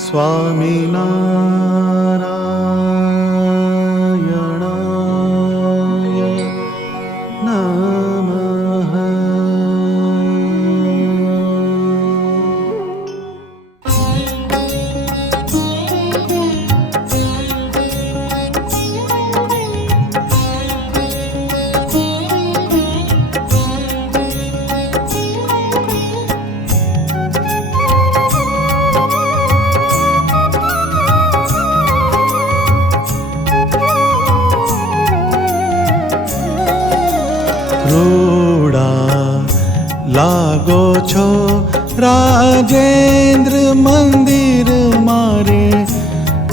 સ્વામિનારાયણાય નમઃ. રૂડા લાગો છો રાજેન્દ્ર મંદિર મારે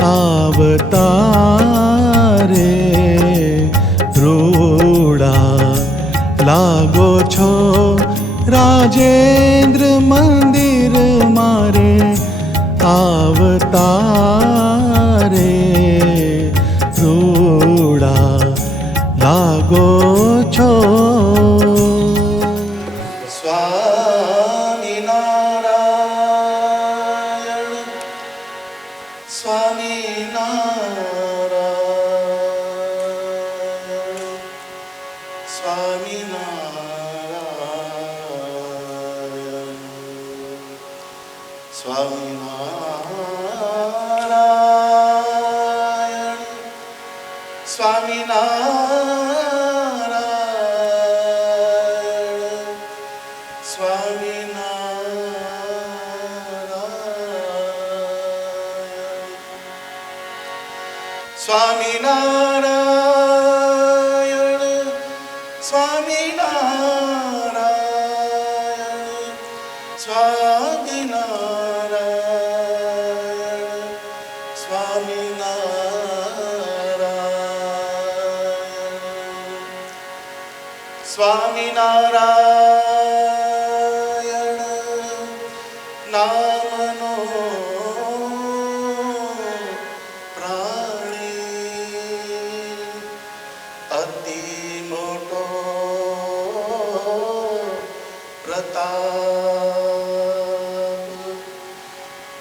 આવતારે. રૂડા લાગો છો રાજેન્દ્ર મંદિર મારે આવતારે. રૂડા લાગો છો. સ્વામિનારાયણ સ્વામિનારાયણ સ્વામિનારાયણ સ્વામિનારાયણ સ્વામિનારાયણ સ્વામિનારાયણ સ્વામિનારાયણ સ્વામિનારાયણ સ્વામિનારાયણ સ્વામિનારાયણ નામનો પ્રાણી અતિ મોટો પ્રતાપ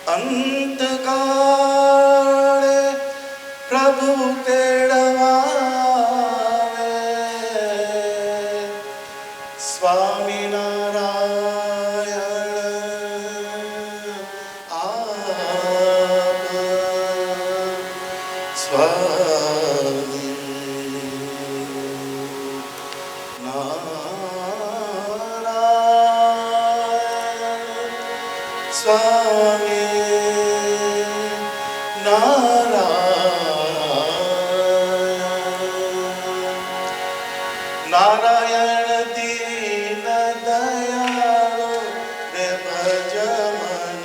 અંતકાળે પ્રભુ તેડવાવે. સ્વામિનારાયણ આપ સ્વામિનારાયણ સ્વામિનારાયણ નારાયણ દીન દયાળો રે ભજ મન.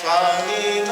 સ્વામિનારાયણ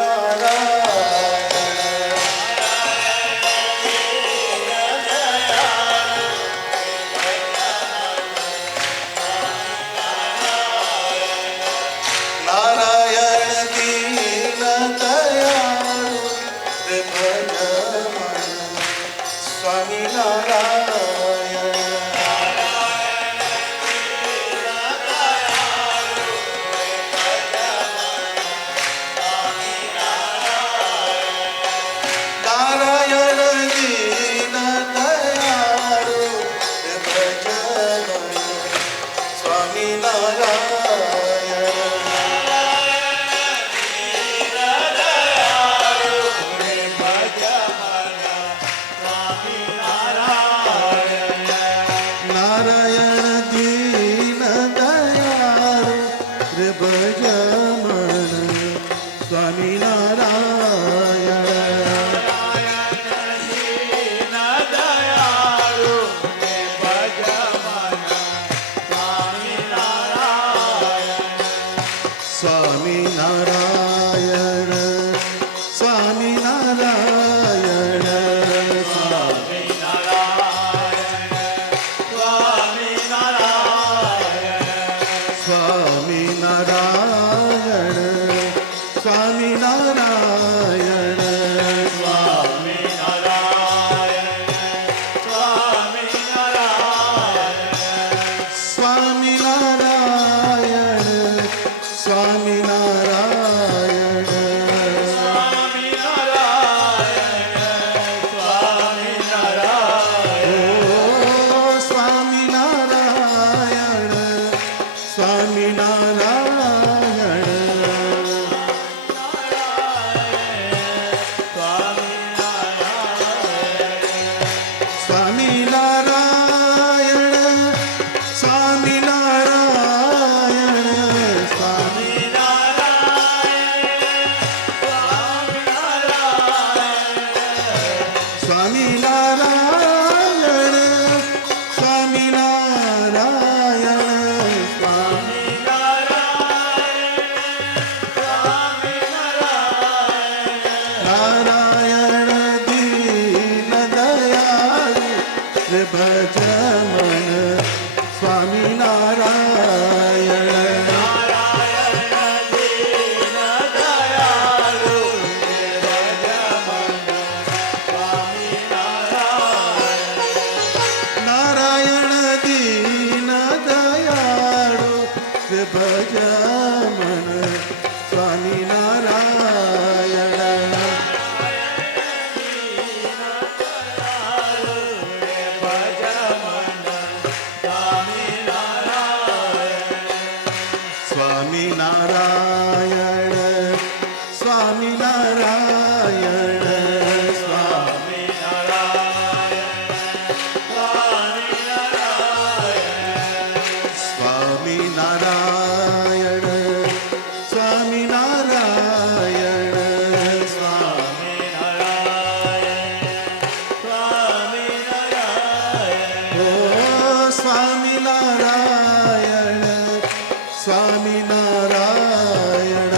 નારાયણ દીન દયાળો રે ભજ મન. સ્વામિનારાયણ નારાયણ દીન દયાળો રે ભજ મન. સ્વામિનારાયણ નારાયણ દીન દયાળો રે ભજ મન. સ્વામિનારાયણ સ્વામિનારાયણ સ્વામિનારાયણ ભજમન સ્વામિનારાયણ નારાયણ દીન દયાળુ રે ભજમન સ્વામિનારાયણ સ્વામિનારાયણ સ્વામિનારાયણ સ્વામિનારાયણ સ્વામિનારાયણ ઓ સ્વામિનારાયણ સ્વામિનારાયણ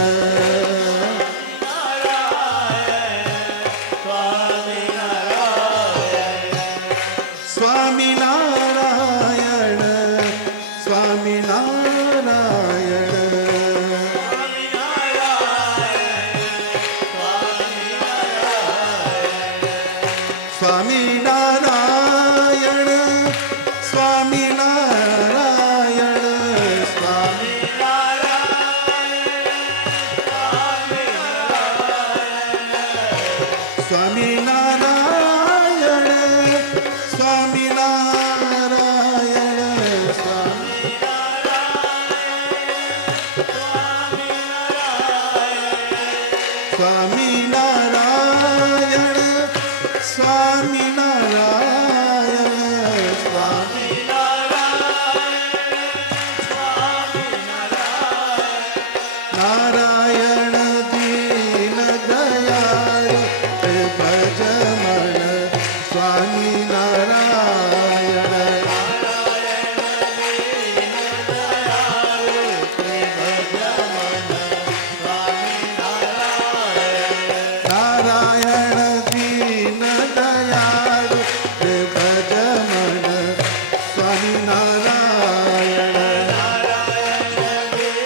સ્વામિનારાયણ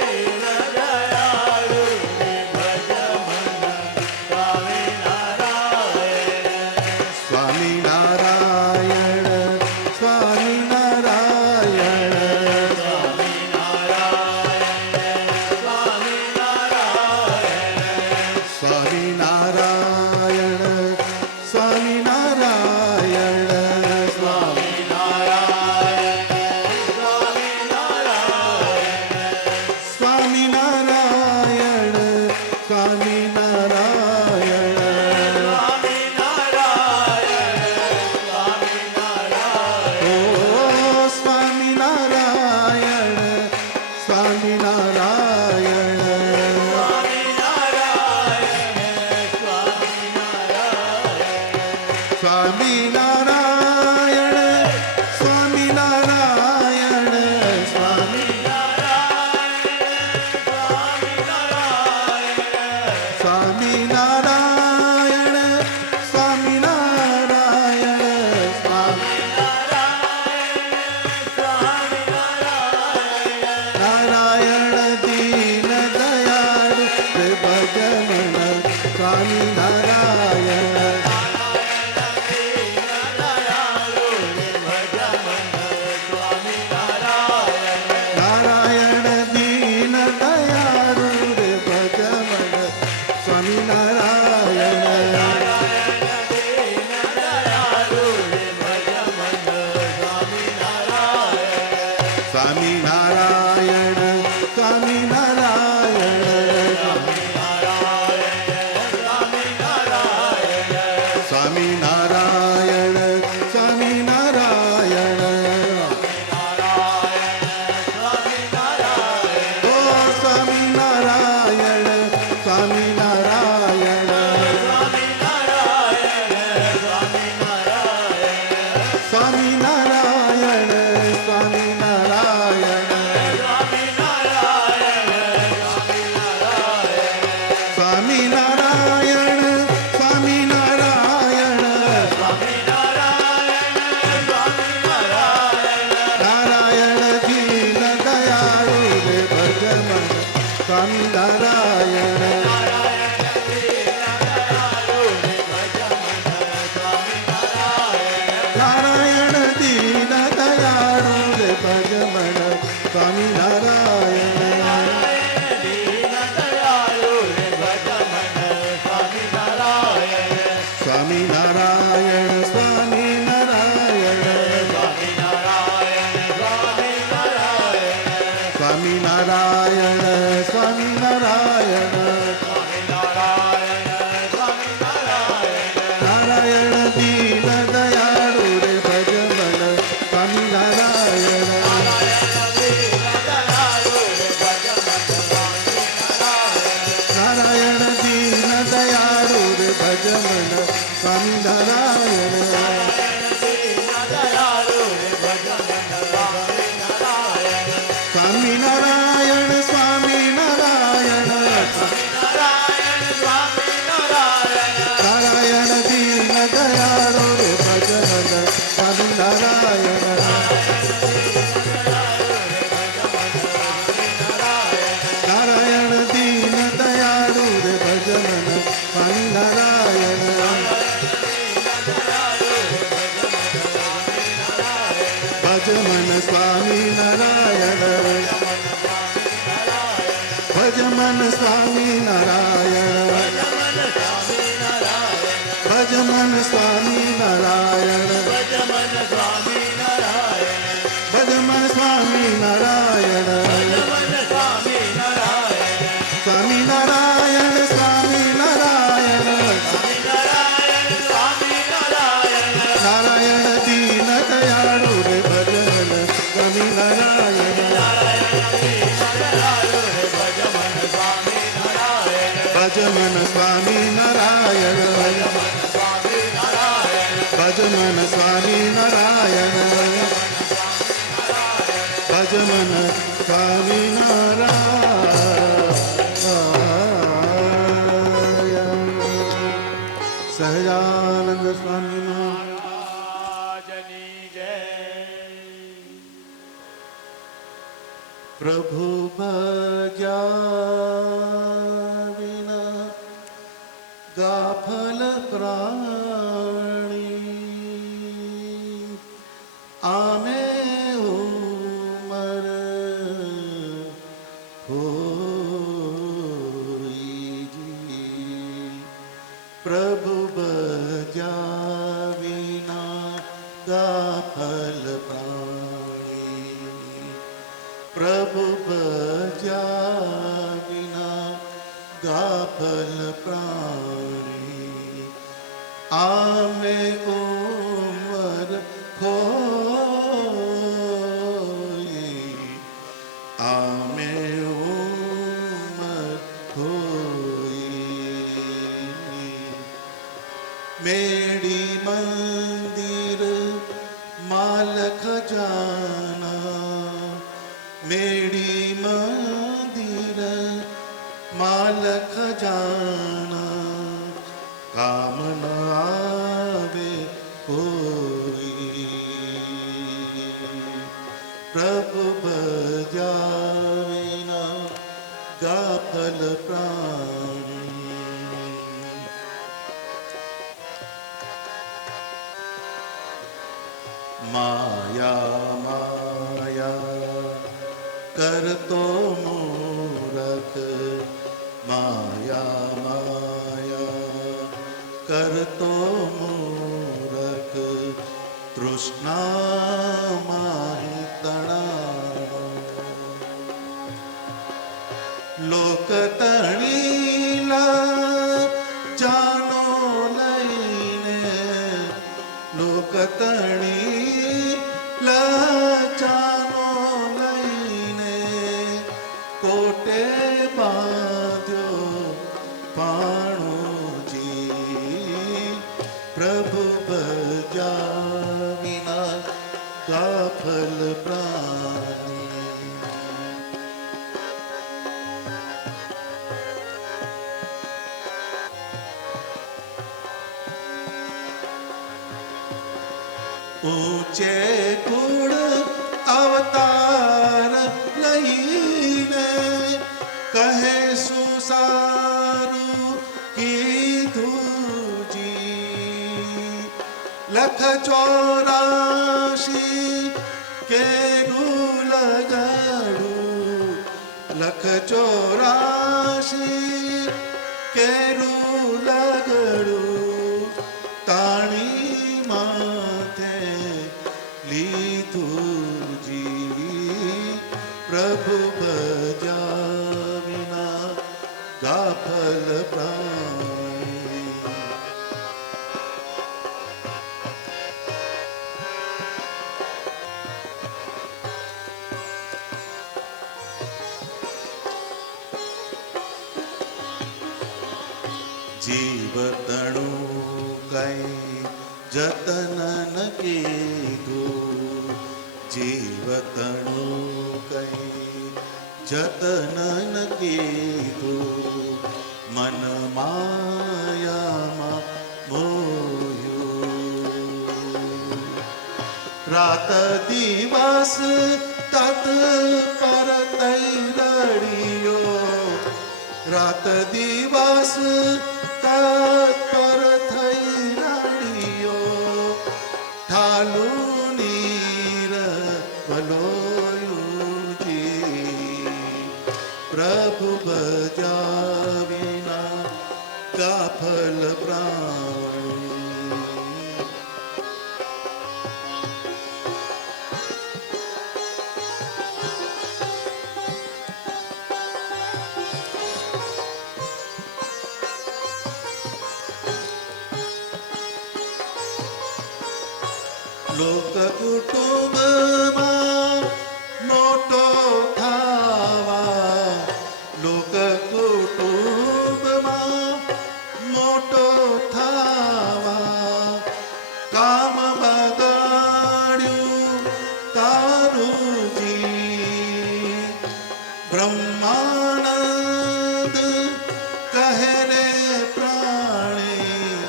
સ્વામિનારાયણ સ્વામિનારાયણ સ્વામિનારાયણ સ્વામિનારાયણ સ્વામિનારાયણ સ્વામિનારાયણ નારાયણ દીન દયાળુ રે ભજ મન સ્વામિનારાયણ નારાયણ દીન દયાળુ રે ભજ મન સ્વામિનારાયણ સ્વામિનારાયણ સ્વામિનારાયણ નારાયણ દીન દયાળુ રે ભજ મન સ્વામિનારાયણ નારાયણ દીન દયાળુ રે ભજ મન સ્વામિનારાયણ ભજ મન સ્વામિનારાયણ ભજ મન સ્વામિનારાયણ ભજ મન સ્વામિનારાયણ ભજ મન સ્વામિનારાયણ સ્વામિનારાયણ સ્વામિનારાયણ નારાયણ દીન દયાળુ રે ભજ મન સ્વામિનારાયણ ભજ મન સ્વામિનારાયણ ભજ મન સ્વામિનારાયણ ભજ મન સ્વામિનારાયણ સહજાનંદ સ્વામી મહારાજની જય. પ્રભુ ભજ્યા વિના ગાફલ પ્રાણી આમે ઉમર હોઈજી. પ્રભુ ભજ્યા વિના ગાફલ પ્રાણી પ્રભુ ભજ્યા વિના ગાફલ પ્રાણી આમે ઉમર ખોઈ આમે ઉમર ખોઈ. મેડી મંદિર માલ ખજાના મેડી મંદિર માલ ખજાના કામ ન આવે કોઈ. પ્રભુ ભજ્યા વિના ગાફલ પ્રાણી માયા માયા કરતો મૂરખ માયા માયા કરતો મૂરખ તૃષ્ણામાં તણાવો લોક તણીલા જાનો લઈને લોક તણીલા જાનો લઈને કોટે બાંધ્યો પાણુજી. પ્રભુ ભજ્યા વિના ગાફલ પ્રાણી ઊંચે કુળ અવતાર લઈને કહે સુસારું કીધુજી. લખ 84 કેરું લગાડું લખ 84 કેરું લગડું જીવતણું કઈ જતન ન કીધું, જીવતણું કઈ જતન ન કીધું, મન માયામાં મોહ્યું. રાત દિવસ તત પર તૈલડીયો, રાત દિવસ તત્પર થઈ રડિયો, ઠાલું નીર વલોયુજી, પ્રભુ ભજા વિના ગાફલ પ્રાણી. લોક કુટુંબમાં મોટો થાવા, લોક કુટુંબમાં મોટો થાવા, કામ બગાડ્યું તારું જી, બ્રહ્માનંદ કહે રે પ્રાણી,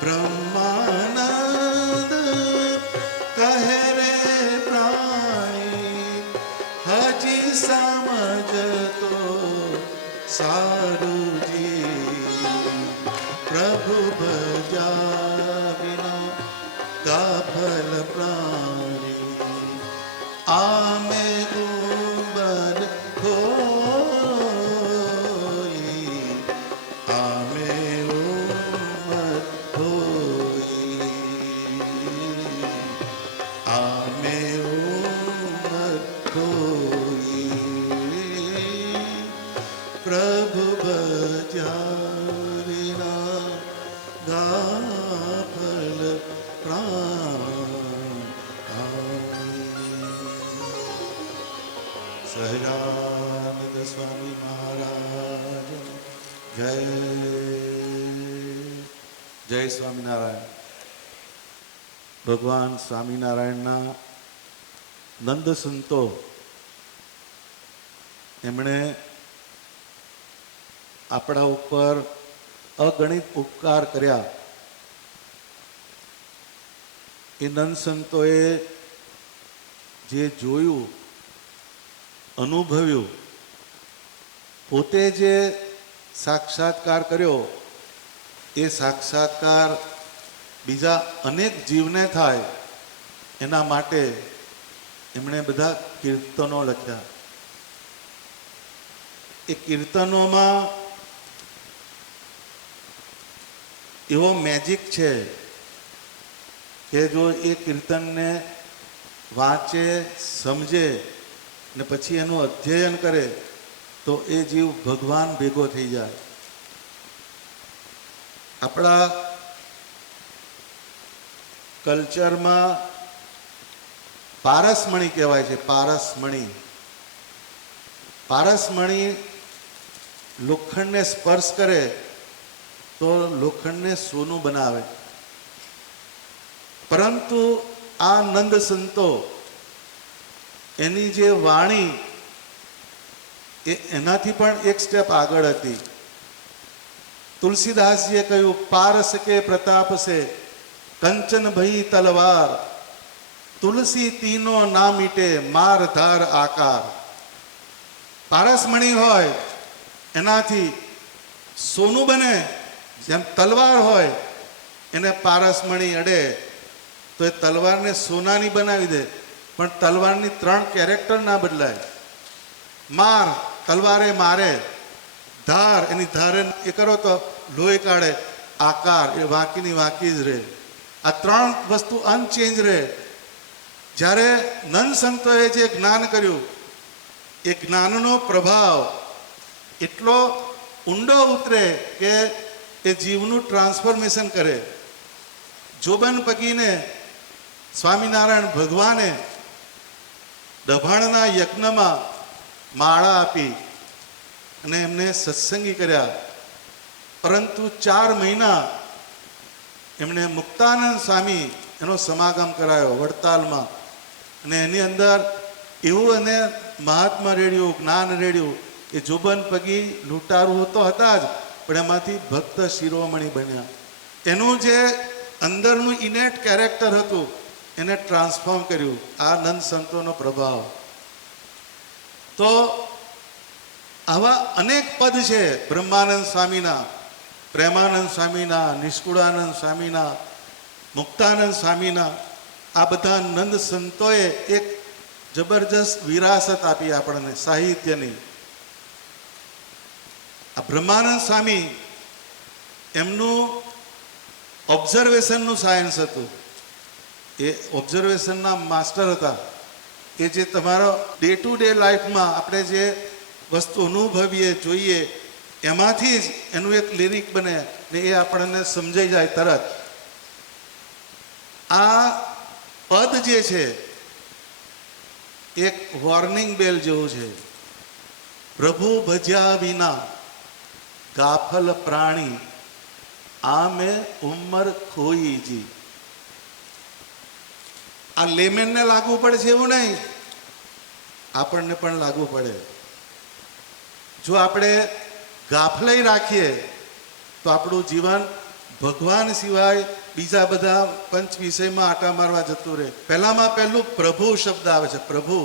બ્રહ્માનંદ કહે રે પ્રાણી, હજી સમજતો સારું જી, પ્રભુ ભજા વિના ગાફલ પ્રાણી. આમે ઉંબર હોઈ, આમે ઉંબર હોઈ, આમે ઉંમર હોઈ, પ્રભુ ભજા વિના ગાફલ પ્રાણી. સહજાનંદ સ્વામી મહારાજ જય. જય સ્વામિનારાયણ. ભગવાન સ્વામિનારાયણના નંદ સંતો એમણે આપણા ઉપર અગણિત ઉપકાર કર્યા. એ નંદ સંતોએ જે જોયું, અનુભવ્યું, પોતે જે સાક્ષાત્કાર કર્યો, એ સાક્ષાત્કાર બીજા અનેક જીવને થાય એના માટે એમણે બધા કીર્તનો લખ્યા. એ કીર્તનોમાં એવો મેજિક છે કે જો એ કીર્તનને વાંચે, સમજે ને પછી એનું અધ્યયન કરે તો એ જીવ ભગવાન ભેગો થઈ જાય. આપણા કલ્ચરમાં પારસમણી કહેવાય છે. પારસમણી, પારસમણી લોખંડને સ્પર્શ કરે તો લોખંડને સોનું બનાવે. પરંતુ આ નંદ સંતો એની જે વાણી એ એનાથી પણ એક સ્ટેપ આગળ હતી. તુલસીદાસજીએ કહ્યું, પારસ કે પ્રતાપ સે કંચન ભઈ તલવાર, તુલસી તીનો ના મીટે માર ધાર આકાર. પારસમણી હોય એનાથી સોનું બને, જેમ તલવાર હોય એને પારસમણી અડે તો એ તલવારને સોનાની બનાવી દે, પણ તલવારની 3 કેરેક્ટર ના બદલાય. માર, તલવારે મારે, ધાર, એની ધારે એ કરો તો લોહી કાઢે, આકાર એ વાંકીની વાંકી જ રહે. આ 3 વસ્તુ અનચેન્જ રહે. જ્યારે નંદ સંતોએ જે જ્ઞાન કર્યું એ જ્ઞાનનો પ્રભાવ એટલો ઊંડો ઉતરે કે એ જીવનું ટ્રાન્સફોર્મેશન કરે. જોબન પગીને સ્વામિનારાયણ ભગવાને દભાણના યજ્ઞમાં માળા આપી અને એમને સત્સંગી કર્યા. પરંતુ 4 મહિના એમણે મુક્તાનંદ સ્વામી એનો સમાગમ કરાયો વડતાલમાં, અને એની અંદર એવું એને મહાત્મા રેડ્યું, જ્ઞાન રેડ્યું કે જોબન પગી લૂંટારું તો હતા જ, પણ એમાંથી ભક્ત શિરોમણી બન્યા. એનું જે અંદરનું ઇનેટ કેરેક્ટર હતું એને ટ્રાન્સફોર્મ કર્યું આ નંદ સંતોનો પ્રભાવ. તો આવા અનેક પદ છે બ્રહ્માનંદ સ્વામીના, પ્રેમાનંદ સ્વામીના, નિષ્કુળાનંદ સ્વામીના, મુક્તાનંદ સ્વામીના. આ બધા નંદ સંતોએ એક જબરજસ્ત વિરાસત આપી આપણને સાહિત્યની. આ બ્રહ્માનંદ સ્વામી એમનું ઓબ્ઝર્વેશનનું સાયન્સ હતું. એ ઓબ્ઝર્વેશનના માસ્ટર હતા કે જે તમારો ડે ટુ ડે લાઈફમાં આપણે જે વસ્તુ અનુભવીએ જોઈએ એમાંથી જ એનું એક લિરિક બને ને એ આપણને સમજાઈ જાય તરત. આ પદ જે છે એક વોર્નિંગ બેલ જેવું છે. પ્રભુ ભજ્યા વિના ગાફલ પ્રાણી આમે ઉંમર ખોઈજી. આ લેમેનને લાગુ પડે છે એવું નહીં, આપણને પણ લાગુ પડે. જો આપણે ગાફલાઈ રાખીએ તો આપણું જીવન ભગવાન સિવાય બીજા બધા પંચ વિષયમાં આટા મારવા જતું રહે. પહેલામાં પહેલું પ્રભુ શબ્દ આવે છે. પ્રભુ,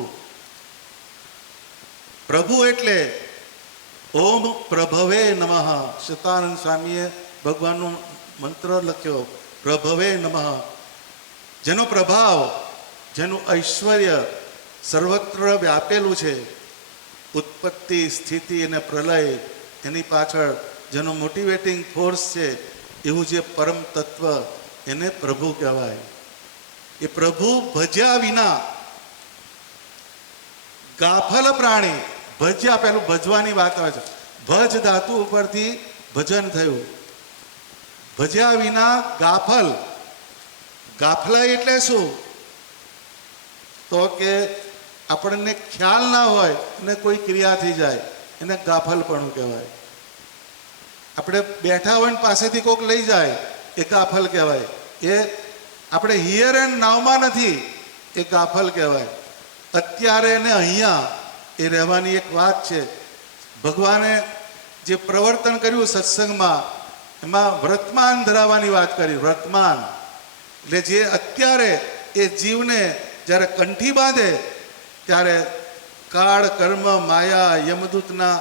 પ્રભુ એટલે ઓમ પ્રભવે નમઃ. શતાનંદ સ્વામીએ ભગવાનનો મંત્ર લખ્યો, પ્રભવે નમઃ. જેનો પ્રભાવ, જેનું ઐશ્વર્ય સર્વત્ર વ્યાપેલું છે. ઉત્પત્તિ, સ્થિતિ અને પ્રલય, એની પાછળ જેનો મોટિવેટિંગ ફોર્સ છે એવું જે પરમ તત્વ, એને પ્રભુ કહેવાય. એ પ્રભુ ભજ્યા વિના ગાફલ પ્રાણી. ભજ્યા, પેલું ભજવાની વાત આવે છે. ભજ ધાતુ ઉપરથી ભજન થયું. ભજ્યા વિના ગાફલ. ગાફલાઈ એટલે શું? તો કે આપણને ખ્યાલ ના હોય અને કોઈ ક્રિયા થઈ જાય એને ગાફલપણું કહેવાય. આપણે બેઠા હોય ને પાસેથી કોઈક લઈ જાય એ ગાફલ કહેવાય. એ આપણે હિયર એન્ડ નાવમાં નથી, એ ગાફલ કહેવાય. અત્યારે ને અહીંયા એ રહેવાની એક વાત છે. ભગવાને જે પ્રવર્તન કર્યું સત્સંગમાં એમાં વર્તમાન ધરાવવાની વાત કરી. વર્તમાન એટલે જે અત્યારે એ જીવને જ્યારે કંઠી બાંધે ત્યારે કાળ, કર્મ, માયા, યમદૂતના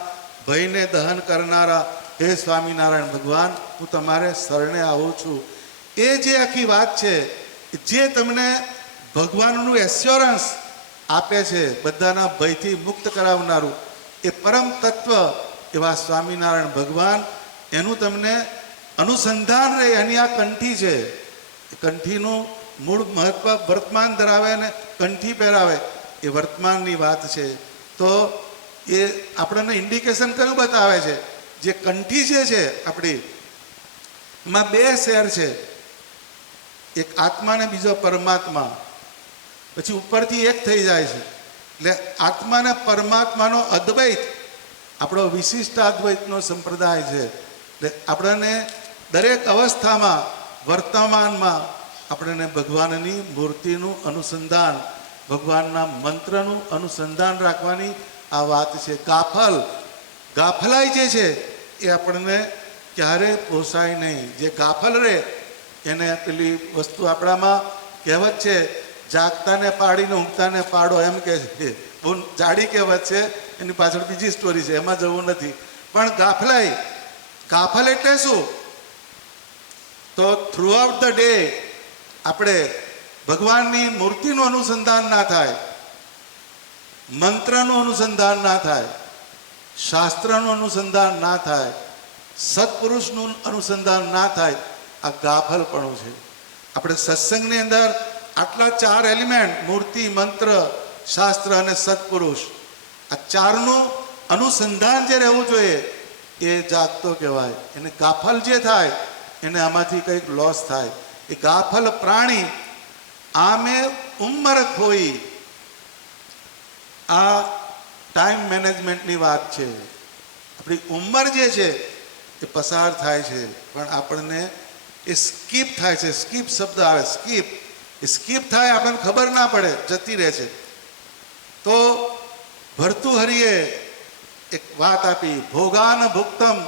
ભયને દહન કરનારા હે સ્વામિનારાયણ ભગવાન, હું તમારે શરણે આવું છું. એ જે આખી વાત છે, જે તમને ભગવાનનું એસ્યોરન્સ આપે છે, બધાના ભયથી મુક્ત કરાવનારું એ પરમ તત્વ એવા સ્વામિનારાયણ ભગવાન, એનું તમને અનુસંધાન રહે. એની આ કંઠી છે. કંઠીનું મૂળ મહત્વ વર્તમાન ધરાવે ને કંઠી પહેરાવે એ વર્તમાનની વાત છે. તો એ આપણને ઇન્ડિકેશન કયું બતાવે છે? જે કંઠી જે છે આપણી, એમાં બે શેર છે, એક આત્મા ને બીજો પરમાત્મા. પછી ઉપરથી એક થઈ જાય છે. એટલે આત્મા ને પરમાત્માનો અદ્વૈત આપણો વિશિષ્ટ અદ્વૈતનો સંપ્રદાય છે. એટલે આપણને દરેક અવસ્થામાં, વર્તમાનમાં આપણને ભગવાનની મૂર્તિનું અનુસંધાન, ભગવાનના મંત્રનું અનુસંધાન રાખવાની આ વાત છે. ગાફલ, ગાફલાઈ જે છે એ આપણને ક્યારે પોસાય નહીં. જે ગાફલ રહે એને પેલી વસ્તુ આપણામાં કહેવત છે, જાગતાને પાડીને ઊંઘતાને પાડો, એમ કે છે. બહુ જાડી કહેવત છે, એની પાછળ બીજી સ્ટોરી છે, એમાં જવું નથી. પણ ગાફલાઈ, ગાફલ એટલે શું? તો થ્રુ આઉટ ધ ડે આપણે ભગવાનની મૂર્તિનું અનુસંધાન ના થાય, મંત્રનું અનુસંધાન ના થાય, શાસ્ત્રનું અનુસંધાન ના થાય, સત્પુરુષનું અનુસંધાન ના થાય, આ ગાફલપણું છે. આપણે સત્સંગની અંદર આટલા 4 એલિમેન્ટ, મૂર્તિ, મંત્ર, શાસ્ત્ર અને સત્પુરુષ, આ 4નું અનુસંધાન જે રહેવું જોઈએ એ જાગતો કહેવાય. એને ગાફલ જે થાય એને આમાંથી કંઈક લોસ થાય. એ ગાફલ પ્રાણી આમે ઉંમર ખોઈ. આ ટાઈમ મેનેજમેન્ટની વાત છે. આપણી ઉંમર જે છે એ પસાર થાય છે, પણ આપણને એ સ્કીપ થાય છે. સ્કીપ શબ્દ આવે, સ્કીપ. એ સ્કીપ થાય આપણને ખબર ના પડે, જતી રહે છે. તો ભર્તુહરિએ એક વાત આપી, ભોગાન ભુક્તમ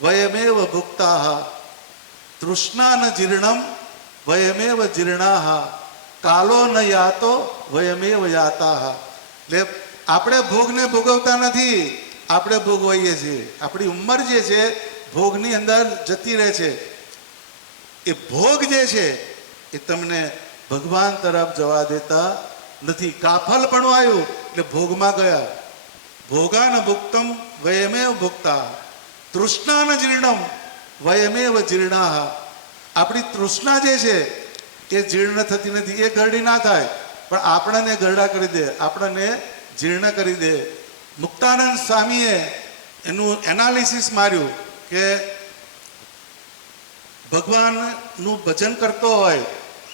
વયમેવ ભુક્તાહ, તૃષ્ણાન જીર્ણમ વયમેવ જીર્ણાહ, કાલો ન યાતો વયમેવ યાતાહ. એટલે આપણે ભોગને ભોગવતા નથી, આપણે ભોગવીએ છીએ. આપણી ઉંમર જે છે ભોગની અંદર જતી રહે છે. એ ભોગ જે છે એ તમને ભગવાન તરફ જવા દેતા નથી. કાફલપણું આવ્યું એટલે ભોગમાં ગયા. ભોગાન ભુક્તમ વયમેવ ભુક્તા, તૃષ્ણાન જીર્ણમ વયમેવ જીર્ણાહ. આપણી તૃષ્ણા જે છે એ જીર્ણ થતી નથી, એ ગરડી ના થાય, પણ આપણને ગરડા કરી દે, આપણને જીર્ણ કરી દે. મુક્તાનંદ સ્વામીએ એનું એનાલિસિસ માર્યું કે ભગવાનનું ભજન કરતો હોય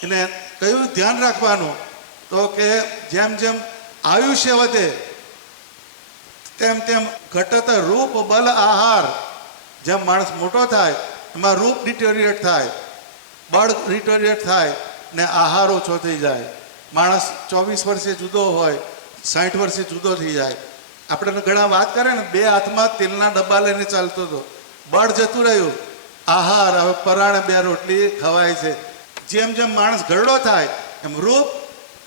એને કયું ધ્યાન રાખવાનું, તો કે જેમ જેમ આયુષ્ય વધે તેમ તેમ ઘટત રૂપ બલ આહાર. જેમ માણસ મોટો થાય એમાં રૂપ ડિટોરિએટ થાય, બળ ડિટોરિએટ થાય ને આહાર ઓછો થઈ જાય. માણસ 24 વર્ષે જુદો હોય, 60 વર્ષે જુદો થઈ જાય. આપણે ઘણા વાત કરે ને, 2 હાથમાં તેલના ડબ્બા લઈને ચાલતો હતો, બળ જતું રહ્યું, આહાર હવે પરાણે 2 રોટલી ખવાય છે. જેમ જેમ માણસ ઘરડો થાય એમ રૂપ,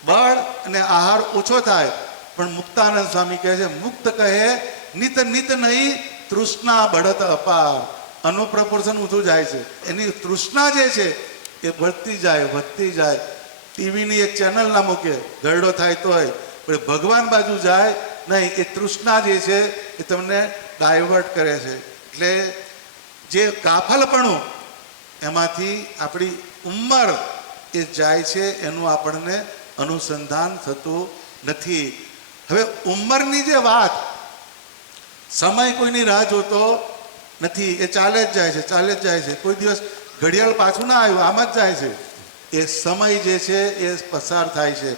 બળ અને આહાર ઓછો થાય. પણ મુક્તાનંદ સ્વામી કહે છે, મુક્ત કહે નિત નિત નહીં તૃષ્ણા બઢત અપાર. આનું પ્રપોર્શન ઊંચું જાય છે, એની તૃષ્ણા જે છે એ વધતી જાય, વધતી જાય. ટીવીની એક ચેનલ ના મૂકે, ઘરડો થાય તોય, પણ ભગવાન બાજુ જાય નહીં. એ તૃષ્ણા જે છે એ તમને ડાયવર્ટ કરે છે. એટલે જે કાફલપણું એમાંથી આપણી ઉંમર એ જાય છે, એનું આપણને અનુસંધાન થતું નથી. હવે ઉંમરની જે વાત, સમય કોઈની રાહ જોતો નથી, એ ચાલે જ જાય છે, ચાલે જ જાય છે. કોઈ દિવસ ઘડિયાળ પાછું ના આવ્યું, આમ જ જાય છે. એ સમય જે છે એ પસાર થાય છે,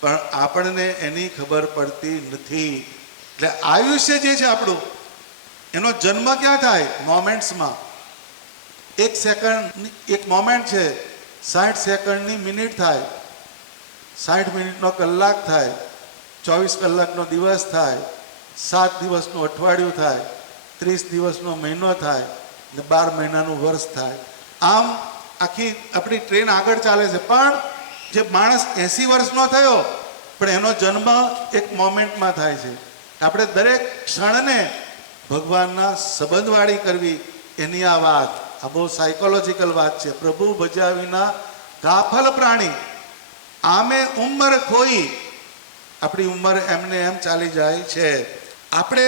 પણ આપણને એની ખબર પડતી નથી. એટલે આયુષ્ય જે છે આપણું, એનો જન્મ ક્યાં થાય? મોમેન્ટ્સમાં. 1 સેકન્ડ એક મોમેન્ટ છે, 60 સેકન્ડની મિનિટ થાય, 60 મિનિટનો કલાક થાય, 24 કલાકનો દિવસ થાય, 7 દિવસનું અઠવાડિયું થાય, 30 દિવસનો મહિનો થાય ને 12 મહિનાનું વર્ષ થાય. આમ આખી આપણી ટ્રેન આગળ ચાલે છે. પણ જે માણસ 80 વર્ષનો થયો પણ એનો જન્મ એક મોમેન્ટમાં થાય છે. આપણે દરેક ક્ષણને ભગવાનના સંબંધવાળી કરવી, એની આ વાત, આ બહુ સાયકોલોજીકલ વાત છે. પ્રભુ ભજ્યા વિના ગાફલ પ્રાણી, આમે ઉંમર ખોઈ. આપણી ઉંમર એમને એમ ચાલી જાય છે. આપણે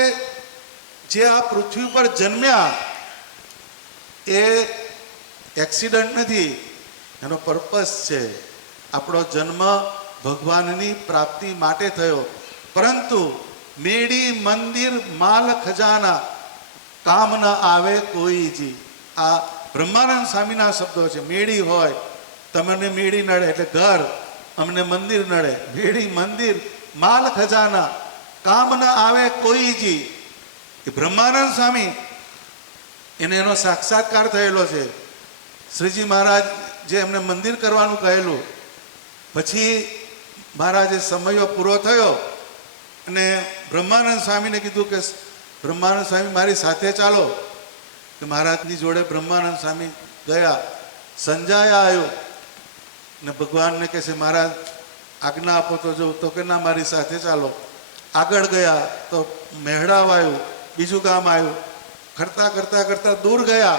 જે આ પૃથ્વી પર જન્મ્યા એ એક્સિડન્ટ નથી, એનો પર્પસ છે. આપણો જન્મ ભગવાનની પ્રાપ્તિ માટે થયો. પરંતુ મેડી મંદિર માલ ખજાના કામ ન આવે કોઈજી. આ બ્રહ્માનંદ સ્વામીના શબ્દો છે. મેડી હોય, તમને મેડી નડે એટલે ઘર, અમને મંદિર નડે. મેડી મંદિર માલ ખજાના કામ ન આવે કોઈજી. એ બ્રહ્માનંદ સ્વામી એને એનો સાક્ષાત્કાર થયેલો છે. શ્રીજી મહારાજ જે એમને મંદિર કરવાનું કહેલું, પછી મહારાજે સમયો પૂરો થયો અને બ્રહ્માનંદ સ્વામીને કીધું કે બ્રહ્માનંદ સ્વામી મારી સાથે ચાલો. કે મહારાજની જોડે બ્રહ્માનંદ સ્વામી ગયા. સંજાયા આવ્યો ને ભગવાનને કહે છે, મહારાજ આજ્ઞા આપો તો જવું. તો કે ના, મારી સાથે ચાલો. આગળ ગયા તો મહેડાવ આવ્યું, બીજું ગામ આવ્યું. કરતા કરતા કરતા દૂર ગયા,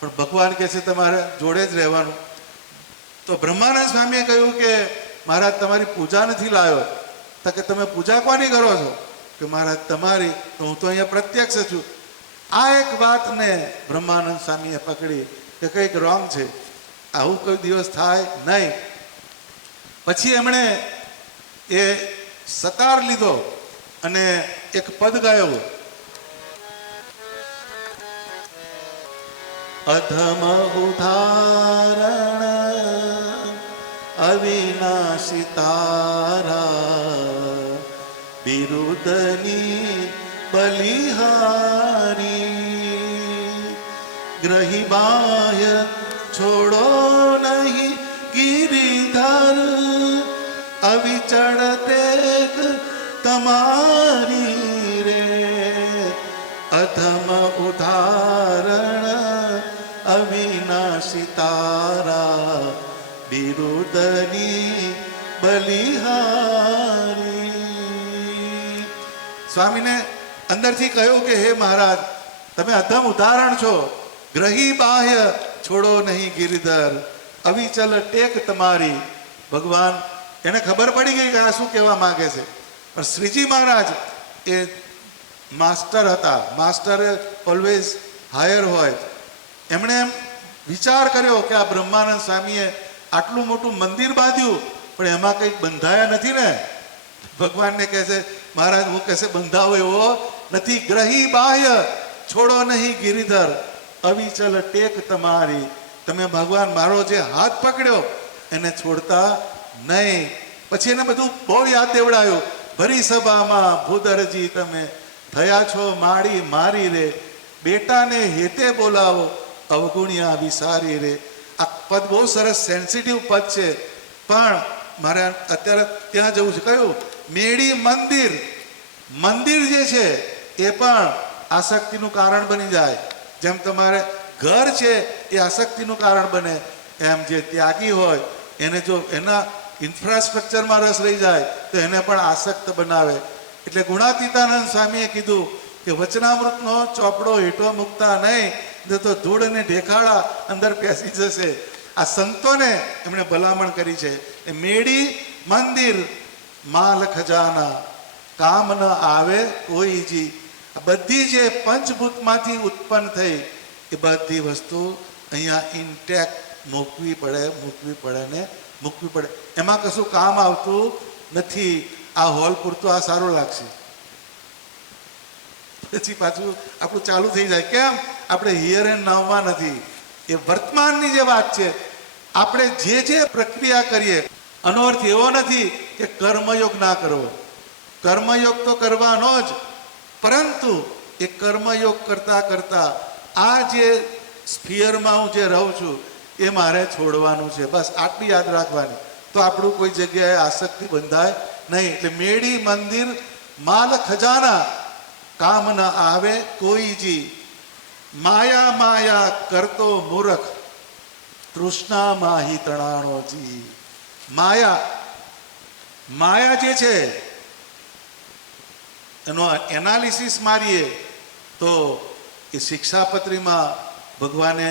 પણ ભગવાન કહે છે તમારે જોડે જ રહેવાનું. તો બ્રહ્માનંદ સ્વામીએ કહ્યું કે મહારાજ તમારી પૂજા નથી લાવ્યો. તો કે તમે પૂજા કોની કરો છો? કે મહારાજ તમારી. તો હું તો અહીંયા પ્રત્યક્ષ છું. આ એક વાતને બ્રહ્માનંદ સ્વામીએ પકડી કે કંઈક રોંગ છે, આવું કોઈ દિવસ થાય નહીં. પછી એમણે એ સતાર લીધો અને એક પદ ગાયું, અધમ ઉદાહરણ અવિનાશી તારા બિરુદની બલિહારી ગ્રહી બાહ્ય છોડો નહીં ગિરિધર, અવિચળ ટેક તમારી રે, અધમ ઉદાહરણ અવિનાશી તારા, બિરુદની બલિહારી. સ્વામીને અંદરથી કહ્યું કે હે મહારાજ, તમે અધમ ઉદાહરણ છો. ગ્રહી બાહ્ય છોડો નહીં ગિરિધર, અવિચલ ટેક તમારી. ભગવાન એને ખબર પડી ગઈ કે આ શું કહેવા માંગે છે. પણ શ્રીજી મહારાજ એ માસ્ટર હતા. માસ્ટર ઓલવેઝ હાયર હોય. એમણે એમ વિચાર કર્યો કે આ બ્રહ્માનંદ સ્વામીએ આટલું મોટું મંદિર બાંધ્યું, પણ એમાં કંઈક બંધાયા નથી ને. ભગવાનને કહે છે મહારાજ હું કહેશે બંધાવો એવો નથી. ગ્રહી બાહ્ય છોડો નહીં ગિરિધર, અવિચલ ટેક તમારી. તમે ભગવાન મારો જે હાથ પકડ્યો એને છોડતા નહીં. પછી એને બધું બહુ યાદ દેવડાયું. ભરી સભામાં ભૂદરજી તમે થયા છો માડી મારી રે, બેટાને હેતે બોલાવો અવગુણ્યા વિસારી રે. આ પદ બહુ સરસ સેન્સિટિવ પદ છે, પણ મારે અત્યારે ત્યાં જવું છે. કયું? મેળી મંદિર. મંદિર જે છે એ પણ આસક્તિનું કારણ બની જાય. જેમ તમારે ઘર છે એ આસક્તિનું કારણ બને, એમ જે ત્યાગી હોય એને જો એના ઇન્ફ્રાસ્ટ્રક્ચરમાં રસ રહી જાય તો એને પણ આસક્ત બનાવે. એટલે ગુણાતીતાનંદ સ્વામીએ કીધું કે વચનામૃતનો ચોપડો હેઠો મૂકતા નહીં, તો ધૂળ અને ઢેખાડા અંદર પેસી જશે. આ સંતોને એમણે ભલામણ કરી છે. એ મેળી મંદિર માલ ખજાના, કામ ન આવે કોઈજી. આ બધી જે પંચભૂતમાંથી ઉત્પન્ન થઈ એ બધી વસ્તુ અહીંયા ઇન્ટેક્ટ મૂકવી પડે. એમાં કશું કામ આવતું નથી. આ હોલ પૂરતો આ સારું લાગશે, પછી પાછું આપણું ચાલુ થઈ જાય. કેમ? આપણે હિયર એન્ડ નાવમાં નથી. એ વર્તમાનની જે વાત છે. આપણે જે પ્રક્રિયા કરીએ આનો અર્થ એવો નથી કે કર્મયોગ ના કરવો. કર્મયોગ તો કરવાનો જ, પરંતુ એ કર્મયોગ કરતા કરતા આ જે સ્ફિયરમાં હું જે રહું છું એ મારે છોડવાનું છે. બસ આટલી યાદ રાખવાની, તો આપણું કોઈ જગ્યાએ આસક્તિ બંધાય નહીં. એટલે મેળી મંદિર માલ ખજાના, કામ ન આવે કોઈજી. માયા માયા કરતો મૂર્ખ, તૃષ્ણા માહી તણાણો જી. માયા જે છે એનો એનાલિસિસ મારીએ તો એ શિક્ષાપત્રીમાં ભગવાને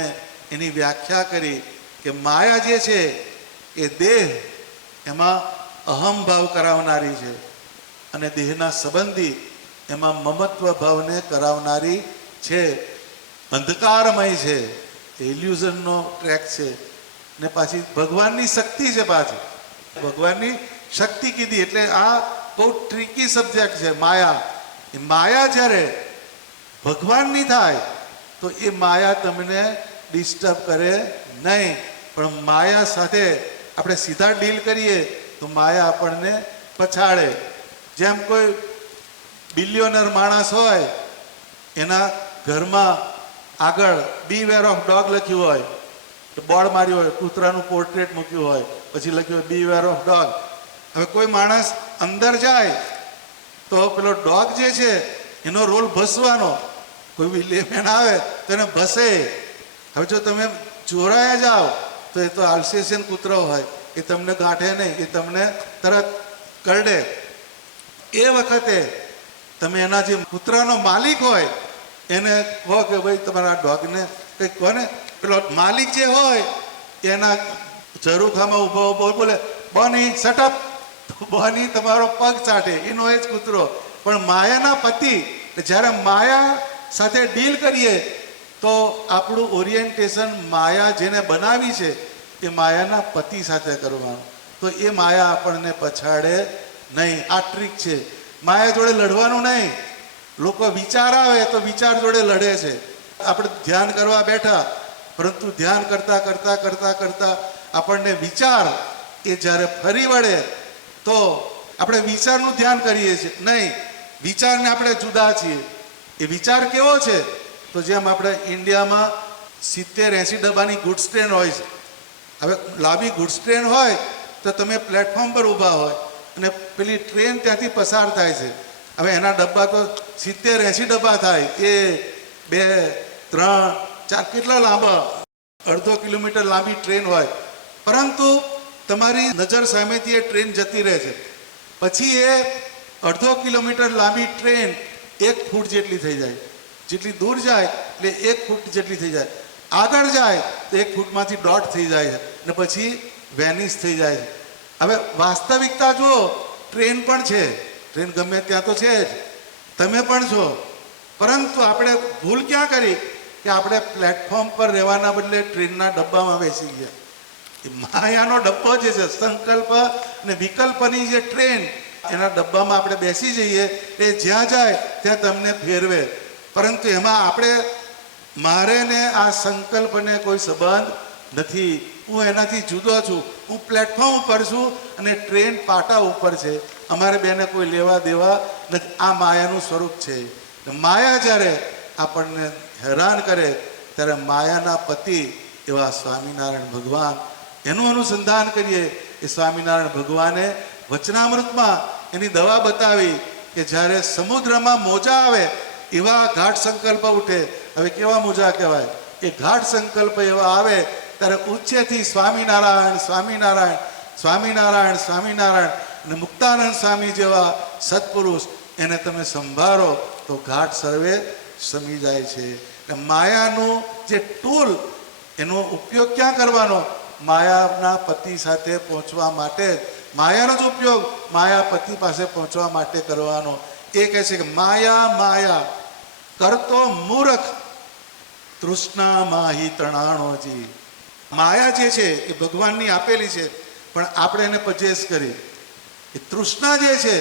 એની વ્યાખ્યા કરી કે માયા જે છે એ દેહ, એમાં અહમ ભાવ કરાવનારી છે, અને દેહના સંબંધી એમાં મમત્વ ભાવને કરાવનારી છે. અંધકારમય છે, ઇલ્યુઝનનો ટ્રેક છે. ને પાછી ભગવાનની શક્તિ છે. પાછી ભગવાનની શક્તિ કીધી એટલે આ બહુ ટ્રિકી સબ્જેક્ટ છે. માયા જ્યારે ભગવાનની થાય તો એ માયા તમને ડિસ્ટર્બ કરે નહીં. પણ માયા સાથે આપણે સીધા ડીલ કરીએ તો માયા આપણને પછાડે. જેમ કોઈ બિલિયોનર માણસ હોય, એના ઘરમાં આગળ બીવેર ઓફ ડોગ લખ્યું હોય, બોર્ડ માર્યું હોય, કૂતરાનું પોર્ટ્રેટ મૂક્યું હોય, પછી લખ્યું હોય બીવેર ઓફ ડોગ. હવે કોઈ માણસ અંદર જાય તો પેલો ડોગ જે છે એનો રોલ ભસવાનો. કોઈ વિલેમેન આવે તો એને ભસે. હવે જો તમે ચોરાયા જાઓ તો એ તો આલ્સેશિયન કૂતરો હોય, એ તમને ગાંઠે નહીં, એ તમને તરત કરડે. એ વખતે તમે એના જે કૂતરાનો માલિક હોય એને કહો કે ભાઈ તમારા ડોગને કંઈક કહો ને. પેલો માલિક જે હોય એના ઝરૂખામાં ઊભો બોલે બોની સટઅપ, બોની તમારો પગ ચાટે, એનો એ જ કૂતરો. પણ માયાના પતિ, જ્યારે માયા સાથે ડીલ કરીએ તો આપણું ઓરિએન્ટેશન માયા જેને બનાવી છે એ માયાના પતિ સાથે કરવાનું. તો એ માયા આપણને પછાડે નહીં. આ ટ્રીક છે. માયા જોડે લડવાનું નહીં. લોકો વિચાર આવે તો વિચાર જોડે લડે છે. આપણે ધ્યાન કરવા બેઠા, પરંતુ ધ્યાન કરતા કરતા કરતા કરતા આપણને વિચાર એ જ્યારે ફરી વળે તો આપણે વિચારનું ધ્યાન કરીએ છીએ નહીં, વિચારને આપણે જુદા છીએ. એ વિચાર કેવો છે? તો જેમ આપણે ઇન્ડિયામાં 70-80 ડબ્બાની ગુડ્સ ટ્રેન હોય છે. હવે લાંબી ગુડ્સ ટ્રેન હોય તો તમે પ્લેટફોર્મ પર ઊભા હોય અને પેલી ટ્રેન ત્યાંથી પસાર થાય છે. હવે એના ડબ્બા તો 70-80 ડબ્બા થાય, 1 2 3 4 કેટલા લાંબા, અડધો કિલોમીટર લાંબી ટ્રેન હોય, પરંતુ તમારી નજર સામેથી એ ટ્રેન જતી રહે છે. પછી એ અડધો કિલોમીટર લાંબી ટ્રેન 1 ફૂટ જેટલી થઈ જાય, જેટલી દૂર જાય એટલે 1 ફૂટ જેટલી થઈ જાય, આગળ જાય તો 1 ફૂટમાંથી 1.5 થઈ જાય છે અને પછી વેનિશ થઈ જાય છે. હવે વાસ્તવિકતા જુઓ, ટ્રેન પણ છે, ટ્રેન ગમે ત્યાં તો છે જ, તમે પણ છો, પરંતુ આપણે ભૂલ ક્યાં કરી કે આપણે પ્લેટફોર્મ પર રહેવાના બદલે ટ્રેનના ડબ્બામાં બેસી ગયા. એ માયાનો ડબ્બો જે છે, સંકલ્પ અને વિકલ્પની જે ટ્રેન, એના ડબ્બામાં આપણે બેસી જઈએ, એ જ્યાં જાય ત્યાં તમને ફેરવે. પરંતુ એમાં આપણે, મારે ને આ સંકલ્પને કોઈ સંબંધ નથી. હું એનાથી જુદો છું. હું પ્લેટફોર્મ ઉપર છું અને ટ્રેન પાટા ઉપર છે. અમારે બેને કોઈ લેવા દેવા નથી. આ માયાનું સ્વરૂપ છે. માયા જ્યારે આપણને હેરાન કરે ત્યારે માયાના પતિ એવા સ્વામિનારાયણ ભગવાન, એનું અનુસંધાન કરીએ. એ સ્વામિનારાયણ ભગવાને વચનામૃતમાં એની દવા બતાવી કે જ્યારે સમુદ્રમાં મોજા આવે એવા ગાઢ સંકલ્પ ઉઠે. હવે કેવા મોજા કહેવાય? એ ગાઢ સંકલ્પ એવા આવે ત્યારે ઉચ્ચેથી સ્વામિનારાયણ સ્વામિનારાયણ સ્વામિનારાયણ સ્વામિનારાયણ, અને મુક્તાનંદ સ્વામી જેવા સત્પુરુષ એને તમે સંભાળો તો ઘાટ સર્વે સમી જાય છે. માયાનું જે ટૂલ, એનો ઉપયોગ ક્યાં કરવાનો? માયાના પતિ સાથે પહોંચવા માટે. માયાનો જ ઉપયોગ માયાપતિ પાસે પહોંચવા માટે કરવાનો. એ કહે છે કે માયા માયા કરતો મૂર્ખ તૃષ્ણા માહી તણાણોજી. માયા જે છે એ ભગવાનની આપેલી છે, પણ આપણે એને પજેસ કરી. એ તૃષ્ણા જે છે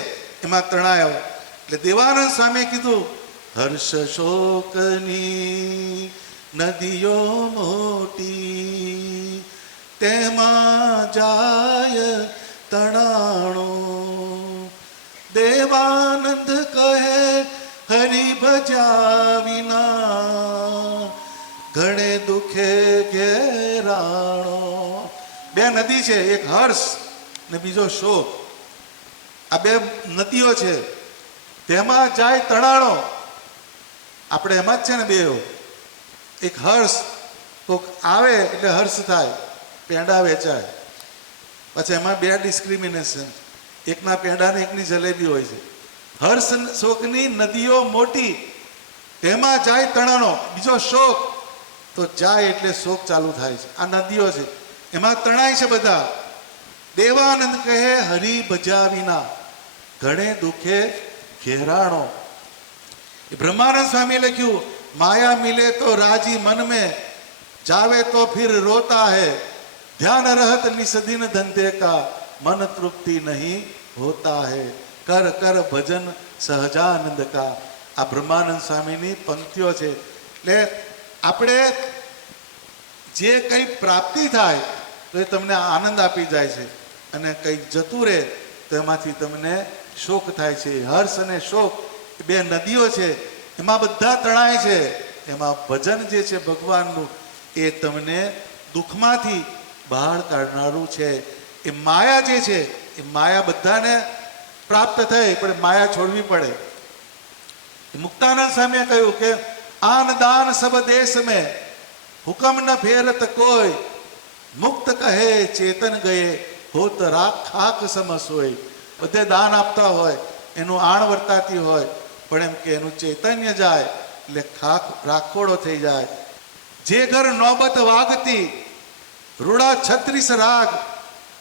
એમાં તણાયો. એટલે દેવાનંદ સ્વામીએ કીધું, હર્ષ શોકની નદીઓ મોટી, તેમાં જાય તણાણો. દેવાનંદ કહે હરિ ભજ્યા વિના, ઘણે દુખે ઘેરાણો. બે નદી છે, એક હર્ષ ને બીજો શોક. આ બે નદીઓ છે, તેમાં જાય તણાણો. આપણે એમાં જ છે ને બે. એક હર્ષ, કોક આવે એટલે હર્ષ થાય, પેંડા વેચાય. પછી એમાં બે ડિસ્ક્રિમિનેશન, એકના પેંડા ને એકની જલેબી હોય છે. હર્ષ શોકની નદીઓ મોટી, તેમાં જાય તણાણો. બીજો શોક, તો જાય એટલે શોક ચાલુ થાય છે. આ નદીઓ છે, એમાં તણાય છે બધા. દેવાનંદ કહે હરિ ભજ્યા વિના, ઘણે દુખે ઘેરાણો. બ્રહ્માનંદ સ્વામી લખ્યું, માયા મિલે તો રાજી મન में, जावे तो फिर रोता है, ध्यान रहत निसदिन धंधे का, मन तृप्ति नहीं होता है, कर कर भजन સહજાનંદ કા. આ બ્રહ્માનંદ સ્વામીની પંક્તિઓ છે. એટલે આપણે જે કંઈ પ્રાપ્તિ થાય તો એ તમને આનંદ આપી જાય છે, અને કંઈક જતું રહે તો એમાંથી તમને શોક થાય છે. હર્ષ અને શોક એ બે નદીઓ છે, એમાં બધા તણાય છે. એમાં ભજન જે છે ભગવાનનું, એ તમને દુઃખમાંથી બહાર કાઢનારું છે. એ માયા જે છે, એ માયા બધાને પ્રાપ્ત થઈ, પણ માયા છોડવી પડે. મુક્તાનંદ સ્વામીએ કહ્યું કે આન દાન સબ દેશ મેં, હુકમ ન ફેરત કોઈ, મુક્ત કહે ચેતન ગયે, હોત ખાક સમસોય. બધે દાન આપતા હોય, એનું આણ વર્તાતી હોય, પણ એમ કે એનું ચૈતન્ય જાય એટલે ખાક રાખોડો થઈ જાય. જે ઘર નોબત વાગતી, રૂડા 36 રાગ,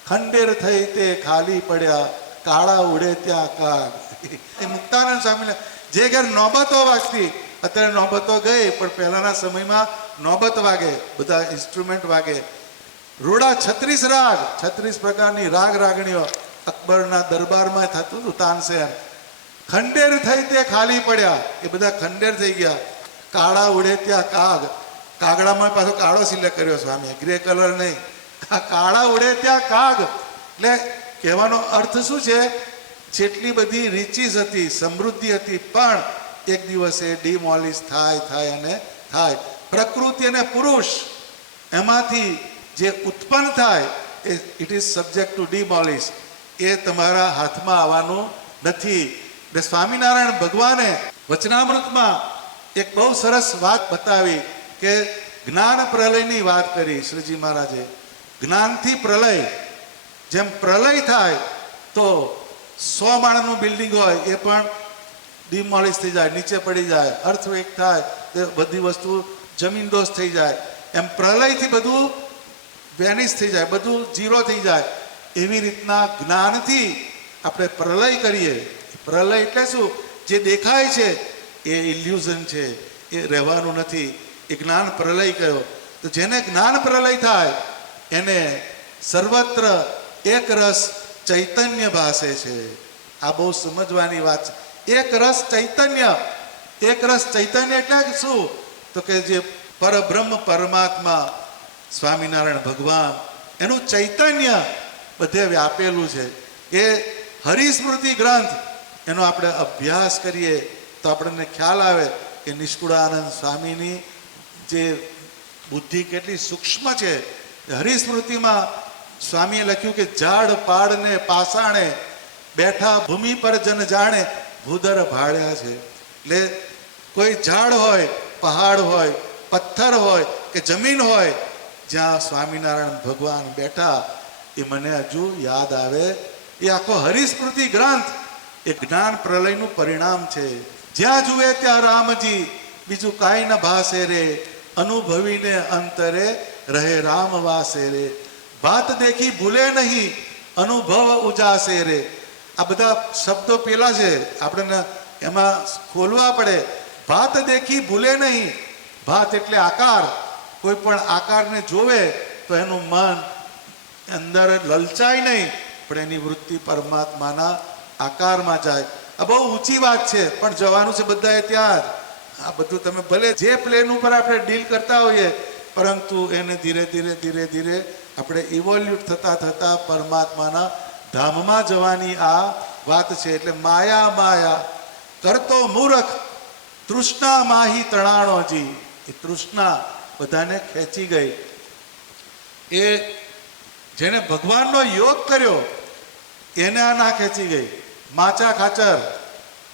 ખંડેર થઈ તે ખાલી પડ્યા, કાળા ઉડે ત્યાં કાગ. એ મુક્તાનંદ સ્વામીને જે ઘર નોબતો વાગતી, અત્યારે નોબતો ગઈ, પણ પહેલાના સમયમાં નોબત વાગે, બધા ઇન્સ્ટ્રુમેન્ટ વાગે. રૂડા 36 રાગ, 36 પ્રકારની રાગ રાગણીઓ અકબરના દરબારમાં થતું હતું તાનસેન. ખંડેર થઈ તે ખાલી પડ્યા, એ બધા ખંડેર થઈ ગયા. કાળા ઉડે ત્યાં કાગ, કાગડામાં પાછો કાળો સિલેક્ટ કર્યો સ્વામી, ગ્રે કલર નહીં. કાળા ઉડે ત્યાં કાગ. એટલે કહેવાનો અર્થ શું છે? જેટલી બધી રીચીસ હતી, સમૃદ્ધિ હતી, પણ એક દિવસે ડિમોલિશ થાય અને થાય. પ્રકૃતિ અને પુરુષ એમાંથી જે ઉત્પન્ન થાય એ it is subject to demolish, એ તમારા હાથમાં આવવાનું નથી. એટલે સ્વામિનારાયણ ભગવાને વચનામૃતમાં એક બહુ સરસ વાત બતાવી કે જ્ઞાન પ્રલયની વાત કરી શ્રીજી મહારાજે. જ્ઞાનથી પ્રલય, જેમ પ્રલય થાય તો 100 માળનું બિલ્ડિંગ હોય એ પણ ડિમોલિશ થઈ જાય, નીચે પડી જાય, અર્થવેક થાય, બધી વસ્તુ જમીનદોસ્ત થઈ જાય. એમ પ્રલયથી બધું વેનિશ થઈ જાય, બધું ઝીરો થઈ જાય. એવી રીતના જ્ઞાનથી આપણે પ્રલય કરીએ. પ્રલય એટલે શું? જે દેખાય છે એ ઇલ્યુઝન છે, એ રહેવાનું નથી. એ જ્ઞાન પ્રલય કયો. તો જેને જ્ઞાન પ્રલય થાય એને સર્વત્ર એક રસ ચૈતન્ય ભાસે છે. આ બહુ સમજવાની વાત છે. એક રસ ચૈતન્ય. એક રસ ચૈતન્ય એટલે શું? તો કે જે પરબ્રહ્મ પરમાત્મા સ્વામિનારાયણ ભગવાન એનું ચૈતન્ય બધે વ્યાપેલું છે. એ હરિસ્મૃતિ ગ્રંથ એનો આપણે અભ્યાસ કરીએ તો આપણને ખ્યાલ આવે કે નિષ્કુળાનંદ સ્વામીની જે બુદ્ધિ કેટલી સૂક્ષ્મ છે. હરિસ્મૃતિમાં સ્વામીએ લખ્યું કે ઝાડ પાડને પાસાણે બેઠા ભૂમિ પર જન જાણે ભૂદર ભાળ્યા છે. એટલે કોઈ ઝાડ હોય, પહાડ હોય, પથ્થર હોય કે જમીન હોય, જ્યાં સ્વામિનારાયણ ભગવાન બેઠા એ મને હજુ યાદ આવે. એ આખો હરિસ્મૃતિ ગ્રંથ એ જ્ઞાન પ્રલયનું પરિણામ છે. જ્યાં જુએ ત્યાં રામજી, બીજું કાંઈ ન ભાસે રે, અનુભવીને અંતરે રહે રામ વાસે રે. વાત દેખી ભૂલે નહીં, અનુભવ ઉજાસે રે. આ બધા શબ્દો પેલા છે, આપણે એમાં ખોલવા પડે. ભાત દેખી ભૂલે નહીં. ભાત એટલે આકાર. કોઈ પણ આકારને જોવે તો એનું મન અંદર લલચાય નહીં, પણ એની વૃત્તિ પરમાત્માના આકારમાં જાય. આ બહુ ઊંચી વાત છે, પણ જવાનું છે બધાએ ત્યાં જ. આ બધું તમે ભલે જે પ્લેન ઉપર આપણે ડીલ કરતા હોઈએ, પરંતુ એને ધીરે ધીરે ધીરે ધીરે આપણે ઇવોલ્યુટ થતા થતા પરમાત્માના ધામમાં જવાની આ વાત છે. એટલે માયા માયા કરતો મૂર્ખ, તૃષ્ણા માહી તણાણોજી. એ તૃષ્ણા બધાને ખેંચી ગઈ. એ જેને ભગવાનનો યોગ કર્યો એને આ ના ખેંચી ગઈ. માચા ખાચર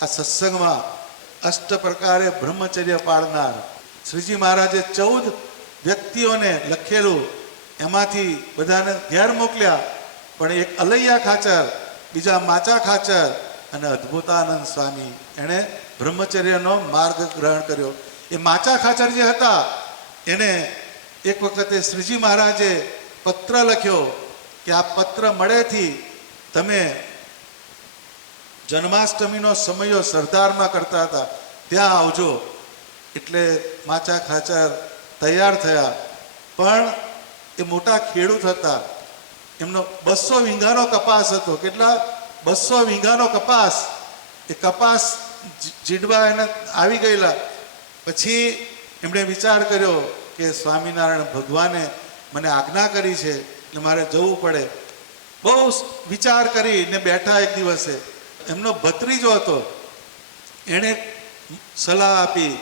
આ સત્સંગમાં અષ્ટ પ્રકારે બ્રહ્મચર્ય પાળનાર શ્રીજી મહારાજે 14 વ્યક્તિઓને લખેલું, એમાંથી બધાને ઘેર મોકલ્યા, પણ એક અલૈયા ખાચર, બીજા માચા ખાચર અને અદ્ભુતાનંદ સ્વામી એણે બ્રહ્મચર્યનો માર્ગ ગ્રહણ કર્યો. એ માચા ખાચર જે હતા એને એક વખતે શ્રીજી મહારાજે પત્ર લખ્યો કે આ પત્ર મળેથી તમે જન્માષ્ટમીનો સમયો સરદારમાં કરતા હતા ત્યાં આવજો. એટલે માચા ખાચર તૈયાર થયા. પણ એ મોટા ખેડૂત હતા, એમનો 200 વીઘાનો કપાસ હતો. કેટલા? 200 વીઘાનો કપાસ. એ કપાસ જીડવા એને આવી ગયેલા. પછી એમણે વિચાર કર્યો કે સ્વામિનારાયણ ભગવાને મને આજ્ઞા કરી છે એટલે મારે જવું પડે. બહુ વિચાર કરીને બેઠા. એક દિવસે એમનો ભત્રીજો હતો, એણે સલાહ આપી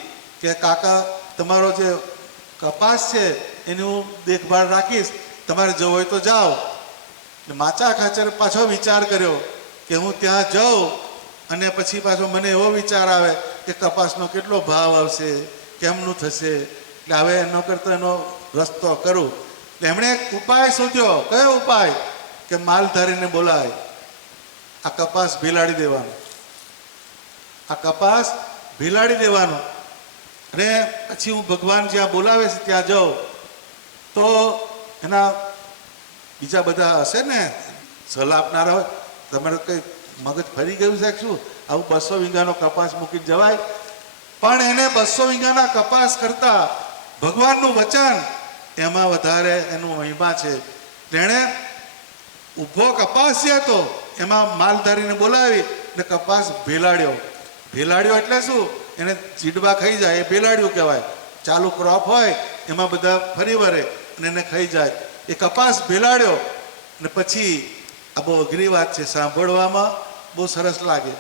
કે કાકા તમારો જે કપાસ છે એની હું દેખભાળ રાખીશ, તમારે જવું હોય તો જાઓ. માચા ખાચર પાછો વિચાર કર્યો કે હું ત્યાં જાઉં અને પછી પાછો મને એવો વિચાર આવે કે કપાસનો કેટલો ભાવ આવશે, કેમનું થશે, એટલે હવે એનો કરતાં એનો રસ્તો કરું. એટલે એમણે એક ઉપાય શોધ્યો. કયો ઉપાય? કે માલધારીને બોલાય, આ કપાસ ભીલાડી દેવાનો. આ કપાસ ભીલાડી દેવાનો. અને પછી હું ભગવાન જ્યાં બોલાવે છે ત્યાં જાઉં તો એના બીજા બધા હશે ને સલાહ આપનારા હોય, તમારે કંઈ મગજ ફરી ગયું છે શું? આવું 200 વીઘાનો કપાસ મૂકીને જવાય? પણ એને 200 વીઘાના કપાસ કરતા ભગવાનનું વચન એમાં વધારે એનું મહિમા છે. તેણે ઊભો કપાસ જે હતો એમાં માલધારીને બોલાવી ને કપાસ ભેલાડ્યો. ભેલાડ્યો એટલે શું? એને ચીડવા ખાઈ જાય એ ભેલાડ્યું કહેવાય. ચાલુ ક્રોપ હોય એમાં બધા ફરી વળે અને એને ખાઈ જાય. એ કપાસ ભેલાડ્યો ને પછી આ બહુ અઘરી વાત છે, સાંભળવામાં બહુ સરસ લાગે,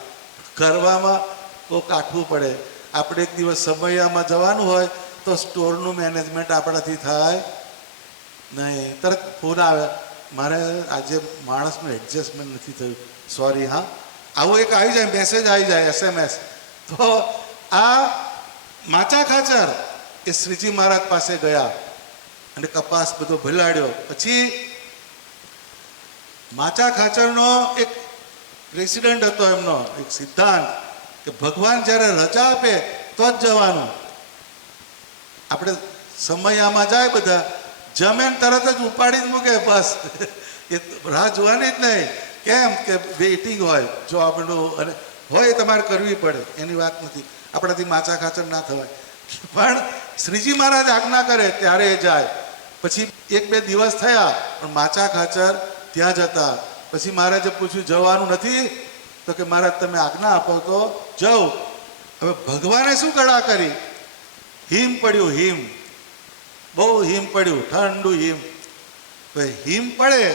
કરવામાં બહુ કાઠવું પડે. આપણે એક દિવસ સમયમાં જવાનું હોય તો સ્ટોરનું મેનેજમેન્ટ આપણાથી થાય નહીં. તરત ફોન આવે, મારે આજે માણસનું એડજસ્ટમેન્ટ નથી થયું, સોરી. હા, આવું એક આવી જાય, મેસેજ આવી જાય, SMS. તો આ માચા ખાચર એ શ્રીજી મહારાજ પાસે ગયા અને કપાસ બધો ભલાડ્યો. પછી માચા ખાચરનો એક પ્રેસિડેન્ટ હતો, એમનો એક સિદ્ધાંત કે ભગવાન જ્યારે રજા આપે તો જ જવાનું. આપણે સમયામાં જાય, બધા જમે તરત જ ઉપાડી જ મૂકે, બસ એ રાહ જોવાની જ નહીં. કેમ કે વેઇટિંગ હોય, જો આપણું અને હોય એ તમારે કરવી પડે, એની વાત નથી. આપણાથી માચા ખાચર ના થવાય, પણ શ્રીજી મહારાજ આજ્ઞા કરે ત્યારે એ જાય. પછી 1-2 દિવસ થયા પણ માચા ખાચર ત્યાં જતા. પછી મહારાજે પૂછ્યું, જવાનું નથી? તો કે મહારાજ તમે આજ્ઞા આપો તો જાઉં. હવે ભગવાને શું કળા કરી? હિમ પડ્યું, હિમ, બહુ હિમ પડ્યું, ઠંડુ હિમ. હિમ પડે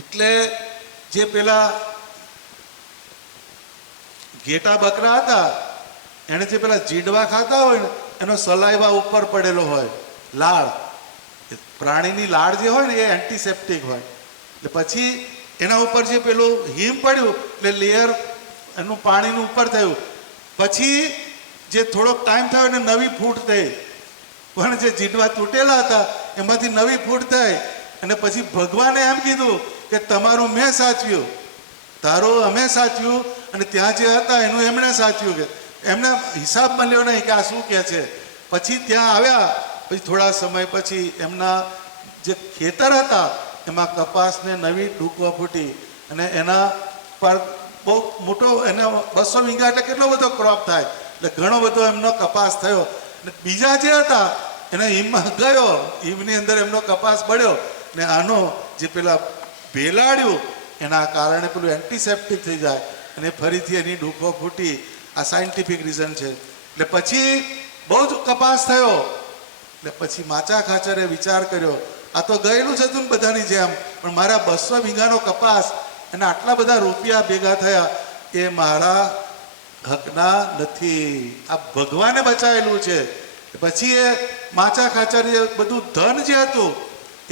એટલે જે પેલા ઘેટા બકરા હતા એને જે પેલા જીડવા ખાતા હોય ને એનો સલાઈવા ઉપર પડેલો હોય, લાળ. પ્રાણીની લાળ જે હોય ને એ એન્ટીસેપ્ટિક હોય. એટલે પછી એના ઉપર જે પેલું હિમ પડ્યું એટલે લેયર એનું પાણીનું ઉપર થયું. પછી જે થોડોક ટાઈમ થયો એને નવી ફૂટ થઈ, પણ જે જીડવા તૂટેલા હતા એમાંથી નવી ફૂટ થઈ. અને પછી ભગવાને એમ કીધું કે તમારું મેં સાચવ્યું, તારું અમે સાચવ્યું, અને ત્યાં જે હતા એનું એમણે સાચવ્યું. કે એમને હિસાબ મળ્યો નહીં કે આ શું કહે છે. પછી ત્યાં આવ્યા. પછી થોડા સમય પછી એમના જે ખેતર હતા એમાં કપાસને નવી ડૂકો ફૂટી અને એના પર બહુ મોટો, એને 200 વીઘા એટલે કેટલો બધો ક્રોપ થાય, એટલે ઘણો બધો એમનો કપાસ થયો. અને બીજા જે હતા એને હિમમાં ગયો, હિમની અંદર એમનો કપાસ બળ્યો ને આનો જે પેલા ભેલાડ્યું એના કારણે પેલું એન્ટીસેપ્ટિક થઈ જાય અને ફરીથી એની ડૂકો ફૂટી. આ સાયન્ટિફિક રીઝન છે. એટલે પછી બહુ જ કપાસ થયો. એટલે પછી માચા ખાચરે વિચાર કર્યો, આ તો ગયેલું જ હતું ને બધાની જેમ, પણ મારા 200 વીઘાનો કપાસ અને આટલા બધા રૂપિયા ભેગા થયા એ મારા હકના નથી, આ ભગવાને બચાવેલું છે. પછી એ માચા ખાચરે બધું ધન જે હતું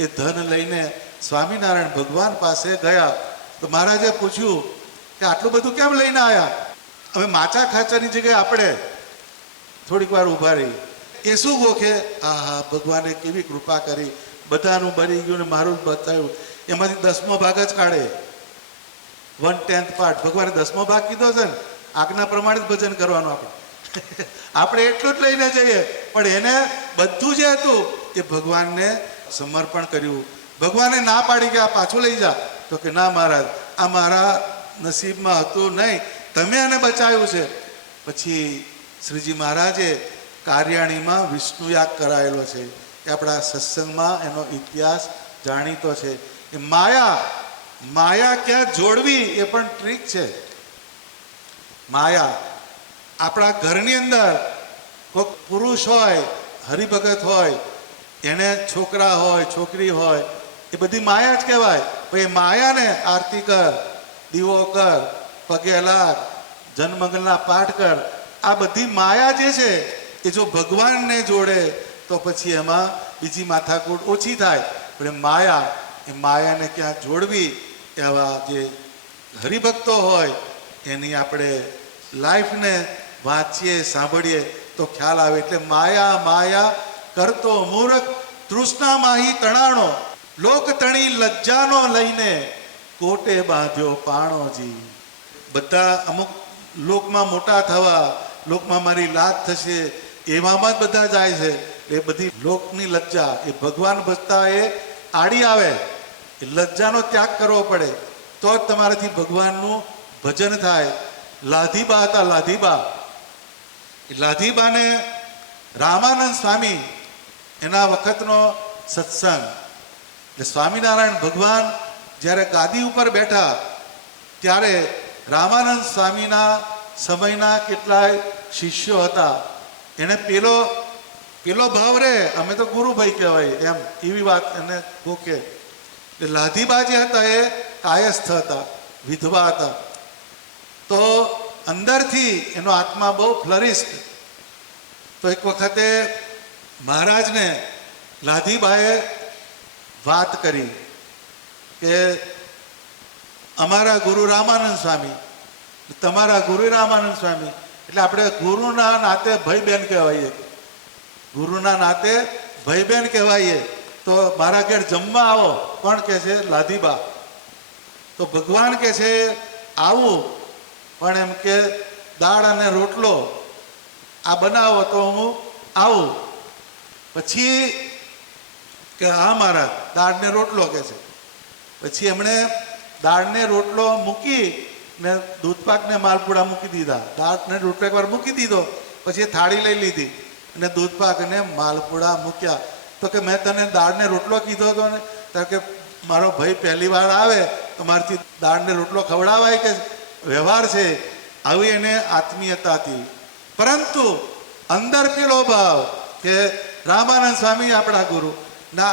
એ ધન લઈને સ્વામિનારાયણ ભગવાન પાસે ગયા. તો મહારાજે પૂછ્યું કે આટલું બધું કેમ લઈને આવ્યા? હવે માચા ખાચરની જગ્યાએ આપણે થોડીક વાર ઊભા રહી. એ શું ગોખે, હા ભગવાને કેવી કૃપા કરી, બધાનું બની ગયું ને મારું જ બતાવ્યું. એમાંથી 10મો ભાગ જ કાઢે, 1/10 પાર્ટ. ભગવાને 10મો ભાગ કીધો છે ને, આજ્ઞા પ્રમાણે જ ભજન કરવાનું. આપણે એટલું જ લઈને જઈએ, પણ એને બધું જે હતું એ ભગવાનને સમર્પણ કર્યું. ભગવાને ના પાડી કે આ પાછું લઈ જા, તો કે ના મહારાજ, આ મારા નસીબમાં હતું નહીં, તમે એને બચાવ્યું છે. પછી શ્રીજી મહારાજે કાર્યાણીમાં વિષ્ણુ યાગ કરાયેલો છે. એ આપણા સત્સંગમાં એનો ઇતિહાસ જાણીતો છે. એ માયા ક્યાં જોડવી એ પણ ટ્રીક છે. માયા આપણા ઘરની અંદર કોઈ પુરુષ હોય, હરિભગત હોય, એને છોકરા હોય, છોકરી હોય, એ બધી માયા જ કહેવાય. એ માયાને આરતી કર, દીવો કર, પગે લાગ, જન્મંગલના પાઠ કર. આ બધી માયા જે છે એ જો ભગવાનને જોડે તો પછી એમાં બીજી માથાકૂટ ઓછી થાય. પણ એ માયાને ક્યાં જોડવી, એવા જે હરિભક્તો હોય એની આપણે લાઈફને વાંચીએ, સાંભળીએ તો ખ્યાલ આવે. એટલે માયા કરતો મૂર્ખ, તૃષ્ણા માહી તણાણો, લોક તણી લજ્જાનો લઈને કોટે બાંધ્યો પાણોજી. બધા અમુક લોકમાં મોટા થવા, લોકમાં મારી લાત થશે એવામાં જ બધા જાય છે. એ બધી લોકની લજ્જા એ ભગવાન ભજતા એ આડી આવે. એ લજ્જાનો ત્યાગ કરવો પડે તો જ તમારાથી ભગવાનનું ભજન થાય. લાધીબા હતા, લાધીબાને રામાનંદ સ્વામી એના વખતનો સત્સંગ. એટલે સ્વામિનારાયણ ભગવાન જ્યારે ગાદી ઉપર બેઠા ત્યારે રામાનંદ સ્વામીના સમયના કેટલાય શિષ્યો હતા. એને પેલો ભાવ રે, અમે તો ગુરુભાઈ કહેવાય એમ, એવી વાત એને ગોકે. એટલે લાધીબા જે હતા એ કાયસ્થ હતા, વિધવા હતા. તો અંદરથી એનો આત્મા બહુ ફ્લરિસ્ડ. તો એક વખતે મહારાજને લાધીબાએ વાત કરી કે અમારા ગુરુ રામાનંદ સ્વામી, તમારા ગુરુ રામાનંદ સ્વામી, એટલે આપણે ગુરુના નાતે ભાઈ બહેન કહેવાઈએ, ગુરુના નાતે ભાઈ બહેન કહેવાઈએ. તો મારા ઘેર જમવા આવો. કોણ કે છે? લાધીબા. તો ભગવાન કે છે આવું, પણ એમ કે દાળ અને રોટલો આ બનાવો તો હું આવું. પછી કે હા મહારાજ, દાળ ને રોટલો કે છે. પછી એમણે દાળ ને રોટલો મૂકી ને દૂધપાક ને માલપુડા મૂકી દીધા. દાળ ને રોટલો એકવાર મૂકી દીધો, પછી એ થાળી લઈ લીધી અને દૂધપાક અને માલપુડા મૂક્યા. તો કે મેં તને દાળ ને રોટલો કીધો હતો ને? તો કે મારો ભાઈ પહેલી વાર આવે તો મારાથી દાળ ને રોટલો ખવડાવાય કે? વ્યવહાર છે. આવી એને આત્મીયતા હતી. પરંતુ અંદર પેલો ભાવ કે રામાનંદ સ્વામી આપણા ગુરુ, ના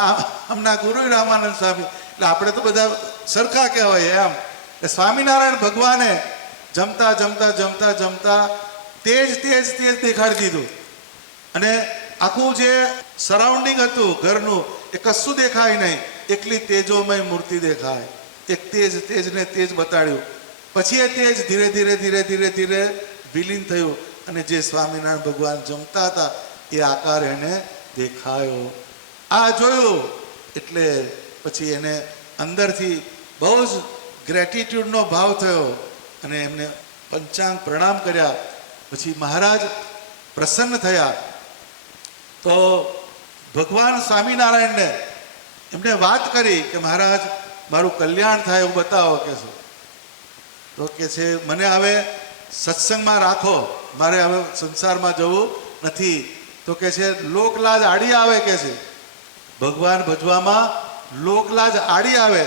આમના ગુરુ રામાનંદ સ્વામી, એટલે આપણે તો બધા સરખા કહેવાય એમ. સ્વામિનારાયણ ભગવાને જમતા જમતા જમતા જમતા તેજ તેજ તેજ દેખાડી દીધું. અને આખું જે સરાઉન્ડિંગ હતું ઘરનું એ કશું દેખાય નહીં, એકલી તેજોમય મૂર્તિ દેખાય. એક તેજ તેજને તેજ બતાડ્યું. પછી એ તેજ ધીરે ધીરે ધીરે ધીરે ધીરે વિલીન થયું અને જે સ્વામિનારાયણ ભગવાન જમતા હતા એ આકાર એને દેખાયો. આ જોયું એટલે પછી એને અંદરથી બહુ જ ગ્રેટિટ્યુડનો ભાવ થયો અને એમને પંચાંગ પ્રણામ કર્યા. પછી મહારાજ પ્રસન્ન થયા. તો ભગવાન સ્વામિનારાયણને એમને વાત કરી કે મહારાજ મારું કલ્યાણ થાય એવું બતાવો કે છે. તો કે છે મને હવે સત્સંગમાં રાખો, મારે હવે સંસારમાં જવું નથી. તો કે છે લોકલાજ આડી આવે કે છે, ભગવાન ભજવામાં લોકલાજ આડી આવે.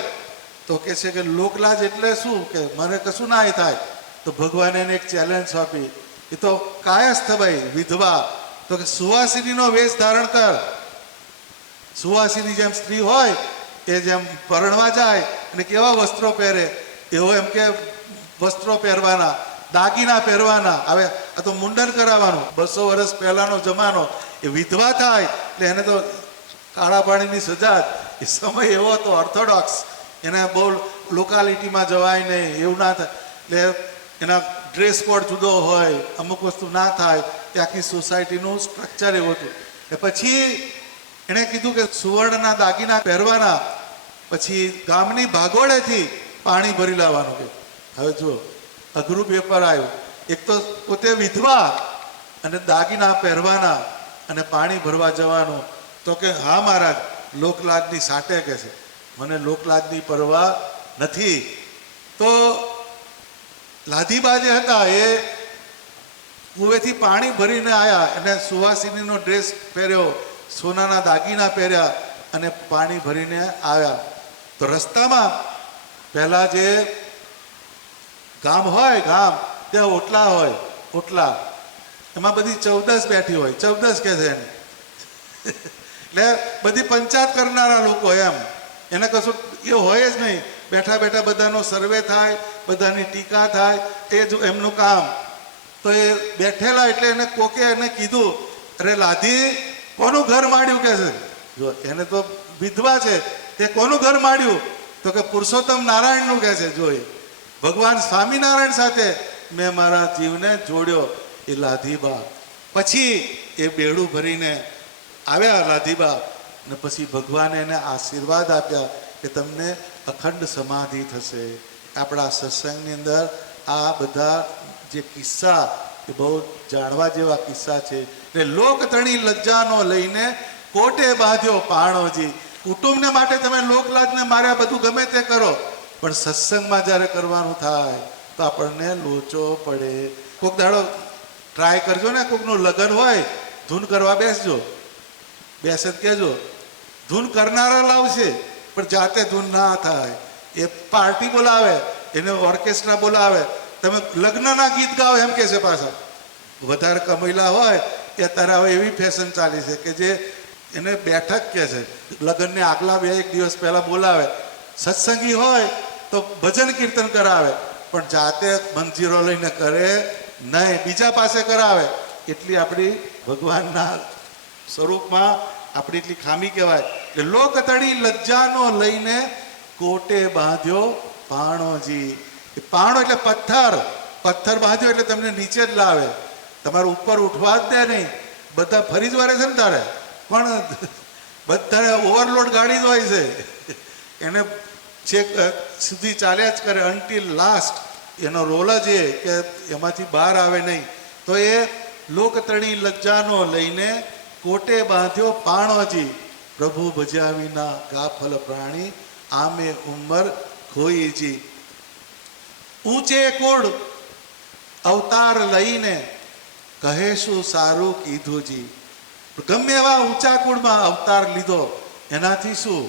તો કે છે કે લોકલાજ એટલે શું? કે મને કશું ના થાય. તો ભગવાને એને એક ચેલેન્જ આપી. એ તો કાયસ્થ ભાઈ વિધવા, તો કે સુવાસિનીનો વેશ ધારણ કર. સુવાસિની જેમ સ્ત્રી હોય એ જેમ પરણવા જાય અને કેવા વસ્ત્રો પહેરે એવો એમ કે વસ્ત્રો પહેરવાના, દાગીના પહેરવાના. હવે આ તો મુંડન કરાવવાનું. 200 વર્ષ પહેલાનો જમાનો. એ વિધવા થાય એટલે એને તો કાળા પાણીની સજા. એ સમય એવો હતો ઓર્થોડોક્સ, એને બહુ લોકાલિટીમાં જવાય નહીં, એવું ના થાય. એટલે એના ડ્રેસ કોડ જુદો હોય, અમુક વસ્તુ ના થાય. એ આખી સોસાયટીનું સ્ટ્રક્ચર એવું હતું. એ પછી એણે કીધું કે સુવર્ણના દાગીના પહેરવાના. પછી ગામની ભાગોળેથી પાણી ભરી લાવવાનું. કે હવે જો અઘરું પેપર આવ્યું. એક તો પોતે વિધવા અને દાગીના પહેરવાના અને પાણી ભરવા જવાનું. તો કે હા મહારાજ, લોકલાજની સાટે કે છે, મને લોકલાજની પરવા નથી. તો લાધીબા જે હતા એ કુવેથી પાણી ભરીને આવ્યા, એને સુવાસિનીનો ડ્રેસ પહેર્યો, સોનાના દાગીના પહેર્યા અને પાણી ભરીને આવ્યા. તો રસ્તામાં પહેલા જે ગામ હોય, ગામ ત્યાં ઓટલા હોય, ઓટલા એમાં બધી ચૌદસ બેઠી હોય. ચૌદસ કે છે એને. એટલે બધી પંચાયત કરનારા લોકો એમ. એને કશું એ હોય જ નહીં. બેઠા બેઠા બધાનો સર્વે થાય, બધાની ટીકા થાય, એ જ એમનું કામ. તો એ બેઠેલા એટલે એને કોકે એને કીધું, અરે લાધી કોનું ઘર માંડ્યું કે છે? જો એને તો વિધવા છે, તે કોનું ઘર માંડ્યું? તો કે પુરુષોત્તમ નારાયણનું કે છે. જોઈ ભગવાન સ્વામિનારાયણ સાથે મેં મારા જીવને જોડ્યો. એ લાધીબા પછી એ બેડું ભરીને આવ્યા લાધીબા. ને પછી ભગવાને એને આશીર્વાદ આપ્યા કે તમને અખંડ સમાધિ થશે. આપણા સત્સંગની અંદર આ બધા જે કિસ્સા એ બહુ જાણવા જેવા કિસ્સા છે. એટલે લોકતણી લજ્જાનો લઈને કોટે બાંધ્યો પાણોજી. કુટુંબને માટે તમે લોકલાજને માર્યા, બધું ગમે તે કરો, પણ સત્સંગમાં જ્યારે કરવાનું થાય તો આપણને લોચો પડે. કોઈક દાડો ટ્રાય કરજો ને, કોઈકનું લગ્ન હોય, ધૂન કરવા બેસજો. બેસે કહેજો ધૂન કરનારા લાવશે, પણ જાતે ધૂન ના થાય. એ પાર્ટી બોલાવે, એને ઓર્કેસ્ટ્રા બોલાવે, તમે લગ્નના ગીત ગાઓ એમ કે છે. પાછા વધારે કમાયેલા હોય એ અત્યારે હવે એવી ફેશન ચાલી છે કે જે એને બેઠક કહે છે. લગ્નને આગલા 2-1 દિવસ પહેલા બોલાવે. સત્સંગી હોય તો ભજન કીર્તન કરાવે, પણ જાતે મંજીરો લઈને કરે નહીં, બીજા પાસે કરાવે. એટલી આપણી ભગવાનના સ્વરૂપમાં આપણી એટલી ખામી કહેવાય કે લોકતડી લજ્જાનો લઈને કોટે બાંધ્યો પાણોજી. એ પાણો એટલે પથ્થર બાંધ્યો એટલે તમને નીચે જ લાવે, તમારે ઉપર ઉઠવા જ દે નહીં. બધા ફરી જ વારે છે ને તારે, પણ બધા ઓવરલોડ ગાડી જ હોય છે, એને છેક સુધી ચાલ્યા જ કરે અનટિલ લાસ્ટ. એનો રોલ જ એ કે એમાંથી બહાર આવે નહીં. તો એ લોકતણી લજ્જાનો લઈને કોટે બાંધ્યો પાણોજી. પ્રભુ ભજ્યા વિના ગાફલ પ્રાણી આમે ઉંમર ખોઈજી. ઊંચે કુળ અવતાર લઈને કહે શું સારું કીધુંજી. ગમે એવા ઊંચા કુળમાં અવતાર લીધો એનાથી શું?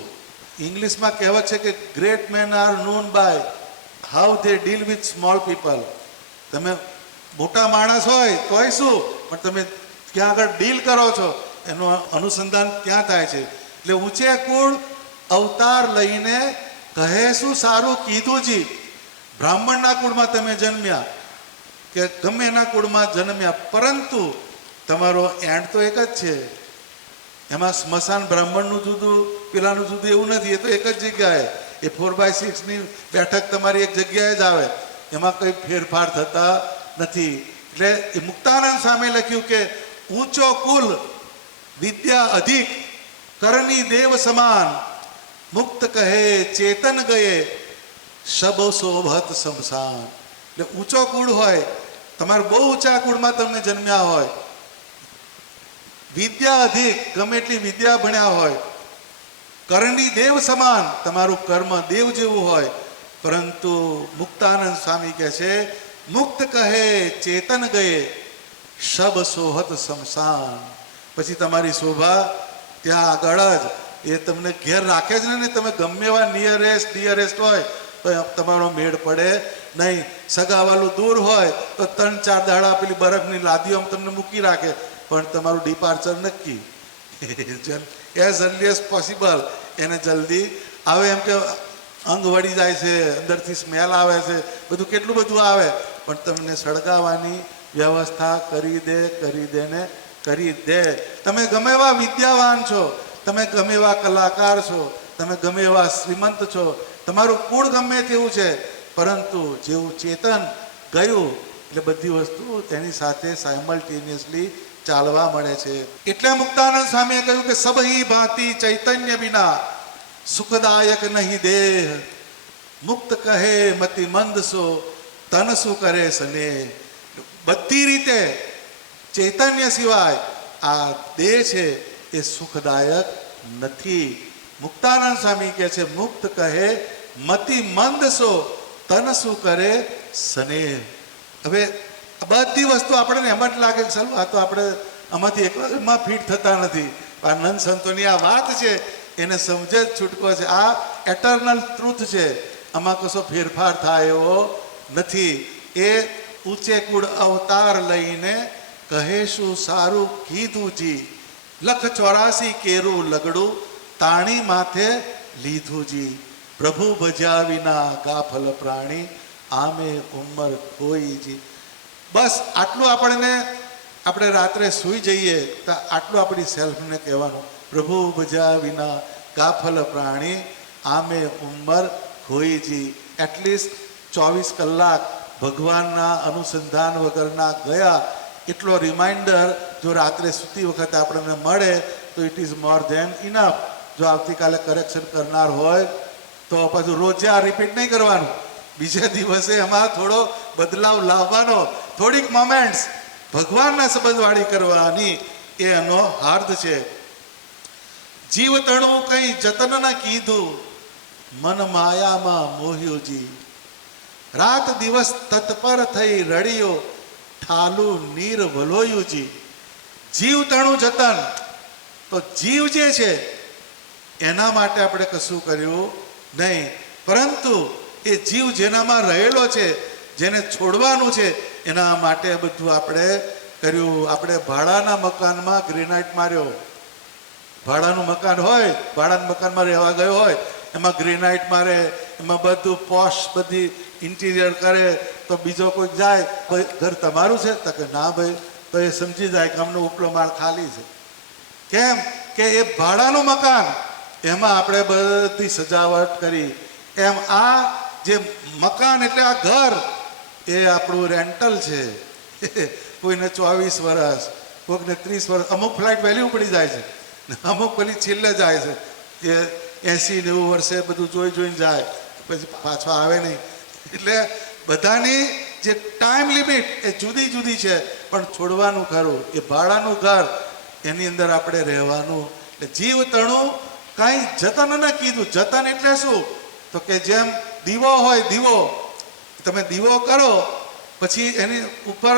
ઇંગ્લિશમાં કહેવત છે કે great men are known by how they deal with small people. તમે મોટા માણસ હોય તોય શું, પણ તમે ક્યાં આગળ ડીલ કરો છો એનું અનુસંધાન ક્યાં થાય છે. એટલે ઊંચે કુળ અવતાર લઈને કહે શું સારું કીધુંજી. બ્રાહ્મણના કુળમાં તમે જન્મ્યા કે ગમે એના કુળમાં જન્મ્યા, પરંતુ તમારો એન્ડ તો એક જ છે. એમાં સ્મશાન બ્રાહ્મણનું જુદું પેલાનું જુદું એવું નથી. એ તો એક જ જગ્યાએ, એ 4/6ની બેઠક તમારી એક જગ્યાએ જ આવે, એમાં કંઈ ફેરફાર થતા નથી. એટલે એ મુક્તાનંદ સામે લખ્યું કે ઊંચો કુલ વિદ્યા અધિક કરની દેવ સમાન મુક્ત કહે ચેતન ગયે શબ શોભત શમશાન. એટલે ઊંચો કુળ હોય, તમારે બહુ ઊંચા કુળમાં તમે જન્મ્યા હોય, વિદ્યા અધિક ગમે એટલી વિદ્યા ભણ્યા હોય, કરણી દેવ સમાન તમારું કર્મ દેવ જેવું હોય, પરંતુ મુક્તાનંદ સ્વામી કહે છે મુક્ત કહે ચેતન ગયે શબ સોહત શમશાન. પછી તમારી શોભા ત્યાં આગળ જ એ તમને ઘેર રાખે જ ને. તમે ગમે એવા નિયરેસ્ટ હોય તો તમારો મેળ પડે નહીં. સગાવાલું દૂર હોય તો 3-4 દાડા પેલી બરફની લાદીઓ તમને મૂકી રાખે, પણ તમારું ડિપાર્ચર નક્કી એઝ અર્લી એઝ પોસિબલ. એને જલ્દી આવે, એમ કે અંગ વળી જાય છે, અંદરથી સ્મેલ આવે છે, બધું કેટલું બધું આવે, પણ તમને સળગાવવાની વ્યવસ્થા કરી દે. તમે ગમે એવા વિદ્યાવાન છો, તમે ગમે એવા કલાકાર છો, તમે ગમે એવા શ્રીમંત છો, તમારું કુળ ગમે તેવું છે, પરંતુ જેવું ચેતન ગયું એટલે બધી વસ્તુ તેની સાથે સાયમલ્ટેનિયસલી ચાલવા મળે છે. એટલે મુક્તાનંદ સ્વામીએ કહ્યું કે સબહી ભાંતિ ચૈતન્ય વિના સુખદાયક નહીં દેહ. મુક્ત કહે મતિ મંદ સો તન શું કરે સ્નેહ. બધી રીતે ચૈતન્ય સિવાય આ દેહ છે એ સુખદાયક નથી. મુક્તાનંદ સ્વામી કહે છે મુક્ત કહે મતિ મંદ સો તન શું કરે સ્નેહ. હવે બધી વસ્તુ આપણને એમ જ લાગે કે ચાલો આ તો આપણે આમાંથી એકમાં ફિટ થતા નથી. આ નંદ સંતોની આ વાત છે એને સમજે જ છૂટકો છે. આ એટર્નલ ટ્રુથ છે, આમાં કશો ફેરફાર થાય એવો નથી. એ ઊંચે કુળ અવતાર લઈને કહે શું સારું કીધુંજી. 184 કેરું લગડું તાણી માથે લીધુંજી. પ્રભુ ભજ્યા વિના ગાફલ પ્રાણી આમે ઉંમર ખોઈજી. બસ આટલું આપણે રાત્રે સૂઈ જઈએ તો આટલું આપણી સેલ્ફને કહેવાનું, પ્રભુ ભજ્યા વિના ગાફલ પ્રાણી આમે ઉંમર ખોઈજી. એટલીસ્ટ 24 કલાક ભગવાનના અનુસંધાન વગરના ગયા એટલો રિમાઇન્ડર જો રાત્રે સૂતી વખતે આપણને મળે તો it is more than enough. જો આવતીકાલે કરેક્શન કરનાર હોય તો પાછું રોજે આ રિપીટ નહીં કરવાનું, બીજે દિવસે એમાં થોડો બદલાવ લાવવાનો, થોડીક મોમેન્ટ્સ ભગવાનના સંબંધવાળી કરવાની, એ એનો હાર્દ છે. જીવ તણું કઈ જતન ન કીધું મન માયામાં મોહ્યુજી. રાત દિવસ તત્પર થઈ રડિયો ઠાલું નીર વલોયુજી. જીવ તણું જતન, તો જીવ જે છે એના માટે આપણે કશું કર્યું નહીં, પરંતુ એ જીવ જેનામાં રહેલો છે, જેને છોડવાનું છે, એના માટે બધું આપણે કર્યું. આપણે ભાડાના મકાનમાં ગ્રેનાઇટ માર્યો. ભાડાનું મકાન હોય, ભાડાના મકાનમાં રહેવા ગયો હોય, એમાં ગ્રેનાઇટ મારે, એમાં બધું પોશ બધી ઇન્ટિરિયર કરે, તો બીજો કોઈ જાય ઘર તમારું છે તો કે ના ભાઈ, તો એ સમજી જાય કે અમનો ઉપલો માળ ખાલી છે. કેમ કે એ ભાડાનું મકાન, એમાં આપણે બધી સજાવટ કરી. એમ આ જે મકાન એટલે આ ઘર એ આપણું રેન્ટલ છે. કોઈને 24 વર્ષ, કોઈને 30 વર્ષ, અમુક ફ્લાઇટ વહેલી ઉપડી જાય છે, અમુક પેલી છેલ્લે જાય છે, એ 80-90 વર્ષે બધું જોઈને જાય, પછી પાછો આવે નહીં. એટલે બધાની જે ટાઈમ લિમિટ એ જુદી જુદી છે, પણ છોડવાનું ખરું એ ભાડાનું ઘર, એની અંદર આપણે રહેવાનું. એટલે જીવ તણું કાંઈ જતન ન કીધું. જતન એટલે શું? તો કે જેમ દીવો હોય, દીવો તમે દીવો કરો પછી એની ઉપર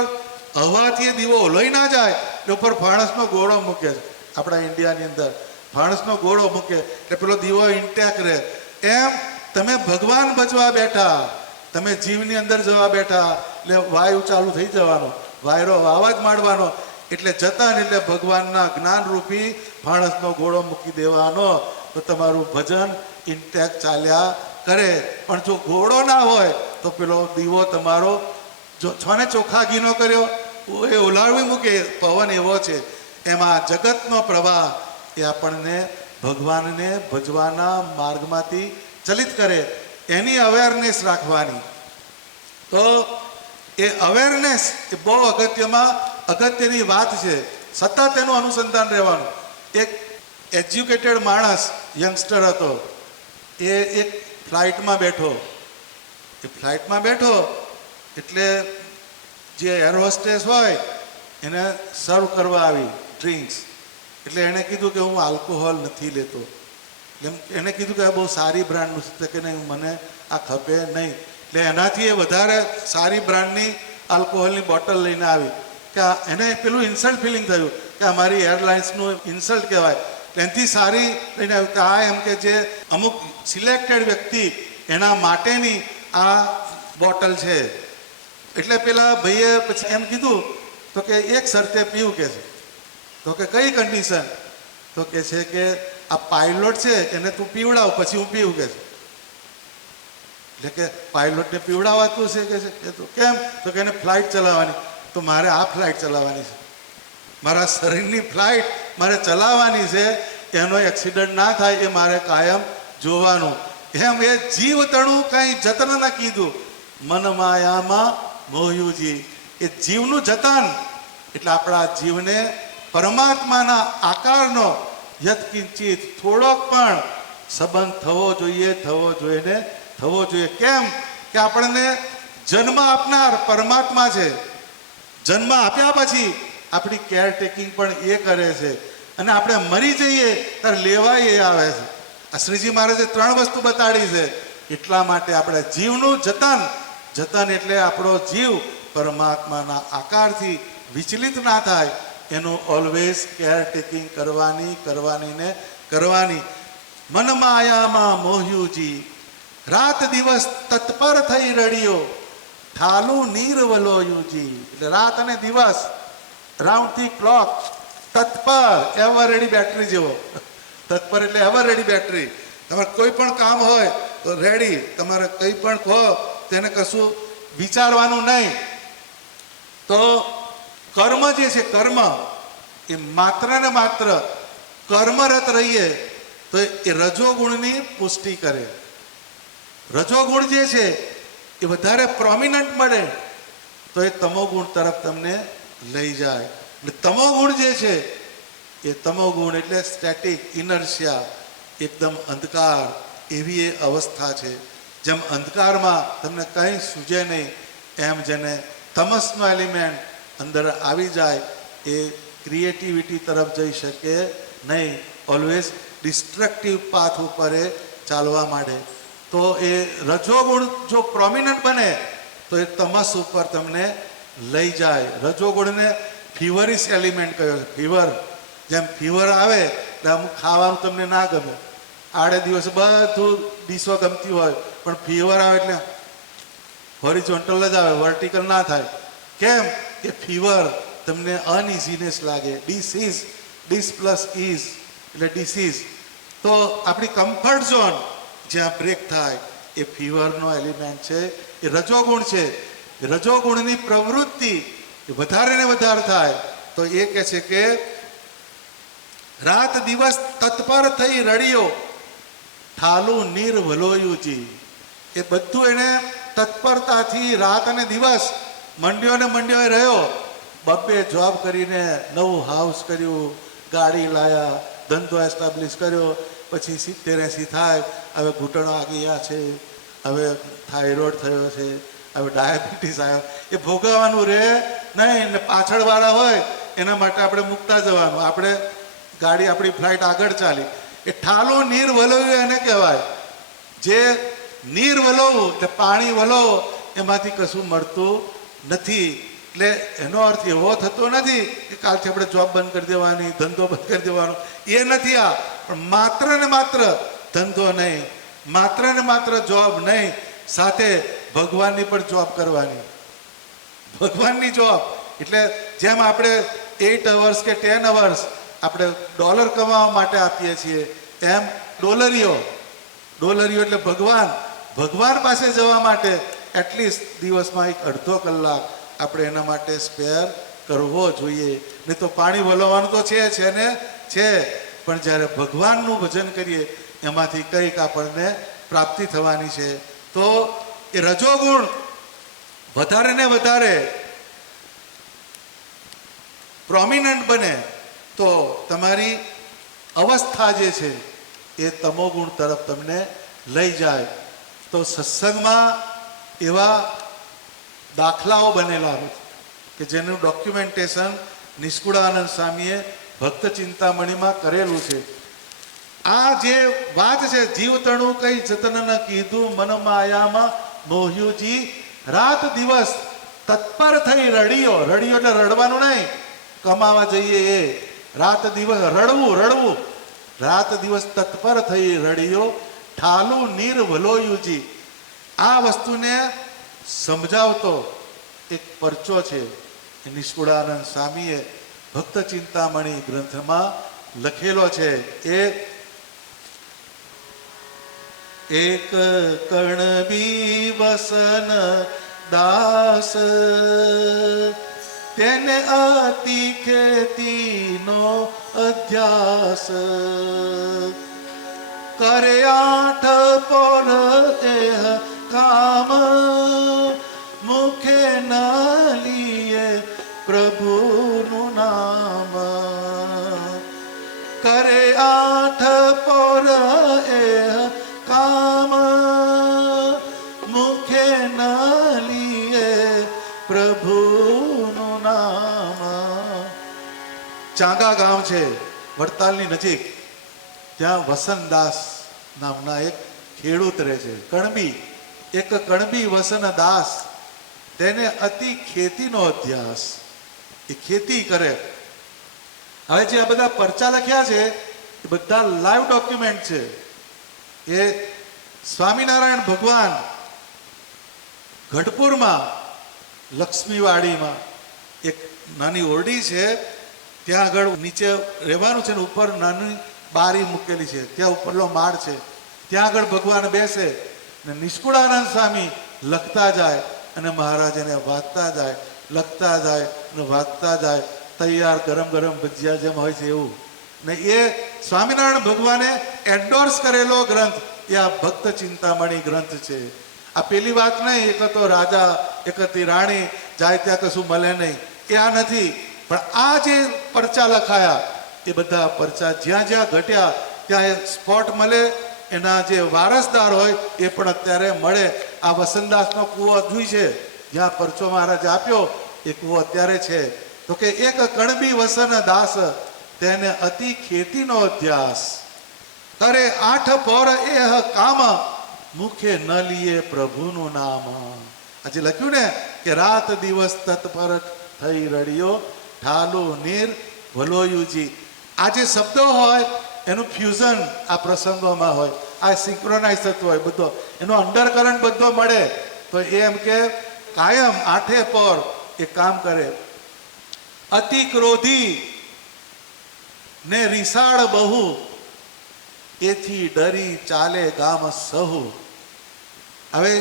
હવાથી દીવો લોહી ના જાય એટલે ઉપર ફાણસનો ગોળો મૂકે છે. આપણા ઇન્ડિયાની અંદર ફાણસનો ગોળો મૂકે એટલે પેલો દીવો ઇન્ટેક રહે. એમ તમે ભગવાન ભજવા બેઠા, તમે જીવની અંદર જવા બેઠા એટલે વાયુ ચાલુ થઈ જવાનો, વાયરો આવાજ માંડવાનો. એટલે જતન એટલે ભગવાનના જ્ઞાનરૂપી ફાણસનો ગોળો મૂકી દેવાનો, તો તમારું ભજન ઇન્ટેક ચાલ્યા કરે. પણ જો ઘોડો ના હોય તો પેલો દીવો તમારો જો છોને ચોખ્ખા ઘીનો કર્યો એ ઉલાળવી મૂકે. પવન એવો છે. એમાં જગતનો પ્રવાહ એ આપણને ભગવાનને ભજવાના માર્ગમાંથી ચલિત કરે. એની અવેરનેસ રાખવાની. તો એ અવેરનેસ એ બહુ અગત્યની વાત છે. સતત એનું અનુસંધાન રહેવાનું. એક એજ્યુકેટેડ માણસ યંગસ્ટર હતો, એ એક ફ્લાઇટમાં બેઠો. એ ફ્લાઇટમાં બેઠો એટલે જે એર હોસ્ટેસ હોય એને સર્વ કરવા આવી ડ્રિંક્સ. એટલે એણે કીધું કે હું આલ્કોહોલ નથી લેતો. એને કીધું કે આ બહુ સારી બ્રાન્ડનું છે કે નહીં, મને આ ખપે નહીં. એટલે એનાથી એ વધારે સારી બ્રાન્ડની આલ્કોહોલની બોટલ લઈને આવી. કે એને પેલું ઇન્સલ્ટ ફિલિંગ થયું કે અમારી એરલાઇન્સનું ઇન્સલ્ટ કહેવાય. એનાથી સારી લઈને આવ્યું કે આ એમ કે જે અમુક સિલેક્ટેડ વ્યક્તિ એના માટેની આ બોટલ છે. એટલે પેલા ભાઈએ પછી એમ કીધું તો કે એક શરતે પીવું કે છે. તો કે કઈ કન્ડિશન? તો કે છે કે આ પાયલોટ છે એને તું પીવડાવ પછી હું પીવું કે છે. એટલે કે પાયલોટને પીવડાવાતું છે કે તો કેમ? તો કે એને ફ્લાઇટ ચલાવવાની. તો મારે આ ફ્લાઇટ ચલાવવાની છે, મારા શરીરની ફ્લાઇટ મારે ચલાવવાની છે, એનો એક્સિડન્ટ ના થાય એ મારે કાયમ જોવાનું. એમ એ જીવ તણું કાંઈ જતન ના કીધું. મન માયામાં મોહ્યુજી, એ જીવનું જતન એટલે આપણા જીવને પરમાત્માના આકારનો યત્કિંચિત થોડોક પણ સંબંધ થવો જોઈએ ને થવો જોઈએ. કેમ કે આપણને જન્મ આપનાર પરમાત્મા છે. જન્મ આપ્યા પછી આપણી કેરટેકિંગ પણ એ કરે છે, અને આપણે મરી જઈએ ત્યારે લેવાય એ આવે છે. આ શ્રીજી મહારાજે 3 વસ્તુ બતાડી છે. એટલા માટે આપણે જીવનું જતન એટલે આપણો જીવ પરમાત્માના આકારથી વિચલિત ના થાય એનું ઓલવેઝ કેરટેકિંગ કરવાની. મન માયામાં મોહ્યુજી, રાત દિવસ તત્પર થઈ રડ્યો, ઠાલું નીરવલોયુજી. એટલે રાત અને દિવસ રાઉન્ડ ધી ક્લોક તત્પર, એવર રેડી બેટરી જેવો. તત્પર એટલે એવર રેડી બેટરી. તમારે કોઈ પણ કામ હોય તો રેડી. તમારે કંઈ પણ કહો તેને કશું વિચારવાનું નહીં. તો કર્મ જે છે, કર્મ એ માત્ર ને માત્ર કર્મરત રહીએ તો એ રજોગુણની પુષ્ટિ કરે. રજોગુણ જે છે એ વધારે પ્રોમિનન્ટ મળે તો એ તમોગુણ તરફ તમને લઈ જાય. એટલે તમોગુણ જે છે એ તમોગુણ એટલે સ્ટેટિક, ઇનર્શિયા, એકદમ અંધકાર એવી એ અવસ્થા છે. જેમ અંધકારમાં તમને કંઈ સૂજે નહીં, એમ જેને તમસનો એલિમેન્ટ અંદર આવી જાય એ ક્રિએટિવિટી તરફ જઈ શકે નહીં. ઓલવેઝ ડિસ્ટ્રક્ટિવ પાથ ઉપર એ ચાલવા માંડે. તો એ રજોગુણ જો પ્રોમિનન્ટ બને તો એ તમસ ઉપર તમને લઈ જાય. રજોગુણને ફીવરિશ એલિમેન્ટ કહ્યો છે. ફીવર, જેમ ફીવર આવે એટલે અમુક ખાવાનું તમને ના ગમે, આડે દિવસે બધું ડીશો ગમતી હોય, પણ ફીવર આવે એટલે હોરિઝોન્ટલ જ આવે, વર્ટિકલ ના થાય. કેમ કે ફીવર તમને અનઇઝીનેસ લાગે. ડીસ પ્લસ ઇઝ એટલે ડિસીઝ. તો આપણી કમ્ફર્ટ ઝોન જ્યાં બ્રેક થાય એ ફીવરનો એલિમેન્ટ છે, એ રજોગુણ છે. રજોગુણની પ્રવૃત્તિ વધારે ને વધારે થાય તો એ કહે છે કે રાત દિવસ તત્પર થઈ રડિયો, ઠાલું નીર વલોયુજી. એ બધું એને તત્પરતાથી રાત અને દિવસ મંડ્યો રહ્યો. બબ્બે જોબ કરીને નવું હાઉસ કર્યું, ગાડી લાયા, ધંધો એસ્ટાબ્લિશ કર્યો. પછી 70-80 થાય, હવે ઘૂંટણો આવી ગયા છે, હવે થાઇરોઇડ થયો છે, હવે ડાયાબિટીસ આવ્યો. એ ભોગવવાનું રહે નહીં. ને પાછળવાળા હોય એના માટે આપણે મૂકતા જવાનું. આપણે ગાડી, આપણી ફ્લાઇટ આગળ ચાલી. એ ઠાલું નીર વલોવ્યું એને કહેવાય. જે નીર વલોવું એટલે પાણી વલોવો, એમાંથી કશું મળતું નથી. એટલે એનો અર્થ એવો થતો નથી કે કાલથી આપણે જોબ બંધ કરી દેવાની, ધંધો બંધ કરી દેવાનો. એ નથી આ. પણ માત્ર ને માત્ર ધંધો નહીં, માત્ર ને માત્ર જોબ નહીં, સાથે ભગવાનની પણ જોબ કરવાની. ભગવાનની જોબ એટલે જેમ આપણે 8 અવર્સ કે 10 અવર્સ આપણે ડોલર કમાવા માટે આપીએ છીએ, એમ ડોલરીઓ એટલે ભગવાન પાસે જવા માટે એટલીસ્ટ દિવસમાં 1-1.5 કલાક આપણે એના માટે સ્પેર કરવો જોઈએ. નહીં તો પાણી વલોવાનું તો છે ને છે, પણ જ્યારે ભગવાનનું ભજન કરીએ એમાંથી કંઈક આપણને પ્રાપ્તિ થવાની છે. તો એ રજોગુણ વધારે ને વધારે પ્રોમિનન્ટ બને તો તમારી અવસ્થા જે છે એ તમોગુણ તરફ તમને લઈ જાય. તો સત્સંગમાં એવા દાખલાઓ બનેલા હોય કે જેનું ડોક્યુમેન્ટેશન નિષ્કુળાનંદ સ્વામીએ ભક્ત ચિંતામણીમાં કરેલું છે. આ જે વાત છે, જીવતણું કઈ જતન ન કીધું, મન માયામાં મોહ્યુજી, રાત દિવસ તત્પર થઈ રડિયો એટલે રડવાનું નહીં, કમાવા જઈએ એ. રાત દિવસ રડવું, રાત દિવસ તત્પર થઈ રડિયો, ઠાલું નીર વલોયુજી. આ વસ્તુને સમજાવતો એક પરચો છે એ નિષ્કુળાનંદ સ્વામીએ ભક્ત ચિંતામણી ગ્રંથમાં લખેલો છે. એક કણબી વસન દાસ, તેને અતિ ખેતીનો અધ્યાસ, કરે 8 પોર એહ કામ, મુખે ન લીએ પ્રભુનું નામ. કરે 8 પોર એહ કામ, મુખે ન લીએ પ્રભુનું નામ. ચાંગા ગામ છે વડતાલની નજીક. ત્યાં વસનદાસ નામના એક ખેડૂત રહે છે, કણબી વસન દાસ. તેને અતિ ખેતીનો અધ્યાસ, એ ખેતી કરે. હવે જે આ બધા પરચા લખ્યા છે એ બધા લાઈવ ડોક્યુમેન્ટ છે. એ સ્વામિનારાયણ ભગવાન ગઢપુરમાં લક્ષ્મીવાડીમાં એક નાની ઓરડી છે, ત્યાં આગળ નીચે રહેવાનું છે ને ઉપર નાની બારી મૂકેલી છે, ત્યાં ઉપરનો માળ છે, ત્યાં આગળ ભગવાન બેસે ને નિષ્કુળાનંદ સ્વામી લખતા જાય અને મહારાજ એને વાંચતા જાય, લખતા જાય અને વાંચતા જાય. તૈયાર ગરમ ભજીયા જેમ હોય છે એવું. ને એ સ્વામિનારાયણ ભગવાને એન્ડોર્સ કરેલો ગ્રંથ એ આ ભક્ત ચિંતામણી ગ્રંથ છે. આ પેલી વાત નહીં, એક તો રાજા એક હતી રાણી, જાય ત્યાં કશું મળે નહીં, એ આ નથી. પણ આ જે પરચા લખાયા એ બધા પરચા જ્યાં જ્યાં ઘટ્યા ત્યાં એ સ્પોટ મળે. એના જે વારસદાર હોય એ પણ અત્યારે મળે. આ વસંતદાસનો કૂવો અધૂઈ છે, જ્યાં પરચો મહારાજે આપ્યો એ કૂવો અત્યારે છે. તો કે એક કણબી વસન દાસ, તેને અતિ ખેતીનો અધ્યાસ, કરે 8 પોર એહ કામ, મુખે ન લીએ પ્રભુનું નામ. આજે લખ્યું ને કે રાત દિવસ તત્પર થઈ રડિયો, ઠાલું નીર વલોયુજી. આ જે શબ્દો હોય એનું ફ્યુઝન આ પ્રસંગોમાં હોય, આ સિંક્રોનાઇઝ થતું હોય બધો, એનો અંડરકરન્ટ બધો મળે. તો એમ કે કાયમ 8 પોર એ કામ કરે. અતિ ક્રોધી ને રીસાળ બહુ, એથી ડરી ચાલે ગામ સહુ. હવે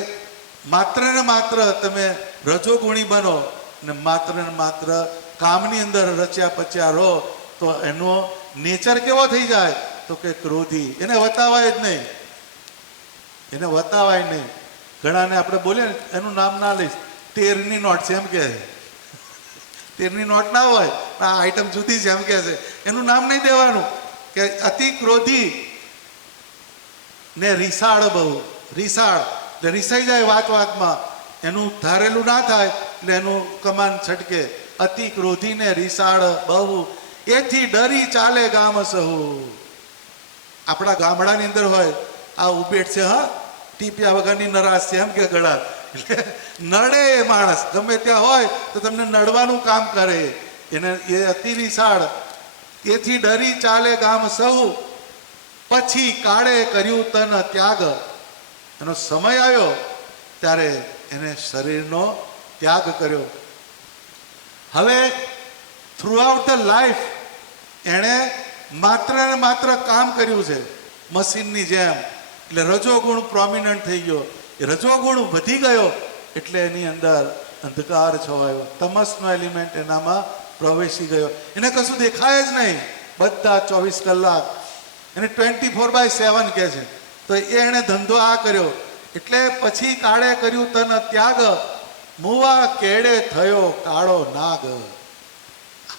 માત્ર ને માત્ર તમે રજોગુણી બનો ને માત્ર ને માત્ર કામની અંદર રચ્યા પચ્યા રહો તો એનો નેચર કેવો થઈ જાય તો કે ક્રોધી. એને વતાવાય જ નહીં, એને વતાવાય નહીં. ઘણાને આપણે બોલીએ ને એનું નામ ના લઈશ, 13ની નોટ છે એમ કે 13ની નોટ ના હોય, આ આઈટમ જુદી છે એમ કે છે. એનું નામ નહીં દેવાનું કે અતિ ક્રોધી ને રીસાળ બહુ. રીસાળ એટલે રીસાઈ જાય વાત વાતમાં, એનું ધારેલું ના થાય એટલે એનું કમાન છટકે. અતિ ક્રોધી ને રીસાળ બહુ, એથી ડરી ચાલે ગામ સહુ. આપણા ગામડાની અંદર હોય આ ઉભેટ છે, હા ટીપિયા વગરની નરાશ છે એમ કે ગળા, એટલે નડે એ માણસ ગમે ત્યાં હોય તો તમને નડવાનું કામ કરે. એને એ અતિ રીસાળ, એથી ડરી ચાલે ગામ સહુ, પછી કાળે કર્યું તન ત્યાગ. એનો સમય આવ્યો ત્યારે એને શરીરનો ત્યાગ કર્યો. હવે થ્રુઆઉટ ધ લાઈફ એણે માત્ર ને માત્ર કામ કર્યું છે મશીનની જેમ. એટલે રજોગુણ પ્રોમિનન્ટ થઈ ગયો. એ રજોગુણ વધી ગયો એટલે એની અંદર અંધકાર છવાયો, તમસનો એલિમેન્ટ એનામાં પ્રવેશી ગયો. એને કશું દેખાય જ નહીં બધા 24 કલાક. એને 24/7 કહે છે. તો એણે ધંધો આ કર્યો એટલે પછી કાળે કર્યું તન ત્યાગ, મુવા કેડે થયો કાળો નાગ.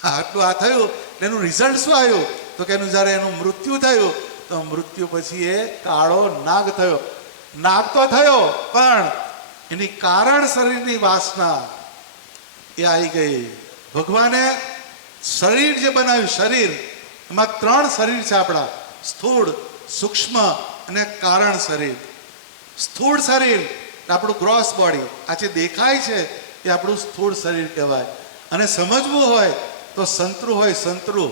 આટલું આ થયું એનું રિઝલ્ટ શું આવ્યું તો કે એનું જ્યારે એનું મૃત્યુ થયું તો મૃત્યુ પછી એ કાળો નાગ થયો. નાગ તો થયો પણ એની કારણ શરીરની વાસના એ આવી ગઈ. ભગવાને શરીર જે બનાવ્યું, શરીર એમાં 3 શરીર છે આપણા, સ્થૂળ, સૂક્ષ્મ અને કારણ શરીર. સ્થૂળ શરીર આપણું ગ્રોસ બોડી, આ જે દેખાય છે એ આપણું સ્થૂળ શરીર કહેવાય. અને સમજવું હોય તો સંતરું હોય, સંતરું.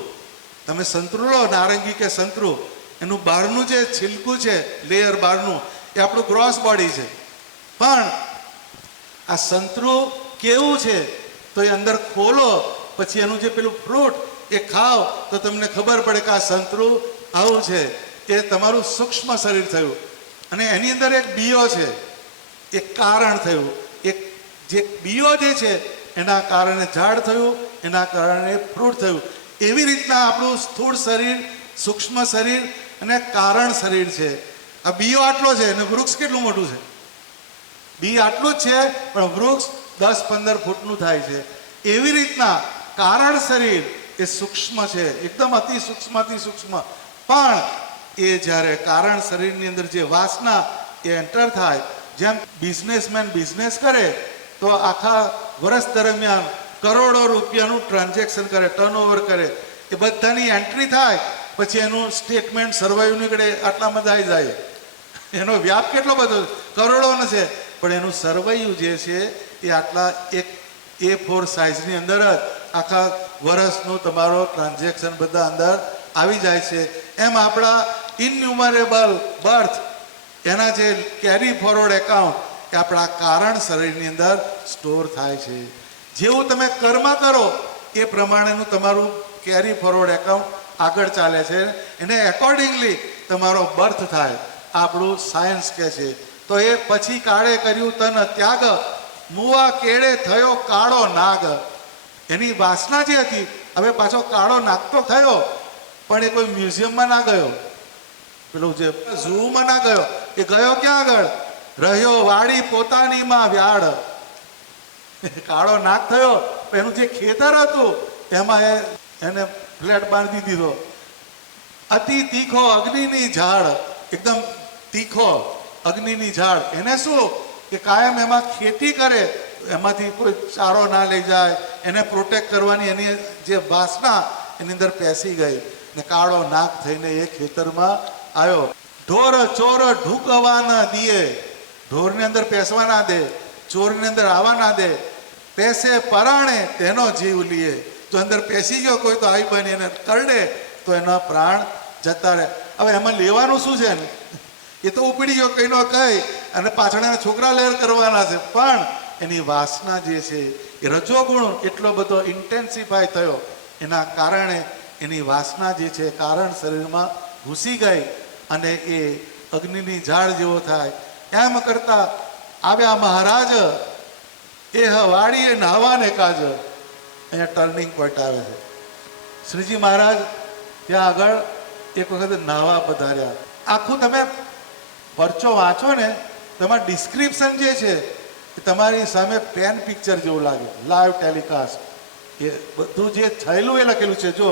તમે સંતરું લો, નારંગી કે સંતરું, એનું બહારનું જે છિલકું છે લેયર બહારનું એ આપણું ગ્રોસ બોડી છે. પણ આ સંતરું કેવું છે તો એ અંદર ખોલો પછી એનું જે પેલું ફ્રૂટ એ ખાઓ તો તમને ખબર પડે કે આ સંતરું આવું છે. એ તમારું સૂક્ષ્મ શરીર થયું. અને એની અંદર એક બીયો છે, એક કારણ થયું. એક જે બીયો જે છે એના કારણે ઝાડ થયું, એના કારણે ફ્રૂટ થયું. એવી રીતના આપણું સ્થૂળ શરીર, સૂક્ષ્મ શરીર અને કારણ શરીર છે. આ બીયો આટલો છે અને વૃક્ષ કેટલું મોટું છે? બી આટલું જ છે પણ વૃક્ષ 10-15 ફૂટનું થાય છે. એવી રીતના કારણ શરીર એ સૂક્ષ્મ છે, એકદમ અતિ સૂક્ષ્મ. પણ એ જ્યારે કારણ શરીરની અંદર જે વાસના એ એન્ટર થાય, જેમ બિઝનેસમેન બિઝનેસ કરે તો આખા વર્ષ દરમિયાન કરોડો રૂપિયાનું ટ્રાન્ઝેક્શન કરે, ટર્નઓવર કરે, એ બધાની એન્ટ્રી થાય પછી એનું સ્ટેટમેન્ટ સર્વાઈવ નીકળે, આટલામાં જાય. એનો વ્યાપ કેટલો બધો કરોડોનો છે પણ એનું સર્વાઈવ જે છે એ આટલા એક A4 સાઇઝની અંદર જ આખા વર્ષનું તમારો ટ્રાન્ઝેક્શન બધા અંદર આવી જાય છે. એમ આપણા ઇન્યુમરેબલ બર્થ, એના જે કેરી ફોરવર્ડ એકાઉન્ટ એ આપણા કારણ શરીરની અંદર સ્ટોર થાય છે. જેવું તમે કર્મ કરો એ પ્રમાણેનું તમારું કેરી ફોરવર્ડ એકાઉન્ટ આગળ ચાલે છે. એને એકોર્ડિંગલી તમારો બર્થ થાય, આપણું સાયન્સ કહે છે. તો એ પછી કાળે કર્યું તન ત્યાગ, મુવા કેળે થયો કાળો નાગ. એની વાસના જે હતી હવે પાછો કાળો નાગ તો થયો પણ એ કોઈ મ્યુઝિયમમાં ના ગયો, પેલું જે ઝૂમાં ના ગયો. એ ગયો ક્યાં આગળ? રહ્યો વાડી પોતાનીમાં વ્યાડ. કાળો નાગ થયો, એનું જે ખેતર હતું એમાં એને ફ્લેટ બાંધી દીધો. અતિ તીખો અગ્નિની ઝાડ, એકદમ તીખો અગ્નિની ઝાડ. એને શું કે કાયમ એમાં ખેતી કરે, એમાંથી કોઈ ચારો ના લઈ જાય, એને પ્રોટેક્ટ કરવાની એની જે વાસના એની અંદર પેસી ગઈ ને કાળો નાગ થઈને એ ખેતરમાં આવ્યો. ઢોર ચોર ઢૂકવા ના દીએ, ઢોરની અંદર પેસવા ના દે, ચોરની અંદર આવવા ના દે. પેસે પરાણે તેનો જીવ લીએ, જો અંદર પેસી ગયો કોઈ તો આવી બની એને કરડે તો એના પ્રાણ જતા રહે. હવે એમાં લેવાનું શું છે ને, એ તો ઉપડી ગયો કઈનો કઈ અને પાછળ એના છોકરા લહેર કરવાના છે. પણ એની વાસના જે છે એ રજોગુણ એટલો બધો ઇન્ટેન્સિફાય થયો, એના કારણે એની વાસના જે છે કારણ શરીરમાં ઘૂસી ગઈ અને એ અગ્નિની ઝાડ જેવો થાય. એમ કરતા આવ્યા મહારાજ એ વાડીએ નાવાને કાજ. અહીંયા ટર્નિંગ પોઈન્ટ આવે છે. શ્રીજી મહારાજ ત્યાં આગળ એક વખત નાવા પધાર્યા. આખું તમે પરચો વાંચો ને, તમારું ડિસ્ક્રિપ્શન જે છે એ તમારી સામે પેન પિક્ચર જેવું લાગે, લાઈવ ટેલિકાસ્ટ. એ બધું જે થયેલું એ લખેલું છે. જો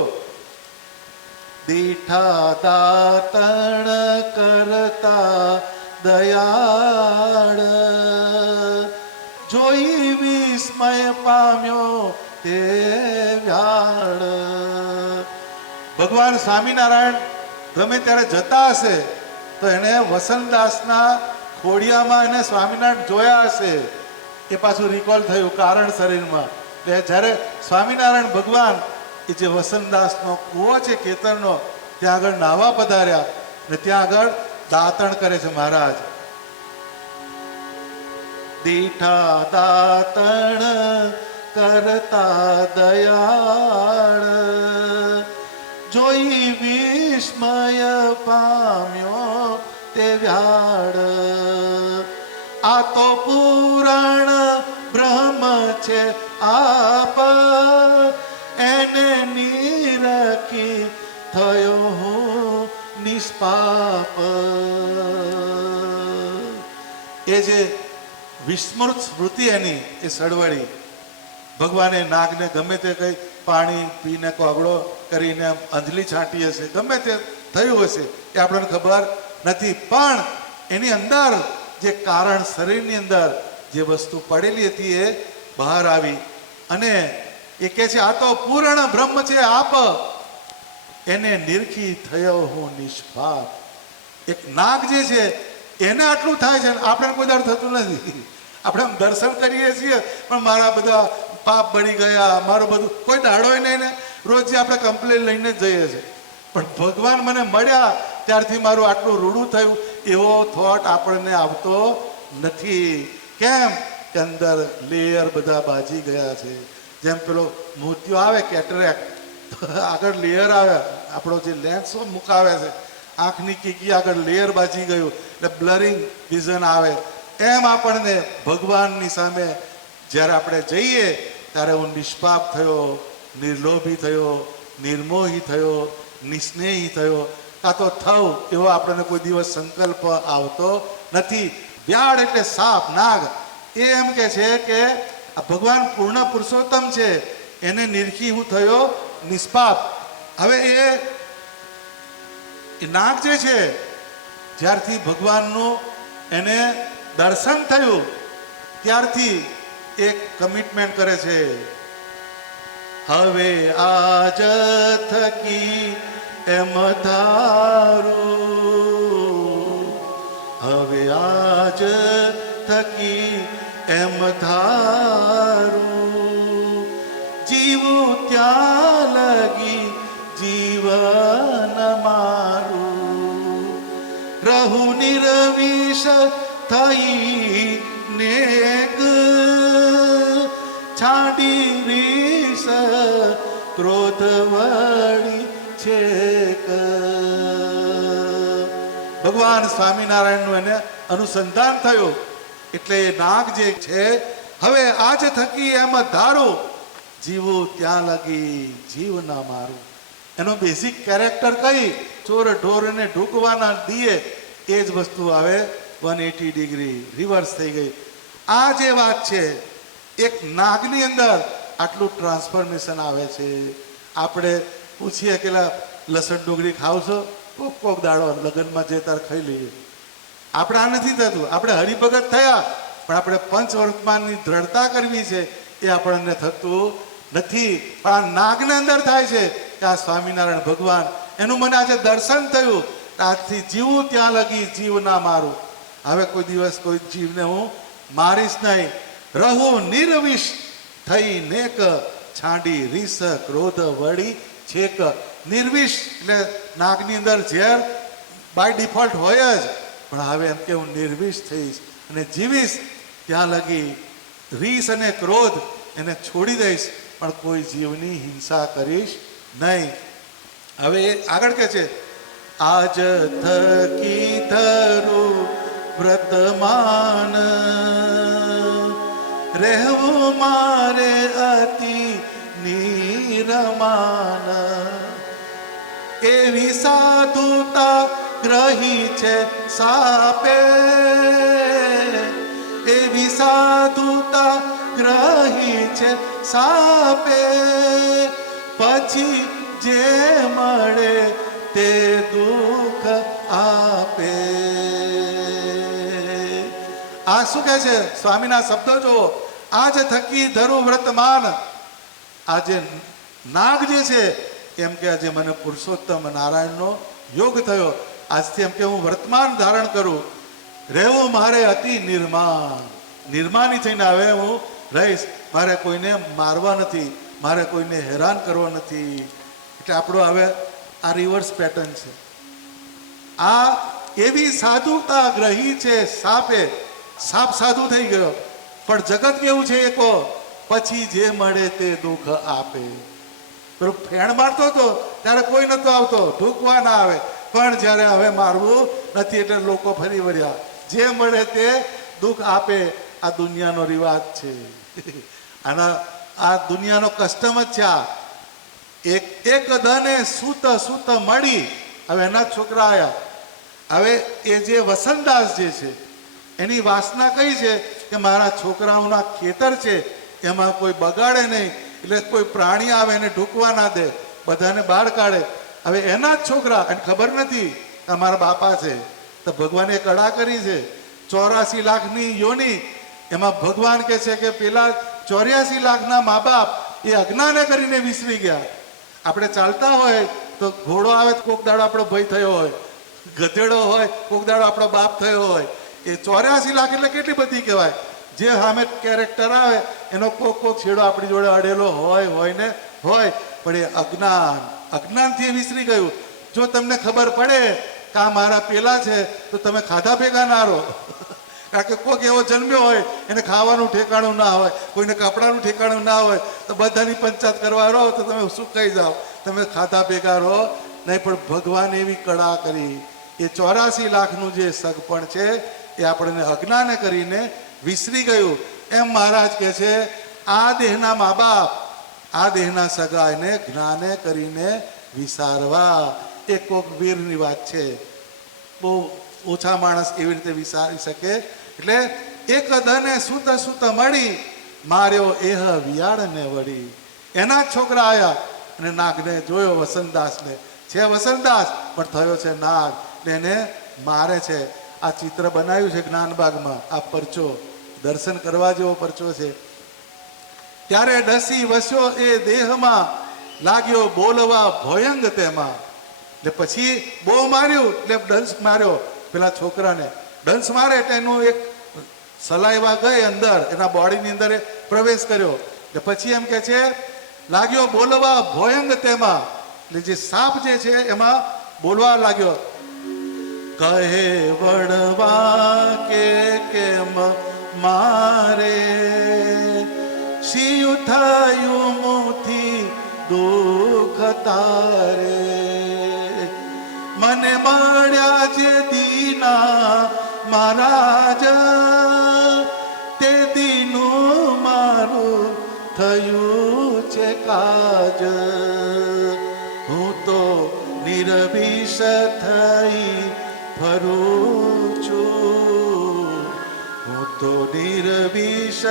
દીઠા દાતણ કરતા દયાળ, જોઈ વિસ્મય પામ્યો તે વ્યાળ. ભગવાન સ્વામિનારાયણ ગમે ત્યારે જતા હશે તો એને વસંતદાસના ખોડિયામાં એને સ્વામિનારાયણ જોયા હશે. એ પાછું રિકોલ થયું કારણ શરીરમાં. એટલે જ્યારે સ્વામિનારાયણ ભગવાન એ જે વસંતદાસનો કૂવો છે ખેતરનો, ત્યાં આગળ નાવા પધાર્યા ને ત્યાં આગળ દાતણ કરે છે મહારાજ. દીઠા દાતણ કરતા દયાળ, જોઈ વિસ્મય પામ્યો તે વ્યાળ. આ તો પુરાણ બ્રહ્મ છે આપ, એને નિરખી થયો હું નિષ્પાપ. એ જે વિસ્મૃત સ્મૃતિ એની એ સળવળી. ભગવાને નાગને ગમે તે કંઈ પાણી પીને કોગળો કરીને અંજલી છાંટી હશે, ગમે તે થયું હશે એ આપણને ખબર નથી. પણ એની અંદર જે કારણ શરીરની અંદર જે વસ્તુ પડેલી હતી એ બહાર આવી અને એ કહે છે આ તો પૂર્ણ બ્રહ્મ છે આપ, એને નિરખી થયો હું નિષ્પાપ. એક નાગ જે છે એને આટલું થાય છે, આપણે કોઈ દર થતું નથી. આપણે દર્શન કરીએ છીએ પણ મારા બધા પાપ બળી ગયા, મારું બધું કોઈ દાડોય નહીં ને, રોજ જે આપણે કમ્પ્લેન લઈને જ જઈએ છીએ. પણ ભગવાન મને મળ્યા ત્યારથી મારું આટલું રૂડું થયું એવો થોટ આપણને આવતો નથી. કેમ કે અંદર લેયર બધા બાજી ગયા છે. જેમ પેલો મોતિયો આવે કેટરેક્ટ, આગળ લેયર આવે, આપણો જે લેન્સ મુખ આવે છે આંખની કીકી આગળ લેયર બાજી ગયું એટલે બ્લરિંગ વિઝન આવે. એમ આપણને ભગવાનની સામે જ્યારે આપણે જઈએ ત્યારે હું નિષ્પાપ થયો, નિર્લોભી થયો, નિર્મોહી થયો, નિસ્નેહી થયો, કાં તો થવું એવો આપણને કોઈ દિવસ સંકલ્પ આવતો નથી. વ્યાળ એટલે સાપ, નાગ. એ એમ કે છે કે આ ભગવાન પૂર્ણ પુરુષોત્તમ છે, એને નિરખી હું થયો નિષ્પાપ. હવે એ નાગ જે છે જ્યારથી ભગવાનનું એને દર્શન થયું ત્યારથી એક કમિટમેન્ટ કરે છે, હવે આજ થકી એમ ધારું, હવે આજ થકી એમ ધારું, જીવું ત્યાં લગી જીવન મારું, રહું નિરવિષ થઈ નેક, છાડી રીસ ક્રોધ વળી છેક. ભગવાન સ્વામિનારાયણનું એને અનુસંધાન થયું એટલે નાગ જે છે હવે આજ થકી એમ ધારું, જીવું ત્યાં લગી જીવ ના મારું. એનો બેઝિક કેરેક્ટર કઈ? ચોર ઢોરને ઢૂકવાના દીએ એ જ વસ્તુ આવે 180 ડિગ્રી રિવર્સ થઈ ગઈ. આ જે વાત છે એક નાગની અંદર આટલું ટ્રાન્સફોર્મેશન આવે છે. આપણે પૂછીએ કે લસણ ડુંગળી ખાવ છો? કોક કોક દાડો લગ્નમાં જે તાર ખાઈ લઈએ. આપણે આ નથી થતું. આપણે હરિભગત થયા પણ આપણે પંચવર્તમાનની દ્રઢતા કરવી છે એ આપણને થતું નથી. પણ આ નાગને અંદર થાય છે કે આ સ્વામિનારાયણ ભગવાન એનું મને આજે દર્શન થયું, આજથી જીવું ત્યાં લગી જીવ ના મારું. હવે કોઈ દિવસ કોઈ જીવને હું મારીશ નહીં. રહું નિર્વિષ થઈ નેક, છાંડી રીસ ક્રોધ વળી છેક. નિર્વિષ એટલે નાગની અંદર ઝેર બાય ડિફોલ્ટ હોય જ, પણ હવે એમ કે હું નિર્વિષ થઈશ અને જીવીશ ત્યાં લગી રીસ અને ક્રોધ એને છોડી દઈશ, પણ કોઈ જીવની હિંસા કરીશ નહીં. હવે એ આગળ કહે છે, આજ થકી ધરું વ્રતમાન, રહેવું મારે અતિ નિરમાન. એ સાધુતા ગ્રહી છે સાપે, એવી સાધુતા ગ્રહી છે સાપે, પછી જે મળે તે દુઃખ આપે. આ શું કહે છે સ્વામીના શબ્દો જુઓ. આજ થકી ધરું વ્રતમાન. આજે નાગ જે છે એમ કે આજે મને પુરુષોત્તમ નારાયણનો યોગ થયો, આજથી એમ કે હું વર્તમાન ધારણ કરું, રહેવું મારે અતિ નિર્માણ. નિર્માની થઈને હવે હું રહીશ, મારે કોઈને મારવા નથી, મારે કોઈને હેરાન કરવો નથી. એટલે આપણો હવે આ રિવર્સ પેટર્ન છે. આ એવી સાધુતા ગ્રહી છે સાપે. સાપ સાધુ થઈ ગયો, પણ જગત કેવું છે એ કહો, પછી જે મળે તે દુઃખ આપે. પેલો ફેણ મારતો હતો ત્યારે કોઈ નતો આવતો, ઢૂકવા ના આવે, પણ જ્યારે હવે મારવું નથી એટલે લોકો ફરી વળ્યા. જે મળે તે દુઃખ આપે. આ દુનિયાનો રિવાજ છે. આ દુનિયાનો કસ્ટમ જ છે. આ એક દને સૂત સૂત મળી. હવે એના છોકરા આવ્યા. હવે એ જે વસંતદાસ જે છે એની વાસના કઈ છે કે મારા છોકરાઓના ખેતર છે એમાં કોઈ બગાડે નહીં, એટલે કોઈ પ્રાણી આવે એને ઢૂકવા ના દે, બધાને બહાર કાઢે. હવે એના જ છોકરા, એને ખબર નથી કે મારા બાપા છે, તો ભગવાને કળા કરી છે 84 લાખની યોની. એમાં ભગવાન કહે છે કે પેલા 84 લાખના મા બાપ એ અજ્ઞાને કરીને વિસરી ગયા. આપણે ચાલતા હોય તો ઘોડો આવે તો કોક દાડો આપણો ભય થયો હોય, ગધેડો હોય કોક દાડો આપણો બાપ થયો હોય. એ 84 લાખ એટલે કેટલી બધી કહેવાય. જે સામે કેરેક્ટર આવે એનો કોક છેડો આપણી જોડે અડેલો હોય ને હોય, પણ એ અજ્ઞાનથી વિસરી ગયું. જો તમને ખબર પડે કે આ મારા પેલા છે તો તમે ખાધા ભેગા ના રહો. કારણ કે કોઈક એવો જન્મ્યો હોય એને ખાવાનું ઠેકાણું ના હોય, કોઈને કપડાનું ઠેકાણું ના હોય, તો બધાની પંચાયત કરવા રહો તો તમે શું કહી જાઓ, તમે ખાધા ભેગા રહો નહીં. પણ ભગવાન એવી કળા કરી, એ 84 લાખનું જે સગપણ છે એ આપણને અજ્ઞાને કરીને વિસરી ગયું. એમ મહારાજ કહે છે આ દેહના મા બાપ, આ દેહના સગા એને જ્ઞાને કરીને વિસારવા. એ કોક વીરની વાત છે, બહુ ઓછા માણસ એવી રીતે વિચારી શકે. એટલે એક ધને સૂત સૂત મળી, માર્યો એહ વિયાળને વળી. એના જ છોકરા આવ્યા અને નાગને જોયો, વસંતદાસને છે વસંતદાસ પણ થયો છે નાગ, એને મારે છે. આ ચિત્ર બનાવ્યું છે જ્ઞાનબાગમાં. આ પરચો દર્શન કરવા જેવો પરચો છે. ત્યારે ડસી વસ્યો એ દેહમાં, લાગ્યો બોલવા ભયંગ તેમાં. એટલે પછી બહુ માર્યું, એટલે ડંસ માર્યો પેલા છોકરાને. ડંસ મારે એટલે એનું એક સલાઈવા ગઈ અંદર, એના બોડીની અંદર પ્રવેશ કર્યો. એટલે પછી એમ કે છે લાગ્યો બોલવા ભયંગ તેમાં. એટલે જે સાપ જે છે એમાં બોલવા લાગ્યો, કહે વડવા કે કેમ મારે, શિયું થયું મુથી દુઃખ તારે, મને મળ્યા જે દીના મહારાજ, તે દીનું મારું થયું છે કાજ. હું તો નિર્વિષ થઈ ફરું છું, હું તો નિર્વિષ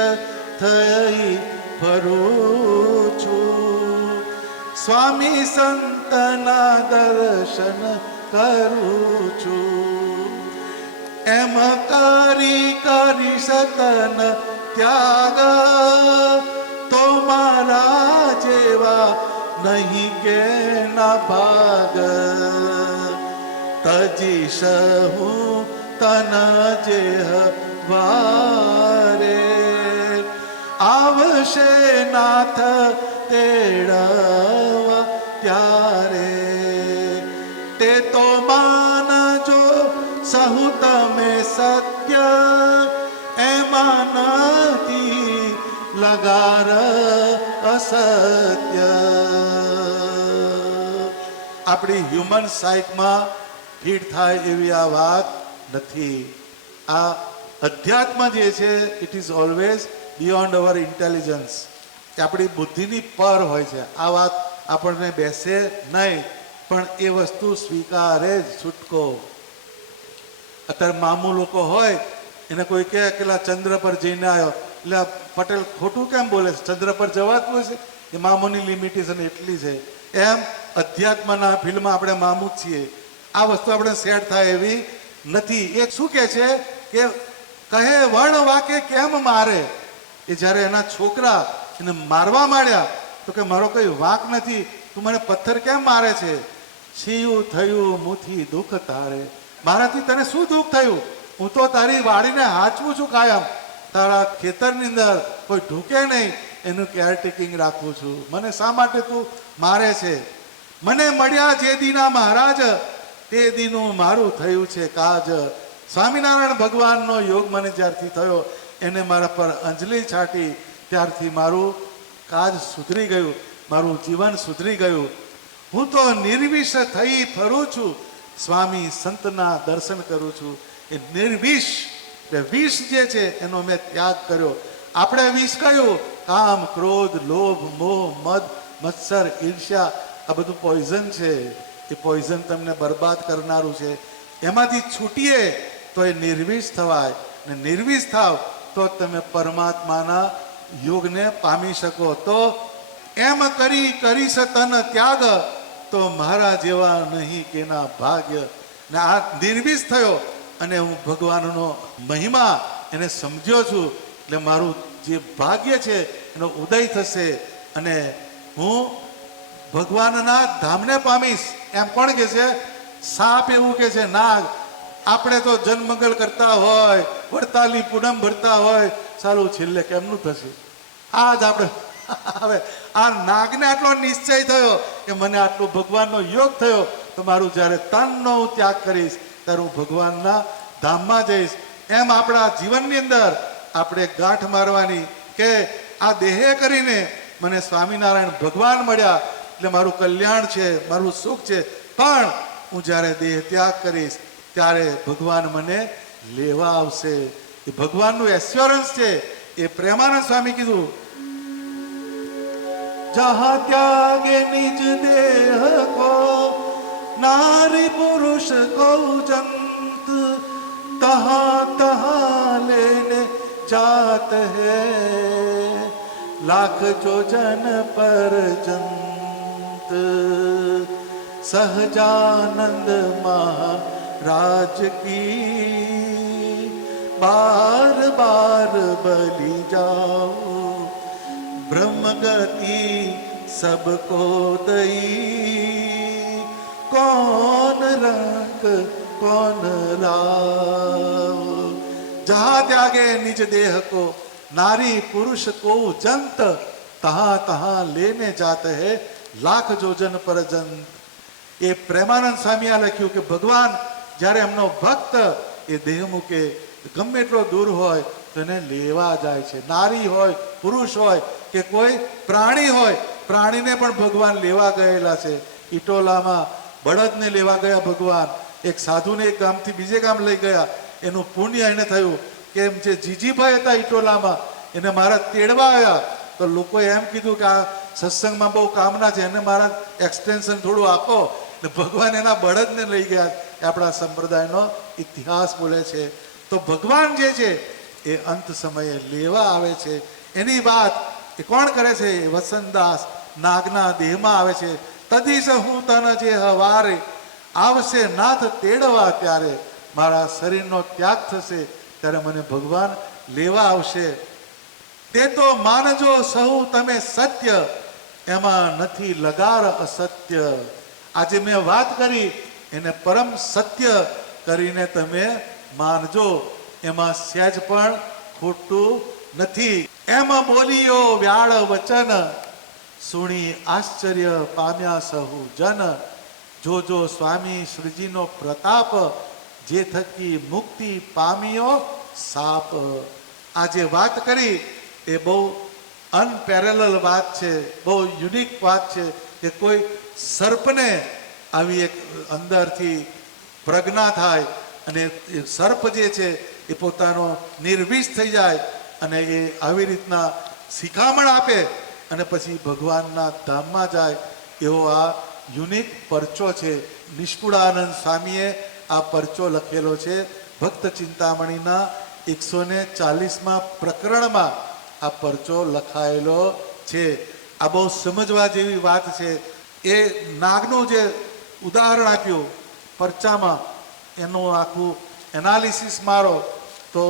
થઈ ફરું છું. સ્વામી સંતના દર્શન કરું છું, એમ કરી સતન ત્યાગ, તો મારા જેવા નહીં કે ના ભાગ. તજીશ હું તન જેહ વારે, આવશે નાથ તેડવા ત્યારે. તે તો માનજો સહુ તમે સત્ય, એમાં નથી લગાર અસત્ય. આપણી હ્યુમન સાઇકમાં ફીટ થાય એવી આ વાત નથી. આ અધ્યાત્મ જે છે it is always beyond our intelligence. એ આપણી બુદ્ધિની પર હોય છે. આ વાત આપણને બેસે નહીં. પણ એ વસ્તુ સ્વીકારે જ છૂટકો. અત્યારે મામું લોકો હોય એને કોઈ કહે કે ચંદ્ર પર જઈને આવ્યો, એટલે પટેલ ખોટું કેમ બોલે છે? ચંદ્ર પર જવાતું છે? એ મામુની લિમિટેશન એટલી છે. એમ અધ્યાત્મના ફિલ્ડમાં આપણે મામું જ છીએ. આ વસ્તુ આપણે સેટ થાય એવી નથી. એક શું કહે છે કે કહે વણ વાકે કેમ મારે? એ જ્યારે એના છોકરા એને મારવા માંડ્યા તો કે મારો કોઈ વાંક નથી, તું મને પથ્થર કેમ મારે છે? શિયું થયું મુથી દુઃખ તારે, મારાથી તને શું દુઃખ થયું? હું તો તારી વાડીને હાચવું છું કાયમ, તારા ખેતરની અંદર કોઈ ઢૂકે નહીં એનું કેરટેકિંગ રાખું છું. મને શા માટે તું મારે છે? મને મળ્યા જે દીના મહારાજ તે દીનું મારું થયું છે કાજ. સ્વામિનારાયણ ભગવાનનો યોગ મને જ્યારથી થયો, એને મારા પર અંજલિ છાંટી, ત્યારથી મારું કાજ સુધરી ગયું, મારું જીવન સુધરી ગયું. હું તો નિર્વિષ થઈ ફરું છું, સ્વામી સંતના દર્શન કરું છું. એ નિર્વિષ, વિષ જે છે એનો મેં ત્યાગ કર્યો. આપણે વિષ કયું? કામ, ક્રોધ, લોભ, મોહ, મદ, મત્સર, ઈર્ષ્યા, આ બધું પોઈઝન છે. એ પોઈઝન તમને બરબાદ કરનારું છે. એમાંથી છૂટીએ તો એ નિર્વિષ થવાય, ને નિર્વિષ થાવ તો તમે પરમાત્માના યોગને પામી શકો. તો એમ કરીશ તન ત્યાગ, તો મારા જેવા નહીં કેના ભાગ્ય. ને આ નિર્વિષ થયો અને હું ભગવાનનો મહિમા એને સમજ્યો છું, એટલે મારું જે ભાગ્ય છે એનો ઉદય થશે અને હું ભગવાનના ધામને પામીશ. એમ કોણ કે છે? સાપ એવું કે છે, નાગ. આપણે તો જન્મંગલ કરતા હોય, વડતાલી પૂનમ ભરતા હોય, સારું છેલ્લે કેમનું થશે? આ જ આપણે હવે આ નાગને આટલો નિશ્ચય થયો કે મને આટલો ભગવાનનો યોગ થયો, તો મારું જ્યારે તનનો હું ત્યાગ કરીશ ત્યારે હું ભગવાનના ધામમાં જઈશ. એમ આપણા જીવનની અંદર આપણે ગાંઠ મારવાની કે આ દેહે કરીને મને સ્વામિનારાયણ ભગવાન મળ્યા એટલે મારું કલ્યાણ છે, મારું સુખ છે. પણ હું જ્યારે દેહ ત્યાગ કરીશ ત્યારે ભગવાન મને લેવા આવશે. એ ભગવાનનું એશ્યોરન્સ છે. એ પ્રેમાનંદ સ્વામી કીધું, જહા ત્યાગે નિજ દેહ કો નારી પુરુષ કો જંત, તહા તહા લેને જાત હૈ લાખ જોજન પર જંત. સહજાનંદ મહારાજ કી બાર બાર બલિ જાઓ, ब्रह्म गति सबको दई, कौन रंग कौन लाव. जहाँ त्यागे निज देह को नारी पुरुष को जंत, तहाँ तहाँ लेने जाते हैं लाख जोजन पर जंत. એ પ્રેમાનંદ સ્વામી આ લખ્યું કે ભગવાન જ્યારે એમનો ભક્ત એ દેહ મૂકે, ગમે એટલો દૂર હોય તો એને લેવા જાય છે. નારી હોય, પુરુષ હોય કે કોઈ પ્રાણી હોય, પ્રાણીને પણ ભગવાન લેવા ગયેલા છે. ઇટોલામાં બળદને લેવા ગયા ભગવાન. એક સાધુને એક ગામથી બીજે ગામ લઈ ગયા. એનું પુણ્ય એને થયું કે એમ જે જીજીભાઈ હતા ઇટોલામાં, એને મારા તેડવા આવ્યા તો લોકોએ એમ કીધું કે આ સત્સંગમાં બહુ કામના છે, એને મારા એક્સટેન્શન થોડું આપો. એટલે ભગવાન એના બળદને લઈ ગયા. એ આપણા સંપ્રદાયનો ઇતિહાસ બોલે છે. તો ભગવાન જે છે એ અંત સમયે લેવા આવે છે. એની વાત એ કોણ કરે છે? વસંતદાસ નાગના દેહમાં આવે છે. તદીશ હું તન જે હવારે, આવશે નાથ તેડવા ત્યારે, મારા શરીરનો ત્યાગ થશે ત્યારે મને ભગવાન લેવા આવશે. તે તો માનજો સહુ તમે સત્ય, એમાં નથી લગાર અસત્ય. આજે મેં વાત કરી એને પરમ સત્ય કરીને તમે માનજો, એમાં સહેજ પણ ખોટું નથી. એમાં બોલીઓ વ્યાળ વચન, સુણી આશ્ચર્ય પામ્યા સહુ જન. જોજો સ્વામી શ્રીજીનો પ્રતાપ, જે થકી મુક્તિ પામ્યો સાપ. આ જે વાત કરી એ બહુ અનપેરેલલ વાત છે, બહુ યુનિક વાત છે કે કોઈ સર્પને આવી એક અંદરથી પ્રજ્ઞા થાય અને એ સર્પ જે છે એ પોતાનો નિર્વિષ થઈ જાય અને એ આવી રીતના શિખામણ આપે અને પછી ભગવાનના ધામમાં જાય. એવો આ યુનિક પરચો છે. નિષ્કુળાનંદ સ્વામીએ આ પરચો લખેલો છે. ભક્ત ચિંતામણીના 140માં પ્રકરણમાં આ પરચો લખાયેલો છે. આ બહુ સમજવા જેવી વાત છે. એ નાગનું જે ઉદાહરણ આપ્યું પરચામાં, એનું આખું એનાલિસિસ મારો તો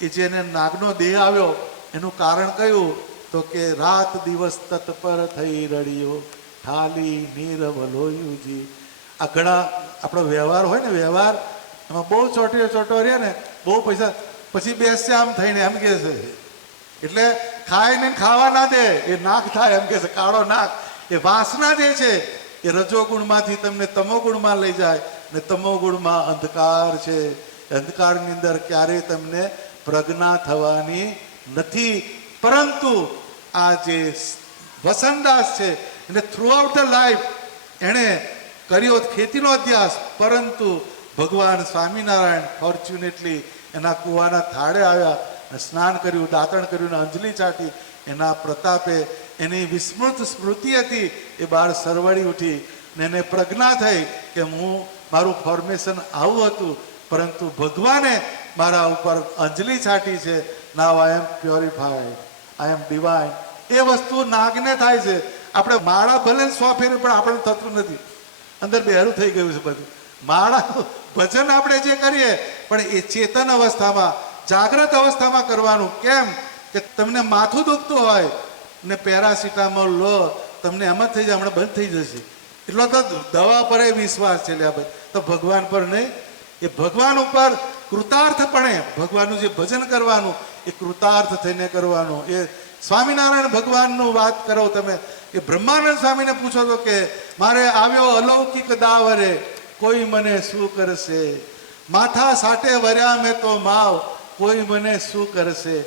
એ જેને નાગનો દેહ આવ્યો એનું કારણ કયું તો કે રાત દિવસ તત્પર થઈ રડ્યો ઠાલી નીરવલોયુજી. આ ઘણા આપણો વ્યવહાર હોય ને, વ્યવહાર એમાં બહુ ચોટો રહે ને, બહુ પૈસા, પછી બેસશે આમ થઈને એમ કહે છે, એટલે ખાઈને ખાવા ના દે, એ નાક થાય એમ કે છે, કાળો નાક. એ વાસના જે છે એ રજોગુણમાંથી તમને તમોગુણમાં લઈ જાય, ને તમોગુણમાં અંધકાર છે. અંધકારની અંદર ક્યારેય તમને પ્રજ્ઞા થવાની નથી. પરંતુ આ જે વસંતદાસ છે એને થ્રુ આઉટ ધ લાઈફ એણે કર્યો ખેતીનો અભ્યાસ, પરંતુ ભગવાન સ્વામિનારાયણ ફોર્ચ્યુનેટલી એના કૂવાના થાળે આવ્યા, સ્નાન કર્યું, દાંતણ કર્યું, અંજલિ ચાટી. એના પ્રતાપે એની વિસ્મૃત સ્મૃતિ હતી એ બહાર સરવડી ઉઠી ને એને પ્રજ્ઞા થઈ કે હું, મારું ફોર્મેશન આવું હતું, પરંતુ ભગવાને મારા ઉપર અંજલિ છાટી છે. નાવ આઈ એમ પ્યોરિફાઈડ, આઈ એમ ડિવાઇન. એ વસ્તુ નાગને થાય છે. આપણે માળા ભલે 100 ફેરવી પણ આપણને થતું નથી, અંદર બહેરું થઈ ગયું છે બધું. માળા ભજન આપણે જે કરીએ પણ એ ચેતન અવસ્થામાં, જાગ્રત અવસ્થામાં કરવાનું. કેમ કે તમને માથું દુખતું હોય ને પેરાસિટામોલ લો, તમને એમ જ થઈ જાય હમણાં બંધ થઈ જશે, એટલો તો દવા પર વિશ્વાસ છે. લ્યા ભાઈ, તો ભગવાન પર નહીં. એ ભગવાન ઉપર કૃતાર્થપણે ભગવાનનું જે ભજન કરવાનું એ કૃતાર્થ થઈને કરવાનું. એ સ્વામિનારાયણ ભગવાનનું વાત કરો તમે, એ બ્રહ્માનંદ સ્વામીને પૂછો તો કે મારે આવ્યો અલૌકિક દાવરે, કોઈ મને શું કરશે? માથા સાટે વર્યા મેં તો માવ, કોઈ મને શું કરશે?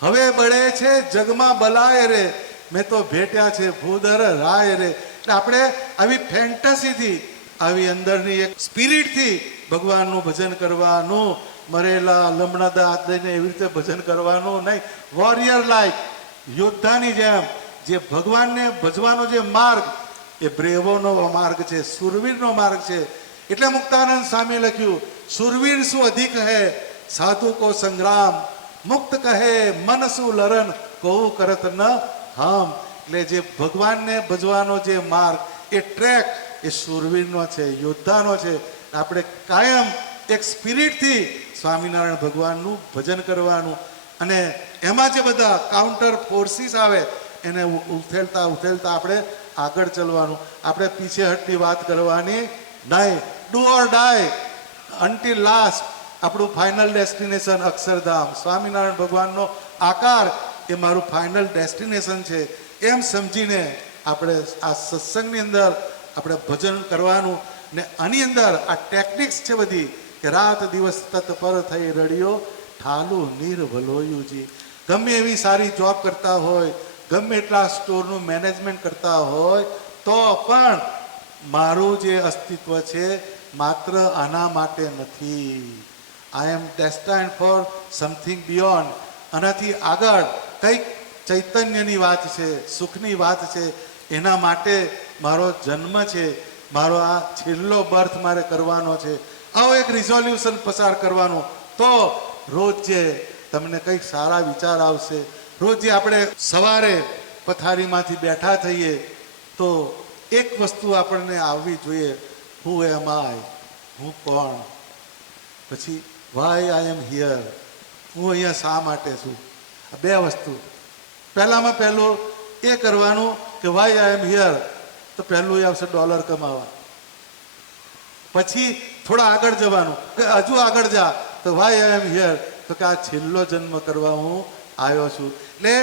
હવે બળે છે જગમાં બલાય રે, મેં તો ભેટ્યા છે ભૂદર રાય રે. એટલે આપણે આવી ફેન્ટસીથી, આવી અંદરની એક સ્પિરિટથી ભગવાનનું ભજન કરવાનું. મરેલા લમણાદા હાથ દઈને એવી રીતે ભજન કરવાનું નહીં. વોરિયર લાઈક, યોદ્ધાની જેમ. જે ભગવાનને ભજવાનો જે માર્ગ એ બ્રેવોનો માર્ગ છે, સુરવીરનો માર્ગ છે. એટલે મુક્તાનંદ સ્વામીએ લખ્યું, સુરવીર શું અધિક હૈ સાધુ કો સંગ્રામ, મુક્ત કહે મન શું લરન કહું કરત ન હમ. એટલે જે ભગવાનને ભજવાનો જે માર્ગ, એ ટ્રેક એ સુરવીરનો છે, યોદ્ધાનો છે. આપણે કાયમ એક સ્પિરિટથી સ્વામિનારાયણ ભગવાનનું ભજન કરવાનું. અને એમાં જે બધા કાઉન્ટર ફોર્સીસ આવે એને ઉથેલતા ઉથેલતા આપણે આગળ ચાલવાનું. આપણે પીછેહટની વાત કરવાની નહીં. Do or die until last. આપણું ફાઇનલ ડેસ્ટિનેશન અક્ષરધામ, સ્વામિનારાયણ ભગવાનનો આકાર એ મારું ફાઇનલ ડેસ્ટિનેશન છે. એમ સમજીને આપણે આ સત્સંગની અંદર આપણે ભજન કરવાનું. ને આની અંદર આ ટેકનિક્સ છે બધી, કે રાત દિવસ તત્પર થઈ રડ્યો ઠાલું નિર્ભલોયુજી. ગમે એવી સારી જોબ કરતા હોય, ગમે એટલા સ્ટોરનું મેનેજમેન્ટ કરતા હોય, તો પણ મારું જે અસ્તિત્વ છે માત્ર આના માટે નથી. આઈ એમ ડેસ્ટાઇન્ડ ફોર સમથિંગ બિયોન્ડ. આનાથી આગળ કંઈક ચૈતન્યની વાત છે, સુખની વાત છે. એના માટે મારો જન્મ છે, મારો આ છેલ્લો બર્થ મારે કરવાનો છે. આવો એક રિઝોલ્યુશન પસાર કરવાનું. તો રોજ જે તમને કંઈક સારા વિચાર આવશે. રોજ જે આપણે સવારે પથારીમાંથી બેઠા થઈએ તો એક વસ્તુ આપણને આવવી જોઈએ, હુ એમ આઈ, હું કોણ? પછી વાય આઈ એમ હિયર, હું અહીંયા શા માટે છું? આ બે વસ્તુ. પહેલામાં પહેલું એ કરવાનું કે વાય આઈ એમ હિયર, તો પહેલું એ આવશે ડોલર કમાવા. પછી થોડા આગળ જવાનું, કે હજુ આગળ જા તો વાય આઈ એમ હિયર, તો કે આ છેલ્લો જન્મ કરવા હું આવ્યો છું. એટલે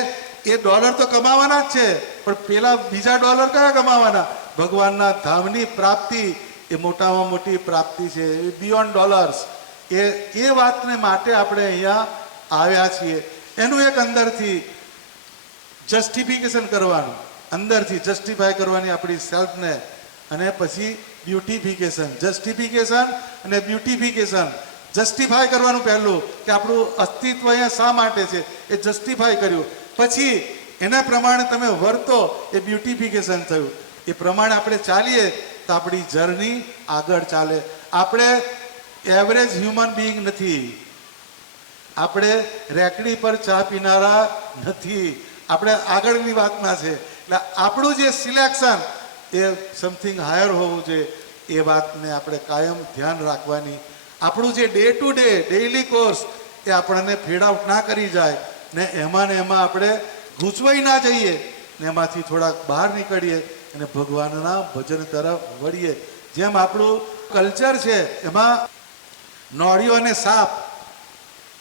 એ ડોલર તો કમાવાના જ છે, પણ પેલા બીજા ડોલર કયા કમાવાના? ભગવાનના ધામની પ્રાપ્તિ એ મોટામાં મોટી પ્રાપ્તિ છે, એ બિયોન્ડ ડોલર્સ. એ વાતને માટે આપણે અહીંયા આવ્યા છીએ. એનું એક અંદરથી જસ્ટિફિકેશન કરવાનું, અંદરથી જસ્ટિફાય કરવાની આપણી સેલ્ફને. અને પછી બ્યુટિફિકેશન, જસ્ટિફિકેશન અને બ્યુટિફિકેશન. જસ્ટિફાય કરવાનું પહેલું, કે આપણું અસ્તિત્વ અહીંયા શા માટે છે એ જસ્ટિફાય કર્યું. પછી એના પ્રમાણે તમે વર્તો, એ બ્યુટિફિકેશન થયું. એ પ્રમાણે આપણે ચાલીએ તો આપણી જર્ની આગળ ચાલે. આપણે એવરેજ હ્યુમન બિંગ નથી, આપણે રેકડી પર ચા પીનારા નથી, આપણે આગળની વાતમાં છે. એટલે આપણું જે સિલેક્શન એ સમથિંગ હાયર હોવું જોઈએ, એ વાતને આપણે કાયમ ધ્યાન રાખવાની. આપણું જે day to day daily course એ આપણને ફેડ આઉટ ના કરી જાય ને એમાં આપણે ગૂંચવાઈ ના જઈએ ને એમાંથી થોડાક બહાર નીકળીએ અને ભગવાનના ભજન તરફ વળીએ. જેમ આપણું કલ્ચર છે એમાં નોળિયો અને સાપ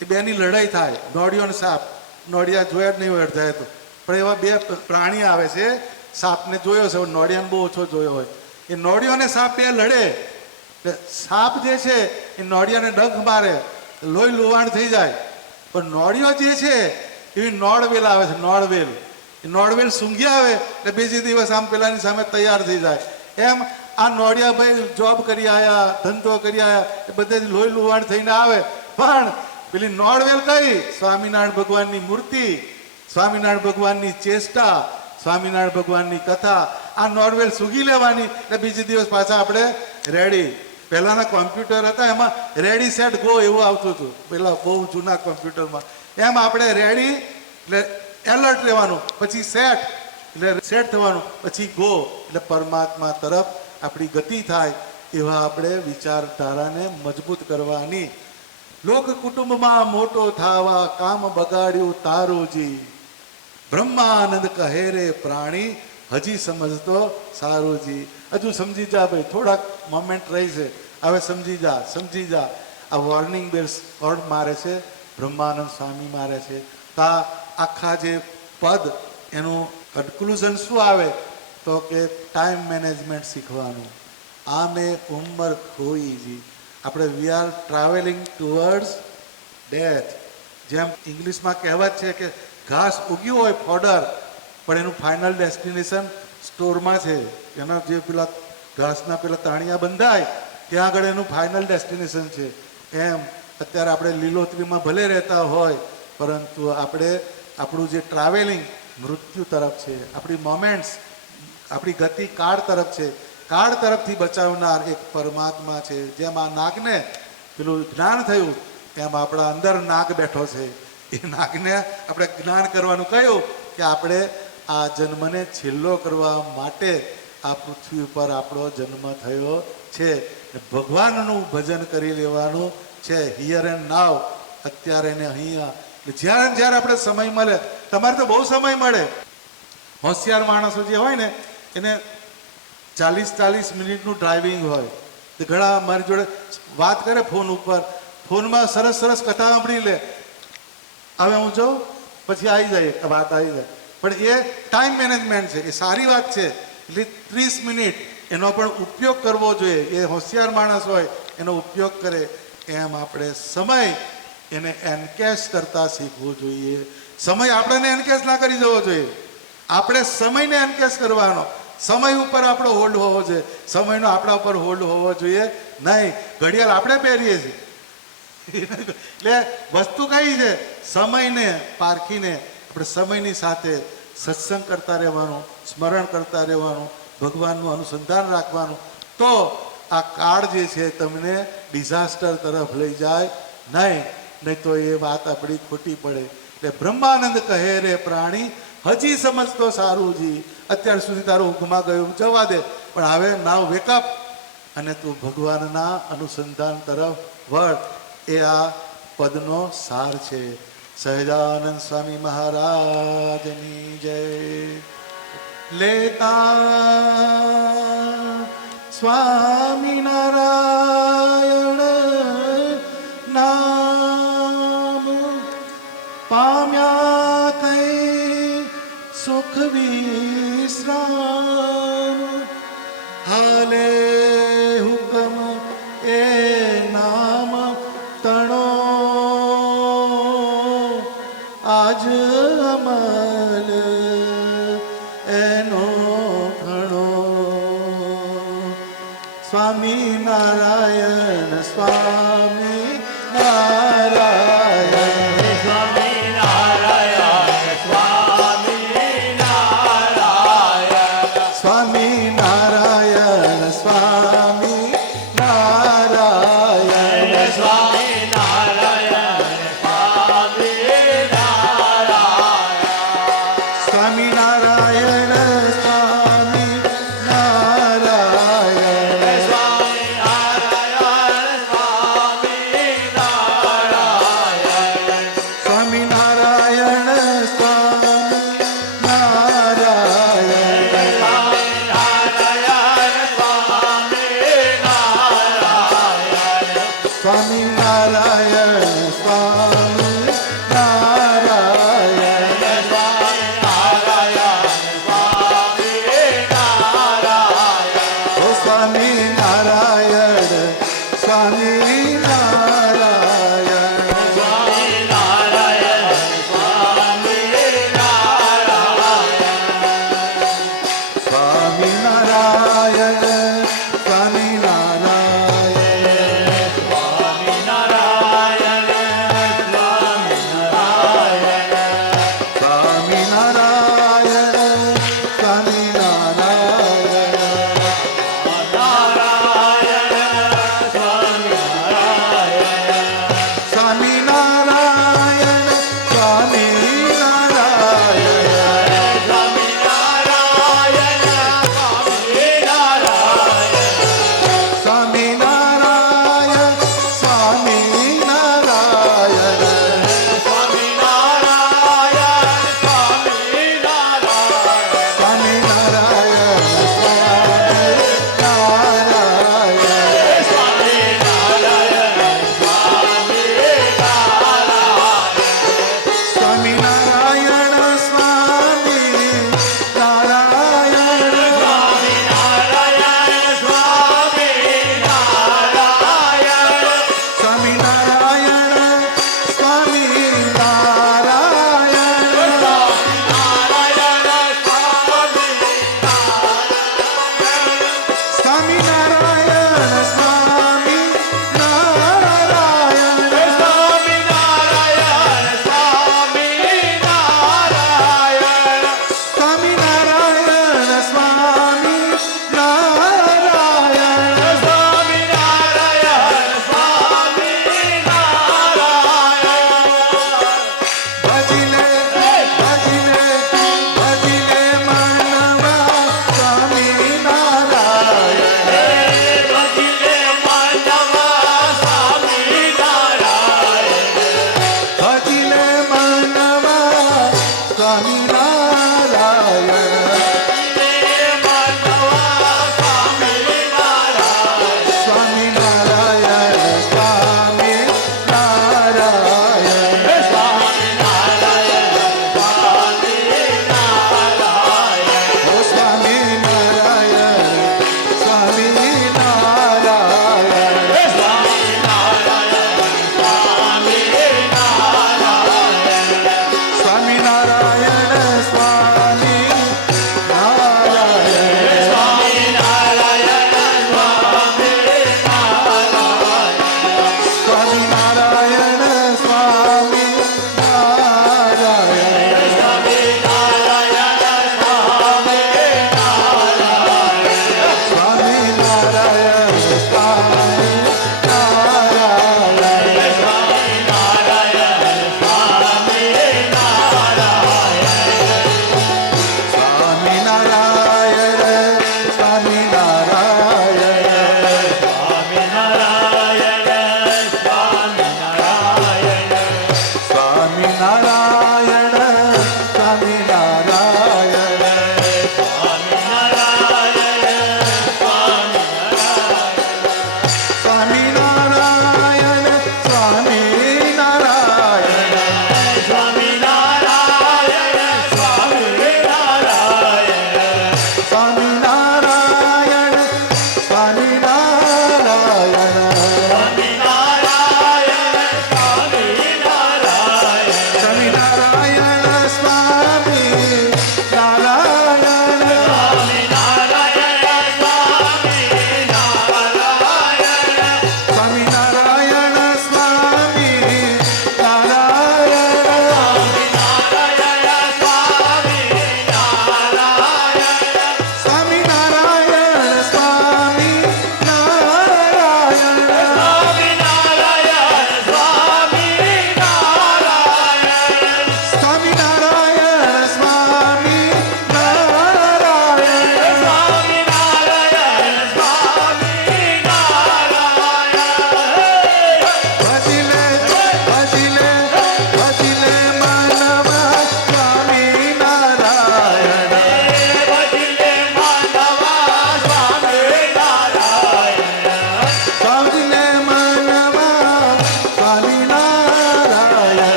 એ બેની લડાઈ થાય. નોળિયો અને સાપ, નોળિયા જોયા જ નહીં હોય અડધાએ તો, પણ એવા બે પ્રાણી આવે છે. સાપને જોયો છે, નોળિયાને બહુ ઓછો જોયો હોય. એ નોળિયો અને સાપ બે લડે, સાપ જે છે એ નોળિયાને ડંખ મારે, લોહી લુહાણ થઈ જાય. પણ નોળિયો જે છે એવી નોળવેલ આવે છે, નોળવેલ. એ નોળવેલ સૂંઘી આવે એટલે બીજી દિવસ આમ પેલાની સામે તૈયાર થઈ જાય. એમ આ નોળિયા ભાઈ જોબ કરી આવ્યા, ધંધો કરી આવ્યા, એ બધે લોહી લુહાણ થઈને આવે. પણ પેલી નોળવેલ કઈ? સ્વામિનારાયણ ભગવાનની મૂર્તિ, સ્વામિનારાયણ ભગવાનની ચેષ્ટા, સ્વામિનારાયણ ભગવાનની કથા, આ નોળવેલ સૂંઘી લેવાની એટલે બીજી દિવસ પાછા આપણે રેડી. પહેલાંના કોમ્પ્યુટર હતા એમાં રેડી સેટ ગો એવું આવતું હતું, પેલા બહુ જૂના કોમ્પ્યુટરમાં. એમ આપણે રેડી એટલે એલર્ટ રહેવાનું, પછી સેટ એટલે સેટ થવાનું, પછી ગો એટલે પરમાત્મા તરફ આપણી ગતિ થાય. એવા આપણે વિચારધારાને મજબૂત કરવાની. લોક કુટુંબમાં મોટો થાવા કામ બગાડ્યું તારુજી, બ્રહ્માનંદ કહે રે પ્રાણી હજી સમજતો સારુજી. હજુ સમજી જા ભાઈ, થોડાક મોમેન્ટ રહી છે, હવે સમજી જા, સમજી જા. આ વોર્નિંગ બેલ્સ કોણ મારે છે? બ્રહ્માનંદ સ્વામી મારે છે. તો આ આખા જે પદ એનું કન્ક્લુઝન શું આવે તો કે ટાઈમ મેનેજમેન્ટ શીખવાનું. આ મેં ઉંમર ખોઈજી. આપણે we are travelling towards death. જેમ ઇંગ્લિશમાં કહેવત છે કે ઘાસ ઉગ્યું હોય ફોડર, પણ એનું ફાઇનલ ડેસ્ટિનેશન સ્ટોરમાં છે. એના જે પેલા ઘાસના પેલા તાણિયા બંધાય ત્યાં આગળ એનું ફાઇનલ ડેસ્ટિનેશન છે. એમ અત્યારે આપણે લીલોતરીમાં ભલે રહેતા હોય, પરંતુ આપણે આપણું જે ટ્રાવેલિંગ મૃત્યુ તરફ છે, આપણી મોમેન્ટ્સ, આપણી ગતિ કાળ તરફ છે. કાળ તરફથી બચાવનાર એક પરમાત્મા છે. જેમ આ નાગને પેલું જ્ઞાન થયું તેમ આપણા અંદર નાગ બેઠો છે. એ નાગને આપણે જ્ઞાન કરવાનું કહ્યું કે આપણે આ જન્મને છેલ્લો કરવા માટે આ પૃથ્વી ઉપર આપણો જન્મ થયો છે. ભગવાનનું ભજન કરી લેવાનું છે, હિયર એન્ડ નાવ, અત્યારે ને અહીંયા. જ્યારે ને જ્યારે આપણે સમય મળે, તમારે તો બહુ સમય મળે. હોશિયાર માણસો જે હોય ને એને 40-40 મિનિટનું ડ્રાઇવિંગ હોય. તો ઘણા મારી જોડે વાત કરે ફોન ઉપર, ફોનમાં સરસ સરસ કથા સાંભળી લે, હવે હું જાઉં પછી આવી જાય, વાત આવી જાય. પણ એ ટાઈમ મેનેજમેન્ટ છે, એ સારી વાત છે. એટલે 30 મિનિટ એનો પણ ઉપયોગ કરવો જોઈએ. એ હોશિયાર માણસ હોય એનો ઉપયોગ કરે. એમ આપણે સમય એને એનકેશ કરતા શીખવું જોઈએ. સમય આપણને એનકેશ ના કરી જવો જોઈએ, આપણે સમયને એનકેશ કરવાનો. સમય ઉપર આપણો હોલ્ડ હોવો જોઈએ, સમયનો આપણા ઉપર હોલ્ડ હોવો જોઈએ નહીં. ઘડિયાળ આપણે પહેરીએ છીએ એટલે વસ્તુ કઈ છે? સમયને પારખીને આપણે સમયની સાથે સત્સંગ કરતા રહેવાનું, સ્મરણ કરતા રહેવાનું, ભગવાનનું અનુસંધાન રાખવાનું. તો આ કાળ જે છે તમને ડિઝાસ્ટર તરફ લઈ જાય નહીં તો એ વાત આપણી ખોટી પડે. એટલે બ્રહ્માનંદ કહે રે પ્રાણી હજી સમજતો સારુંજી. અત્યાર સુધી તારું ઊંઘમાં ગયું જવા દે, પણ હવે નાવ વેકઅપ અને તું ભગવાનના અનુસંધાન તરફ વળ. એ આ પદનો સાર છે. સહજાનંદ સ્વામી મહારાજની જય. લેતા સ્વામિનારાયણ નામ પામ્યા કઈ સુખ વિશ્રામ. હાલે હુકમ એ નામ તણો આજ અમલ એનો ઘણો. સ્વામિનારાયણ સ્વામી નારાયણ સ્વામિનારાયણ સ્વામિનારાયણ સ્વામી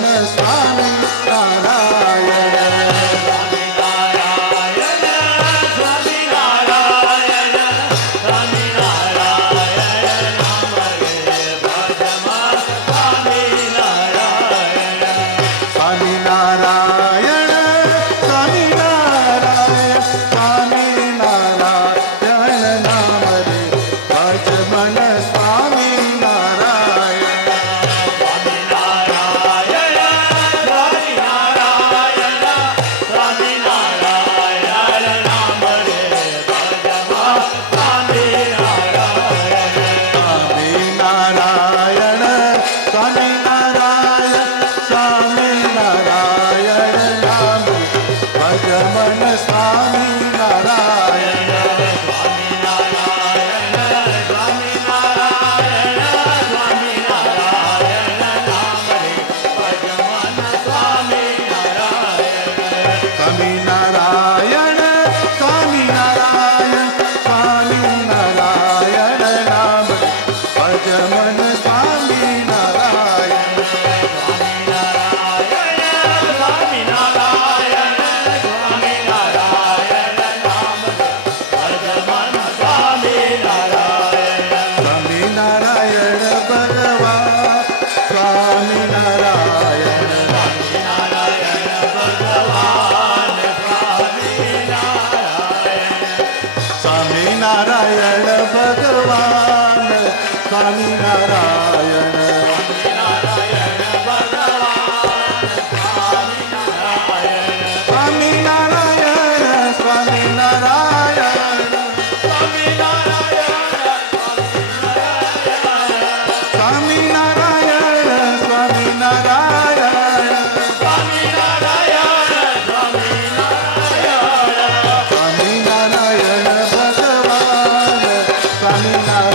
સ્વામી નારાયણ સ્વામિનારાયણ સ્વામિનારાયણ સ્વામિનારાયણ નામ રે ભજ મન સ્વામિનારાયણ સ્વામિનારાયણ સ્વામિનારાયણ સ્વામિનારાયણ નામ ભજ મન સ્વામિનારાયણ સ્વામિનારાયણ સ્વામિનારાયણ સ્વામિનારાયણ નામ ભજ મન સ્વામિનારાયણ સ્વામિનારાયણ ભગવાન સ્વામિનારાયણ સ્વામિનારાયણ ભગવાન સ્વામિનારાયણ સ્વામિનારાયણ સ્વામિનારાયણ સ્વામિનારાયણ સ્વામિનારાયણ સ્વામિનારાયણ ભગવાન સ્વામિનારાયણ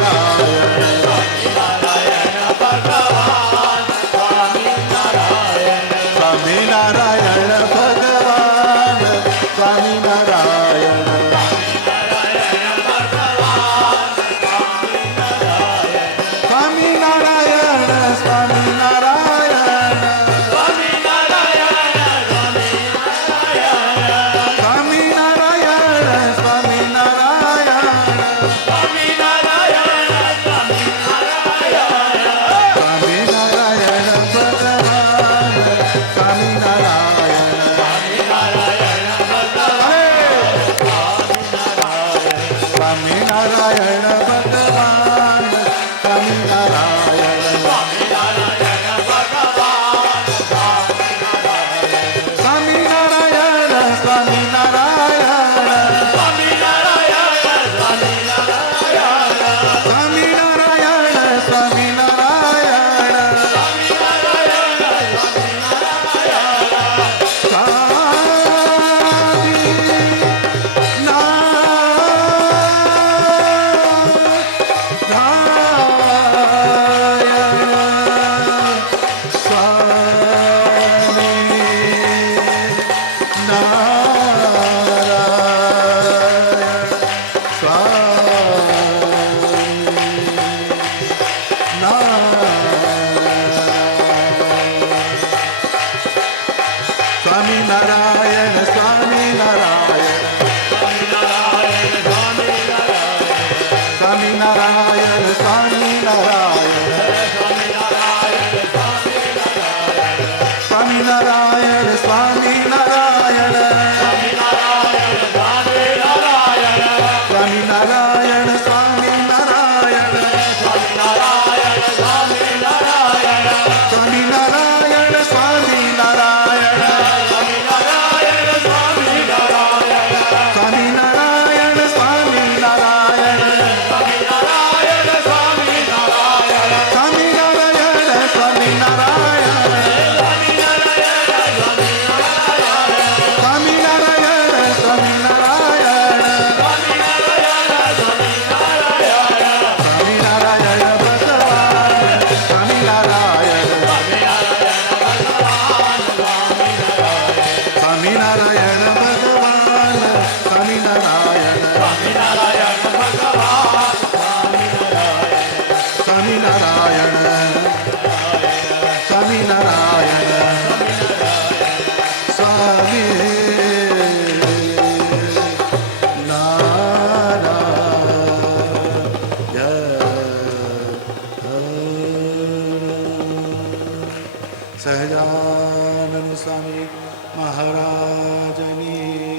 સ્વામિનારાયણ ભગવાન સ્વામિનારાયણ સ્વામિનારાયણ સ્વામિનારાયણ સ્વામિનારાયણ સ્વામિનારાયણ ભગવાન સ્વામિનારાયણ ભગવાન સ્વામિનારાયણ સ્વામિનારાયણ સ્વામિનારાયણ સ્વામિનારાયણ સ્વામિનારાયણ સ્વામિનારાયણ સ્વામિનારાયણ સ્વામિનારાયણ સ્વામિનારાયણ સ્વામિનારાયણ સ્વામિનારાયણ સ્વામિનારાયણ સ્વામિનારાયણ સ્વામિનારાયણ સ્વામિનારાયણ સ્વામિનારાયણ સ્વામિનારાયણ સ્વામિનારાયણ સ્વામિનારાયણ સચ્ચિદાનંદ સ્વામી મહારાજની